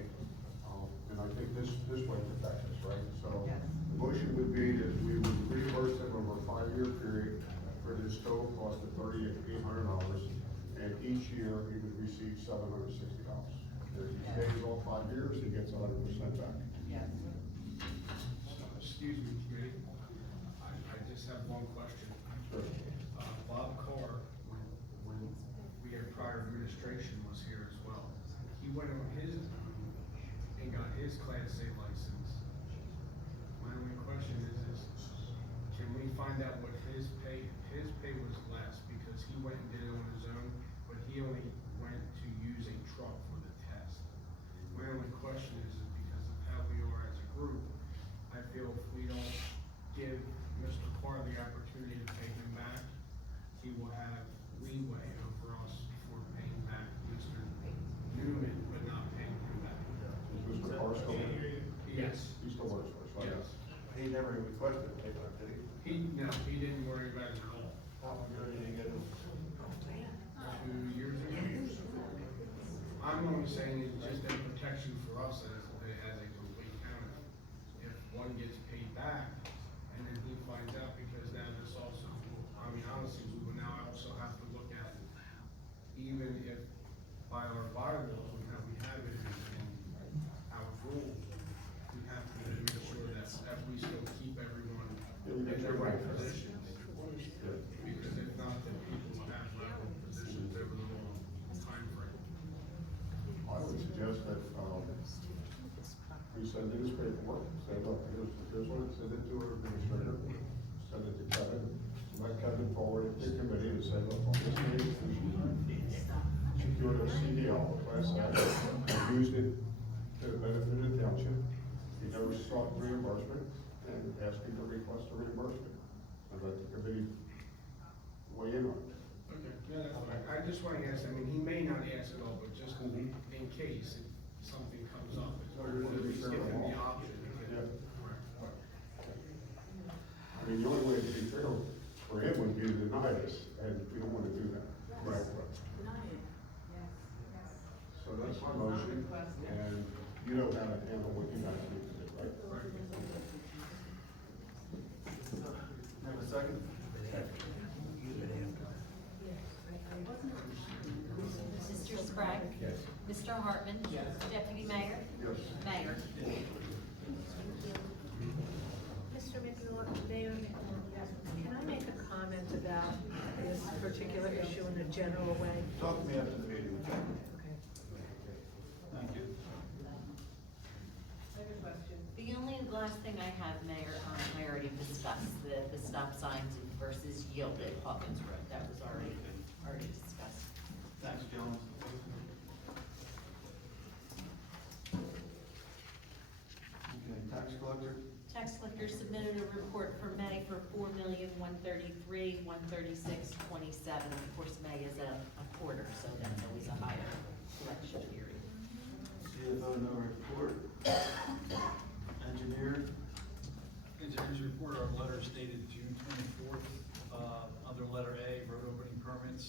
and I think this way protects us, right? So, the motion would be that we would reimburse them over a 5-year period for this total cost of $3,800, and each year he would receive $760. If he stays all 5 years, he gets 100% back. Yes. Excuse me, committee, I just have one question. Sure. Bob Carr, when we had prior administration was here as well, he went on his own and got his Class A license. My only question is can we find out what his pay was less, because he went and did it on his own, but he only went to use a truck for the test. My only question is because of how we are as a group, I feel if we don't give Mr. Carr the opportunity to pay him back, he will have leeway over us for paying back Mr. Newman, but not paying him back. Is Mr. Carr still there? Yes. He still works for us, right? Yes. He never requested paper, did he? He didn't worry about it at all. How long ago did he get it? 2 years ago. I'm only saying it's just a protection for us as a complete county. If one gets paid back, and then he finds out, because now this also, I mean, honestly, we will now also have to look at, even if by our bylaws, and how we have it in our rules, we have to make sure that we still keep everyone in the right positions. Because if not, then people will have level positions over the long time frame. I would suggest that, we send in this paperwork, say, look, here's what it, send it to our administrator, send it to Kevin, let Kevin this, and we don't wanna do that. Right. So that's my motion, and you know how to handle what you guys need to do, right? Have a second? Mr. Sprague? Yes. Mr. Hartman? Yes. Deputy Mayor? Yes. Mayor? Mr. Mayor, can I make a comment about this particular issue in a general way? Talk to me after the meeting. Okay. Thank you. The only last thing I have, Mayor, I already discussed, the stop signs versus yield at Hawkins Road. That was already discussed. Thanks, gentlemen. Okay, tax collector? Tax collector submitted a report for May for $4,133,136.27. Of course, May is a quarter, so that's always a higher collection period. CFO, no report. Engineer? Engineers report, our letter is dated June 24th. Under letter A, road opening permits,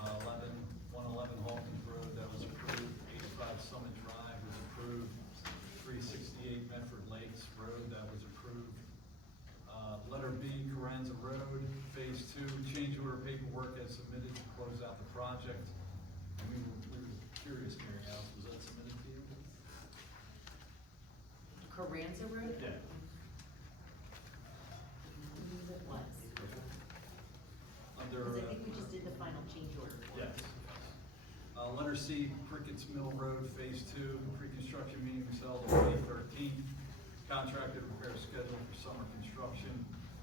111 Hawkins Road, that was approved. 85 Summit Drive was approved. 368 Medford Lakes Road, that was approved. Letter B, Carranza Road, Phase 2, change order paperwork as submitted to close out the project. We were curious, Mary Alice, was that submitted to you? Carranza Road? Yeah. It was. Under. Because I think we just did the final change order. Yes. Letter C, Crickett's Mill Road, Phase 2, pre-construction meeting was held on May 13th. Contracted repair schedule for summer construction.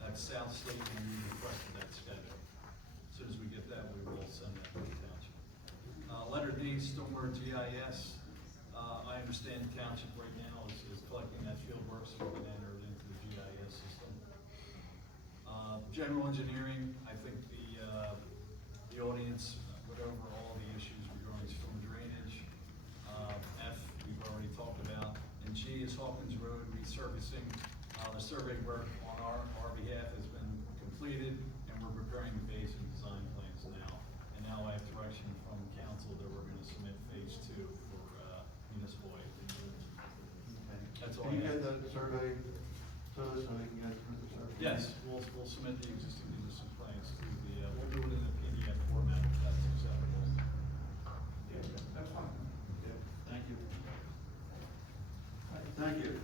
That's South State, and we requested that schedule. As soon as we get that, we will send that to the township. Letter D, Stormwater GIS. I understand the township right now is collecting that field work so we can enter it into the GIS system. General engineering, I think the audience went over all the issues regarding storm drainage. F, we've already talked about. And G is Hawkins Road resurfacing. The survey work on our behalf has been completed, and we're preparing the basin design plans now. And now I have direction from council that we're gonna submit Phase 2 for municipal aid. That's all I Can you have. get that survey to us so we can get through the survey? Yes, we'll submit the existing municipal plans to the, we'll do it in a PDF format if that's acceptable. Yeah, that's fine. Yeah, thank you. Thank you.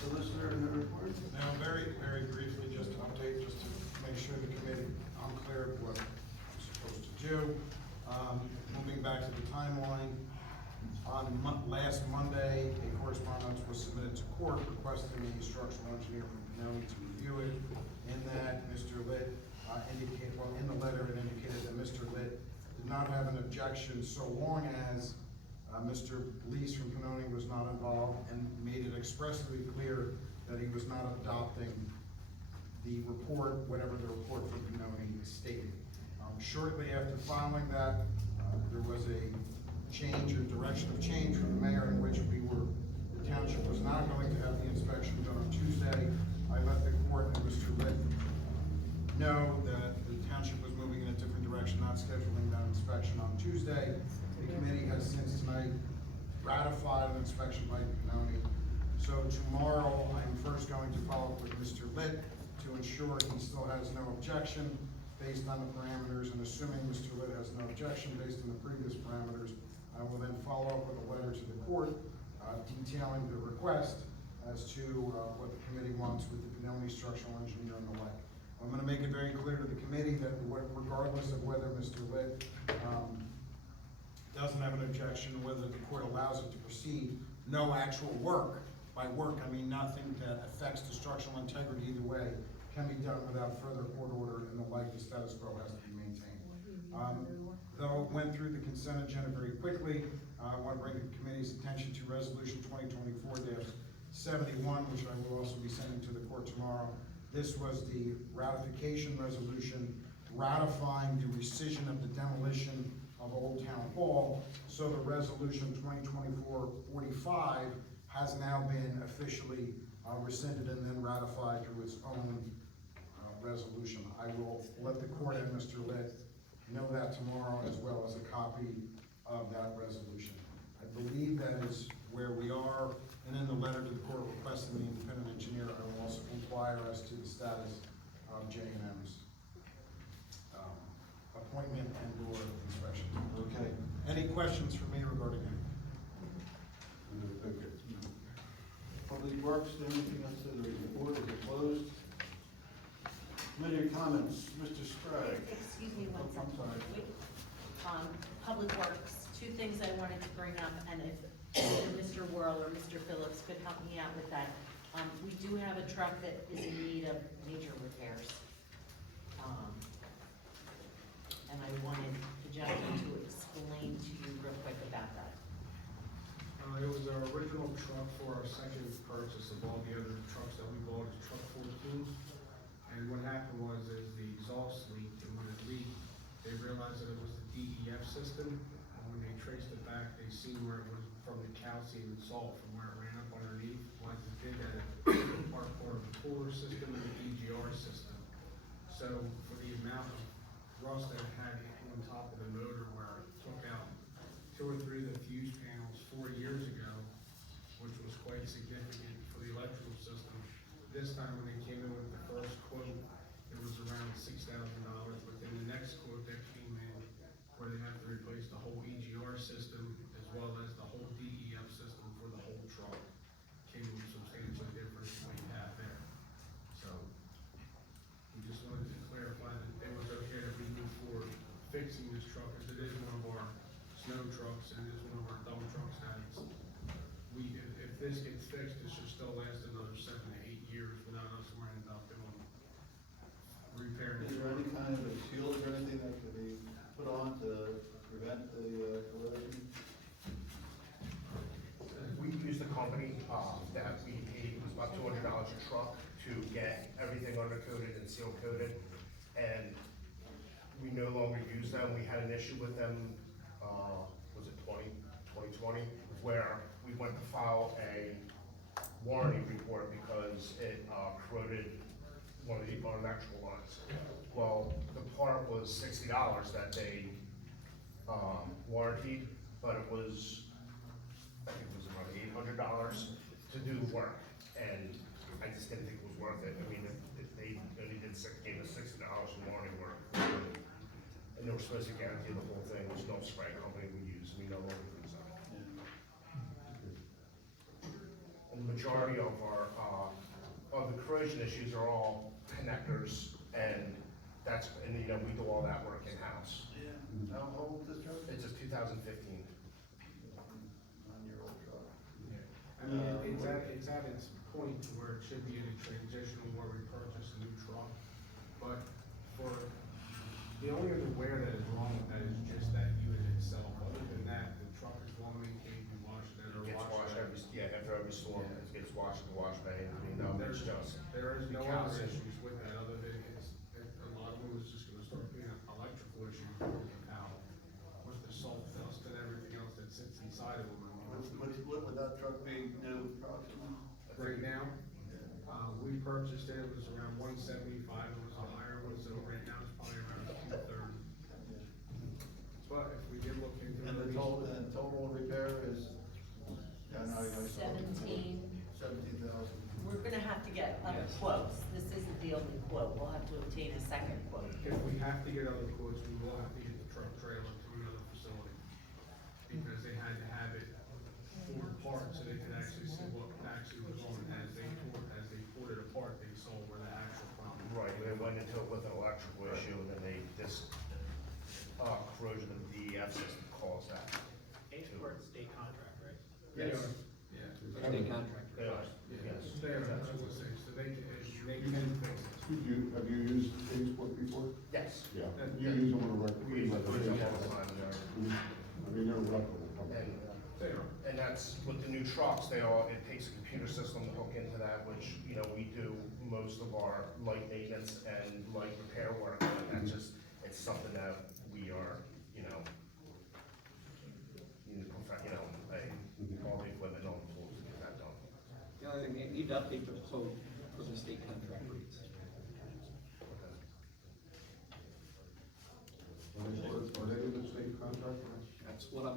Solicitor, no report? Now, very, very briefly, just to update, just to make sure the committee, I'm clear of what I'm supposed to do. Moving back to the timeline, on last Monday, a correspondence was submitted to court requesting a structural engineer from Pinelli to review it. In that, Mr. Litt indicated, well, in the letter, it indicated that Mr. Litt did not have an objection so long as Mr. Lees from Pinelli was not involved, and made it expressly clear that he was not adopting the report, whatever the report from Pinelli stated. Shortly after filing that, there was a change or direction of change from the mayor in which the township was not going to have the inspection done on Tuesday. I let the court and Mr. Litt know that the township was moving in a different direction, not scheduling that inspection on Tuesday. The committee has since tonight ratified an inspection by Pinelli. So tomorrow, I'm first going to follow up with Mr. Litt to ensure he still has no objection based on the parameters, and assuming Mr. Litt has no objection based on the previous parameters, I will then follow up with a letter to the court detailing the request as to what the committee wants with the Pinelli structural engineer and the like. I'm gonna make it very clear to the committee that regardless of whether Mr. Litt doesn't have an objection, whether the court allows it to proceed, no actual work, by work I mean nothing that affects the structural integrity either way, can be done without further court order, and the like, the status quo has to be maintained. Though it went through the consent agenda very quickly, I want to bring the committee's attention to resolution 2024-71, which I will also be sending to the court tomorrow. This was the ratification resolution ratifying the rescission of the demolition of Old Town Hall. So the resolution 2024-45 has now been officially rescinded and then ratified through its own resolution. I will let the court and Mr. Litt know that tomorrow, as well as a copy of that resolution. I believe that is where we are, and in the letter to the court requesting the independent engineer, I will also inquire as to the status of J&M's appointment and/or inspection. Okay. Any questions for me regarding it? Thank you. Public Works, anything else to the report, is it closed? Committee comments, Mr. Sprague. Excuse me one I'm second. sorry. Wait. Public Works, two things I wanted to bring up, and if either Mr. Worrell or Mr. Phillips could help me out with that. We do have a truck that is in need of major repairs. And I wanted the gentleman to explain to you real quick about that. It was our original truck for our second purchase of all the other trucks that we bought, is truck 14. And what happened was, is the exhaust leaked, and when it leaked, they realized that it was the DEF system. And when they traced it back, they seen where it was from the calcium and salt, from where it ran up underneath. Once it did that, it part of the cooler system and the EGR system. So for the amount of rust that it had on top of the motor, where it took out 2 or 3 of the fuse panels 4 years ago, which was quite significant for the electrical system. This time when they came in with the first quote, it was around $6,000, but then the next quote that came in, where they have to replace the whole EGR system as well as the whole DEF system for the whole truck, came in substantially different than what you have there. So, we just wanted to clarify that it was okay that we move forward fixing this truck, because it is one of our snow trucks and it is one of our dump trucks that it's, if this gets fixed, it should still last another 7 to 8 years without us worrying about doing repairing. Is there any kind of a shield or anything that could be put on to prevent the corrosion? We used a company, that we paid, it was about $200 a truck to get everything undercoated and seal coated. And we no longer use them. We had an issue with them, was it 2020, where we went to file a warranty report because it corroded one of our electrical lines. Well, the part was $60 that they warranted, but it was, I think it was around $800 to do the work, and I just didn't think it was worth it. I mean, if they only gave us $60 in warranty work, and they were supposed to guarantee the whole thing, which no spray company we use, we no longer use that. And the majority of our, of the corrosion issues are all connectors, and that's, and you know, we do all that work in-house. Yeah. How old is this truck? It's a 2015. 9-year-old truck. I mean, it's at its point to where it should be in a transition where we purchase a new truck. But for, the only other wear that is wrong with that is just that unit itself. Other than that, the truck is well maintained, we wash it at our It gets wash washed every, after every storm, it gets washed in the wash bay, I mean, no, it's just. There is no the other calcium. issues with that, other than a lot of it was just gonna start being electrical issues with how, with the salt dust and everything else that sits inside of them. What would that truck be new approximately? Right now, we purchased it, it was around 175, it was a higher one, so right now it's probably around 230. But if we did look into And the total repair is? Yeah, no, I saw it. 17,000. We're gonna have to get other quotes. This isn't the only quote. We'll have to obtain a second quote. If we have to get other quotes, we will have to get the truck trailer to another facility, because they had to have it poured apart so they could actually see what actually was on it. As they poured it apart, they saw where the actual problem. Right, they went into it with an electrical issue, and then this corrosion of the DEF system caused that. State contract, right? Yes. Yeah. State contractor. They are, Yes, yes. they are, that's what I'm saying, so they can fix it. Have you used Facebook before? Yes. Yeah, you use them on a We use it all the regular basis. time, I mean, they're a reputable company. and that's, with the new trucks, it takes a computer system to hook into that, which, you know, we do most of our light maintenance and light repair work, and that's just, it's something that we are, you know, all the equipment, all the tools to get that done. The only thing, you need to update the quote for the state contract rates.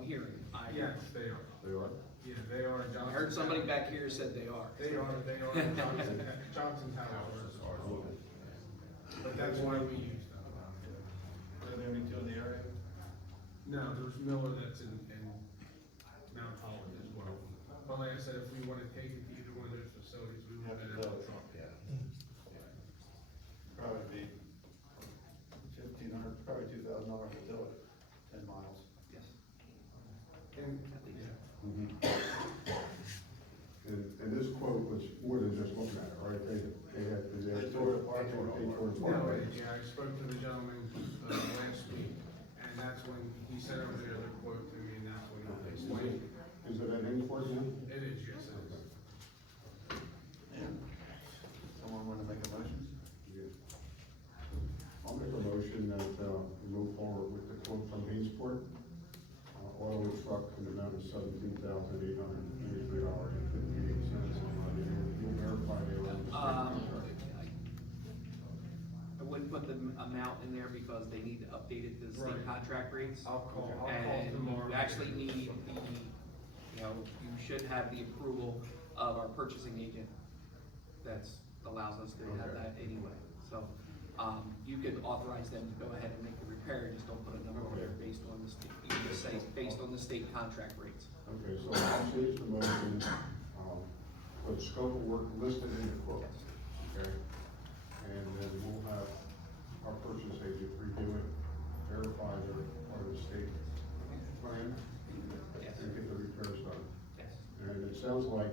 hearing. Yes, they are. They are? Yeah, they are. I heard somebody back here said they are. They are Johnson Township. But that's why we use them. Are there any two in the area? No, there's Miller that's in Mount Holland as well. But like I said, if we want to take it to either one of those facilities, we would better have a truck. Probably be $1,500, probably $2,000 to do it, 10 miles. Yes. And, And this quote was more than just looking at it, right? They tore it apart. They tore it no, apart. yeah, I spoke to the gentleman, last week, and that's when he sent over the other quote to me, and that's when he explained. Is it an import now? It is, yes, it is. And someone want to make a motion? Yeah. I'll make a motion that, we move forward with the quote from Hayesport, oil and truck in the amount of $17,883.58. You'll verify they were. I wouldn't put the amount in there because they need to update it to the state Right. contract rates. I'll call And tomorrow. you actually need the, you should have the approval of our purchasing agent. That's, allows us to have that anyway. So, you could authorize them to go ahead and make the repair, just don't put a number on there based on the state, you just say, based on the state contract rates. Okay, so I'll change the motion, put scope of work listed in the quote, okay? And then we'll have our purchase agent review it, verify they're part of the state plan, Yes. and get the repairs done. Yes. And it sounds like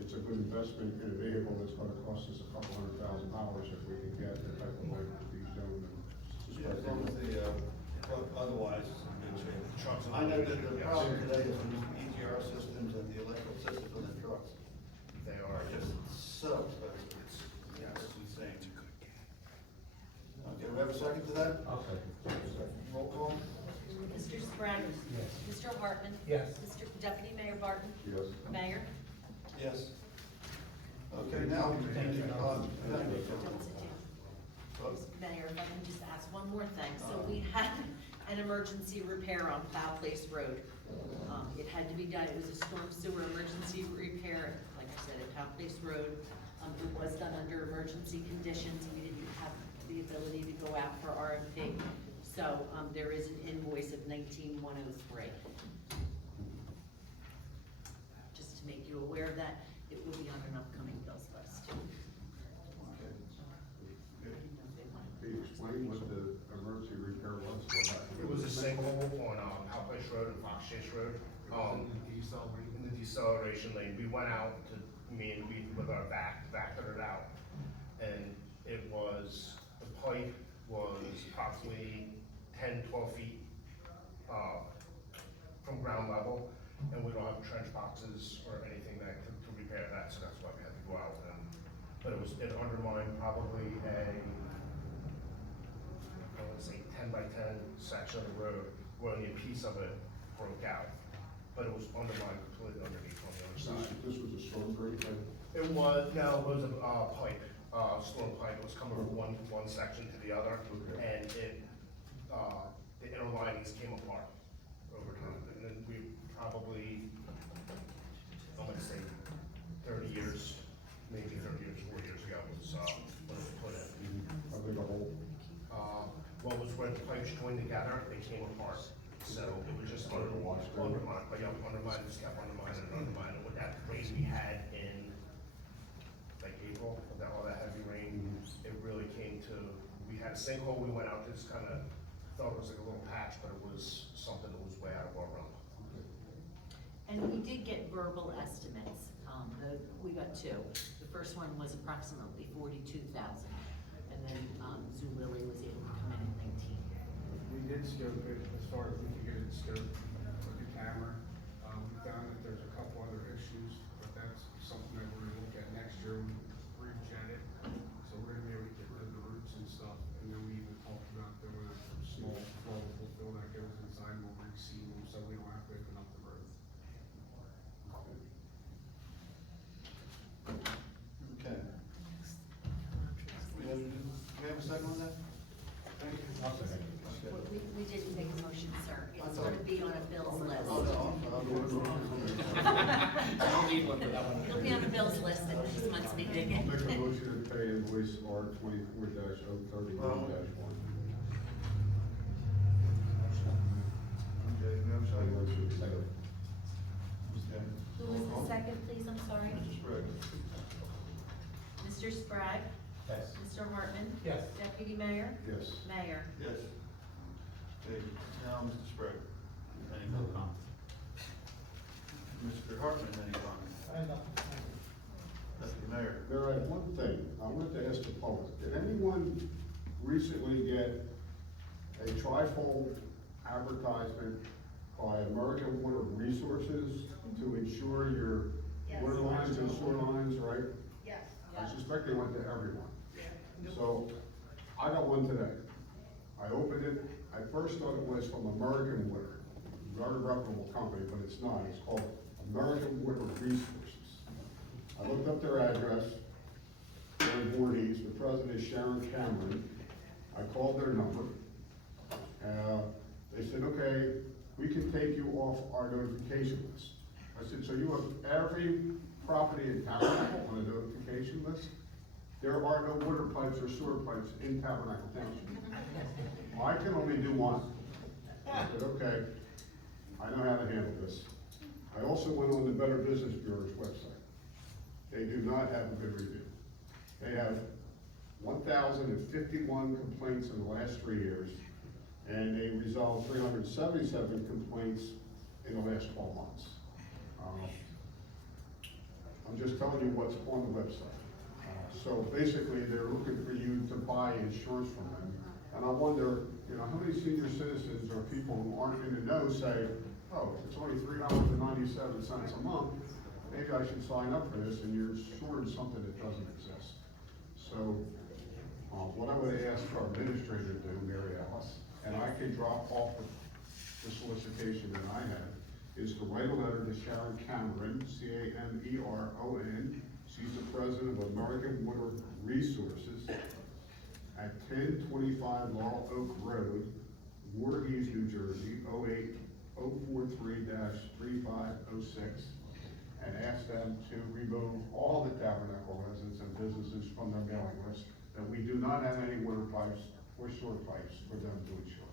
it's a good investment in a vehicle that's gonna cost us $200,000 if we can get the type of labor these gentlemen. Yeah, as long as the, otherwise, it's in good shape. Trucks and I know that the yes. problem today is the EGR systems and the electrical systems on the trucks They are are just so expensive. It's insane. Okay, we have a second to that? I'll second. Roll call? Mr. Sprague? Yes. Mr. Hartman? Yes. Mr. Deputy Mayor Barton? Yes. Mayor? Yes. Okay, now, thank you. Don't sit down. Mayor, if I can just ask one more thing. So we had an emergency repair on Plow Place Road. It had to be done, it was a storm sewer emergency repair, like I said, at Plow Place Road. It was done under emergency conditions, we didn't have the ability to go out for RFP. So, there is an invoice of $19,103. Just to make you aware of that, it will be on an upcoming bills list. Okay. Good. Can you explain what the emergency repair was? What happened? It was a sinkhole on, Outplace Road and Fox Chase Road, in the deceleration lane. We went out to, with our backed it out. And it was, the pipe was approximately 10, 12 feet, from ground level. And we don't have trench boxes or anything that to repair that, so that's why we had to go out and, but it undermined probably I would say 10 by 10 section of the road, where only a piece of it broke out. But it was undermined completely underneath on the other side. This was a storm drain pipe? It was, no, it was a, pipe, storm pipe, it was coming from one section to the other, and it, the inner linings came apart over time, and then we probably, I'm gonna say 30 years, maybe 30 years, 40 years ago, was, when it was put in. How big a hole? What was where the pipes joined together, they came apart, so it was just undermined, but yeah, undermined, just kept undermining and undermining, with that rain we had in like April, with all that heavy rain, it really came to, we had a sinkhole, we went out, just kinda thought it was like a little patch, but it was something that was way out of our realm. And we did get verbal estimates, we got two. The first one was approximately 42,000, and then, Zulily was able to come in at 19. We did scope it as far as we could get it scoped with the camera. We found that there's a couple other issues, but that's something that we're gonna look at next year when we rejet it. So we're gonna be able to get rid of the roots and stuff, and then we even talked about doing a small flowable fill that goes inside and we'll reseal them, so we don't have to open up the road. Okay. We have a second on that? I'll second. We didn't make a motion, sir. It's gonna be on a bill's list. I'll leave one for that one. It'll be on the bill's list at this month's meeting. I'll make a motion to pay invoice R 24-031-1. Okay, we have a second. Second. Okay. Who was the second, please? I'm sorry. Mr. Sprague. Mr. Sprague? Yes. Mr. Hartman? Yes. Deputy Mayor? Yes. Mayor? Yes. Okay, now, Mr. Sprague, any comment? Mr. Hartman, any comment? Deputy Mayor? There, I have one thing, I wanted to ask the public, did anyone recently get a trifold advertisement by American Water Resources to ensure your water lines and sewer lines, right? Yes. I suspect they went to everyone. So, I got one today. I opened it, I first thought it was from American Water, very reputable company, but it's not, it's called American Water Resources. I looked up their address, they're in Voorhees, the president is Sharon Cameron. I called their number. They said, okay, we can take you off our notification list. I said, so you have every property in Tabernacle on a notification list? There are no water pipes or sewer pipes in Tabernacle Township. Well, I can only do one. I said, okay, I know how to handle this. I also went on the Better Business Bureau's website. They do not have a good review. They have 1,051 complaints in the last 3 years, and they resolved 377 complaints in the last 12 months. I'm just telling you what's on the website. So basically, they're looking for you to buy insurance from them. And I wonder, you know, how many senior citizens or people who aren't in the know say, oh, it's only $3.97 a month, maybe I should sign up for this, and you're insured something that doesn't exist. So, what I would ask our administrator to do, Mary Alice, and I can drop off the solicitation that I have, is to write a letter to Sharon Cameron, Cameron. She's the president of American Water Resources at 1025 Laurel Oak Road, Voorhees, New Jersey, 08043-3506, and ask them to remove all the Tabernacle residents and businesses from their mailing list, that we do not have any water pipes or sewer pipes for them to insure.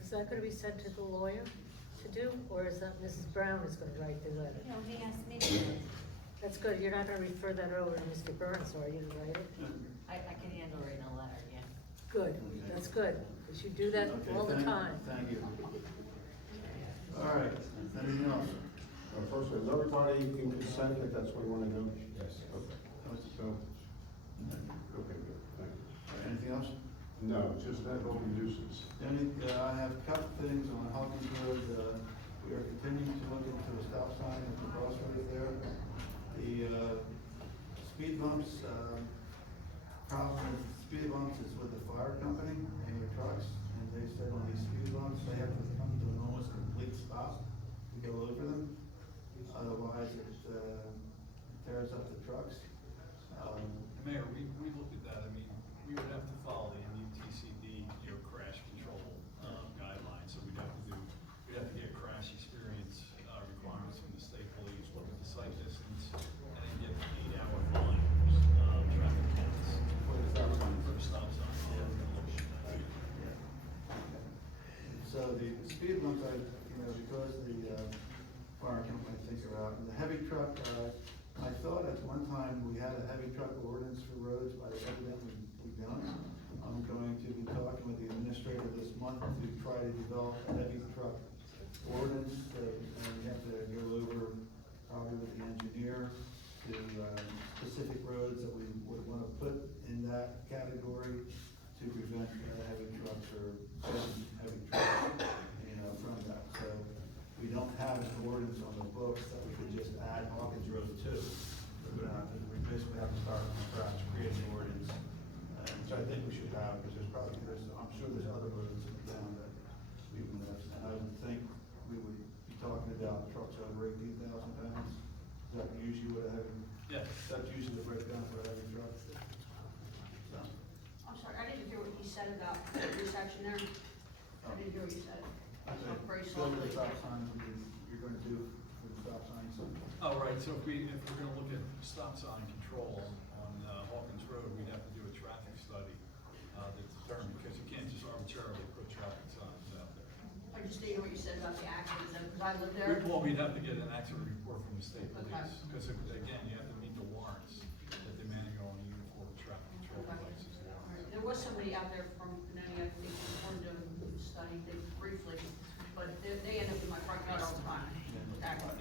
Is that gonna be sent to the lawyer to do, or is that Mrs. Brown is gonna write the letter? No, he asked me to do it. That's good, you're not gonna refer that over to Mr. Burns, are you, to write it? I can handle it in a letter, yeah. Good, that's good, because you do that Okay, all the time. Thank you. All right, anything else? First, is everybody in consent if that's what you want to do? Yes. Okay. So, okay, good, thank you. All right, anything else? No, just that open nuisance. I have a couple things on Hawkins Road. We are continuing to look into a stop sign at the crossroads there. The speed bumps, problem with speed bumps is with the fire company and their trucks. And they said on these speed bumps, they have to come to an almost complete stop to go over them. Otherwise, it tears up the trucks. Mayor, we looked at that, I mean, we would have to follow the MUTCD, crash control, guidelines, so we'd have to get crash experience, requirements from the state police, look at the site distance, and then get 8-hour fines, traffic counts. For the stop sign. So the speed bumps, because the fire company thinks are out, and the heavy truck, I thought at one time we had a heavy truck ordinance for roads, but evidently we don't. I'm going to be talking with the administrator this month to try to develop a heavy truck ordinance, and we have to go over probably with the engineer to specific roads that we would want to put in that category to prevent heavy trucks or heavy trucks, from that. So we don't have an ordinance on the books that we could just add Hawkins Road to. We're gonna have to, we basically have to start from scratch, create an ordinance, which I think we should have, because I'm sure there's other roads in town that we would have, and I would think we would be talking about trucks over 18,000 pounds. Is that usually what a heavy? Yeah. That's usually the breakdown for a heavy truck. said about your section there? I didn't hear what you said. Okay, Very go to the slowly. stop signs, you're gonna do for the stop signs. Oh, right, so if we're gonna look at stop sign control on Hawkins Road, we'd have to do a traffic study to determine, because you can't just arbitrarily put traffic signs out there. I just didn't hear what you said about the accidents, because I live there. Well, we'd have to get an accident report from the state Okay. police, because again, you have to meet the warrants that they're manning on uniform traffic control devices All warrants. right. There was somebody out there from Canoni, I think, who wanted to study things briefly, but they end up in my front yard all the time.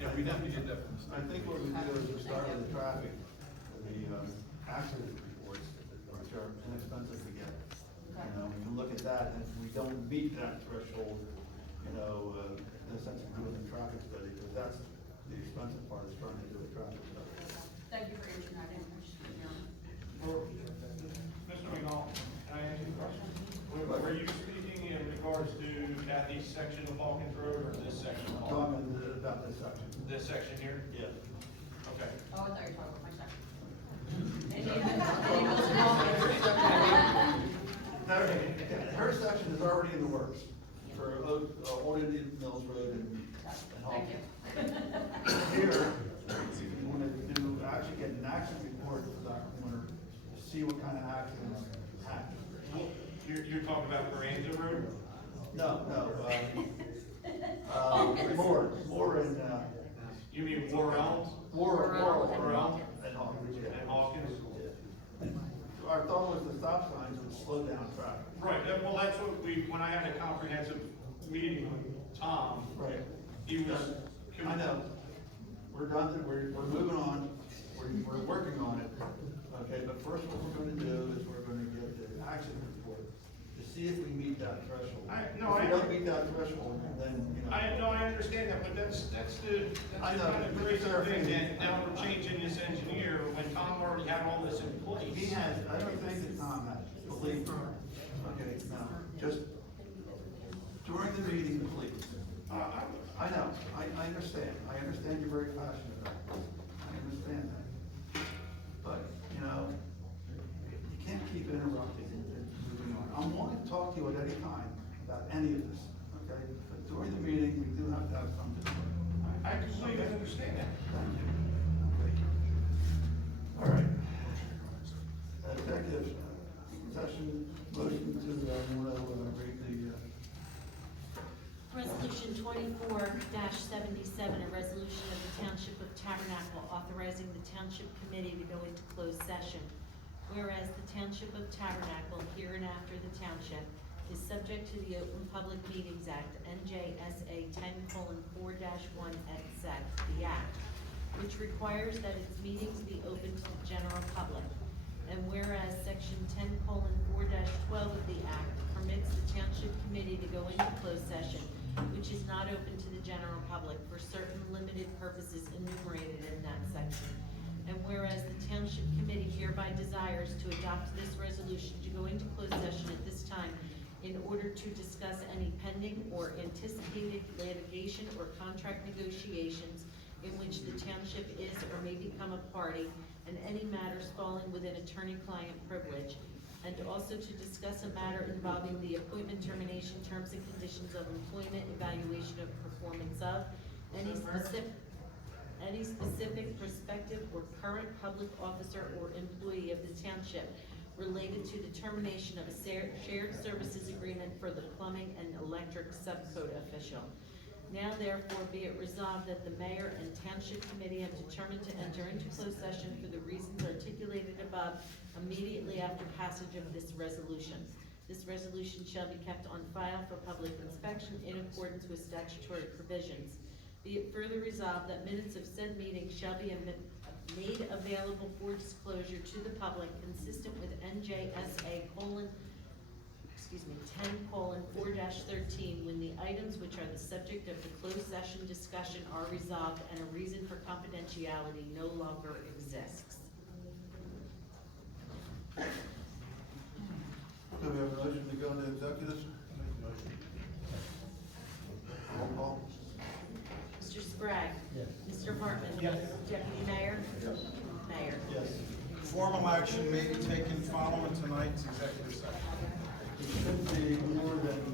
Yeah, we'd have to get that from the state. I think what we do is we start with the traffic, the accident reports, which are inexpensive to get. You know, we can look at that, and if we don't meet that threshold, you know, in a sense of doing the traffic study, because that's the expensive part, is trying to do a traffic study. Thank you for answering that, I didn't understand your. Mr. McDonald, can I ask you a question? Were you speaking in regards to Kathy's section of Hawkins Road or this section of Hawkins? Talking about this section. This section here? Yeah. Okay. Oh, I thought you were talking about my section. Her section is already in the works for Old Indian Mills Road and Thank Hawkins. you. Here, you wanna do, actually get an accident report for that corner, to see what kind of accidents happen. You're talking about Carranza Road? No, more in, You mean War Elms? War War Elms? and Hawkins, yeah. And Hawkins? Our thought was the stop signs would slow down traffic. Right, well, that's what when I had a comprehensive meeting with Tom. Right. He was. I know, we're done, we're moving on, we're working on it, okay, but first what we're gonna do is we're gonna get the accident report to see if we meet that threshold. If we don't meet that threshold, then, you know. I understand that, but that's the I know, kind of Mr. crazy Serafini. thing, that now we're changing this engineer when Tom already had all this in place. He has, I don't think that Tom has, believe me. Okay, now, just during the meeting, please. I know, I understand you're very passionate about it, I understand that. But, you know, you can't keep interrupting and moving on. I'm willing to talk to you at any time about any of this, okay? But during the meeting, we do have to have some discussion. I completely understand that. Thank you. Okay. All right. Executive session, motion to, read the, Resolution 24-77, a resolution of the Township of Tabernacle authorizing the Township Committee to go into closed session. Whereas the Township of Tabernacle, hereinafter the Township, is subject to the Open Public Meetings Act, NJSA 10:4-1 et sec, the Act, which requires that its meetings be open to the general public. And whereas Section 10:4-12 of the Act permits the Township Committee to go into closed session, which is not open to the general public for certain limited purposes enumerated in that section. And whereas the Township Committee hereby desires to adopt this resolution to go into closed session at this time in order to discuss any pending or anticipated litigation or contract negotiations in which the Township is or may become a party, and any matters falling within attorney-client privilege, and also to discuss a matter involving the appointment, termination, terms and conditions of employment, evaluation of performance of, any specific prospective or current public officer or employee of the Township related to the termination of a shared services agreement for the plumbing and electric subcode official. Now therefore be it resolved that the mayor and Township Committee have determined to enter into closed session for the reasons articulated above immediately after passage of this resolution. This resolution shall be kept on file for public inspection in accordance with statutory provisions. Be it further resolved that minutes of said meeting shall be made available for disclosure to the public consistent with NJSA 10:4-13 when the items which are the subject of the closed session discussion are resolved and a reason for confidentiality no longer exists. do we have a motion to go into executive? Roll call. Mr. Sprague? Yes. Mr. Hartman? Yes. Deputy Mayor? Yes. Mayor? Yes. Formal action may be taken following tonight's executive session. It should be more than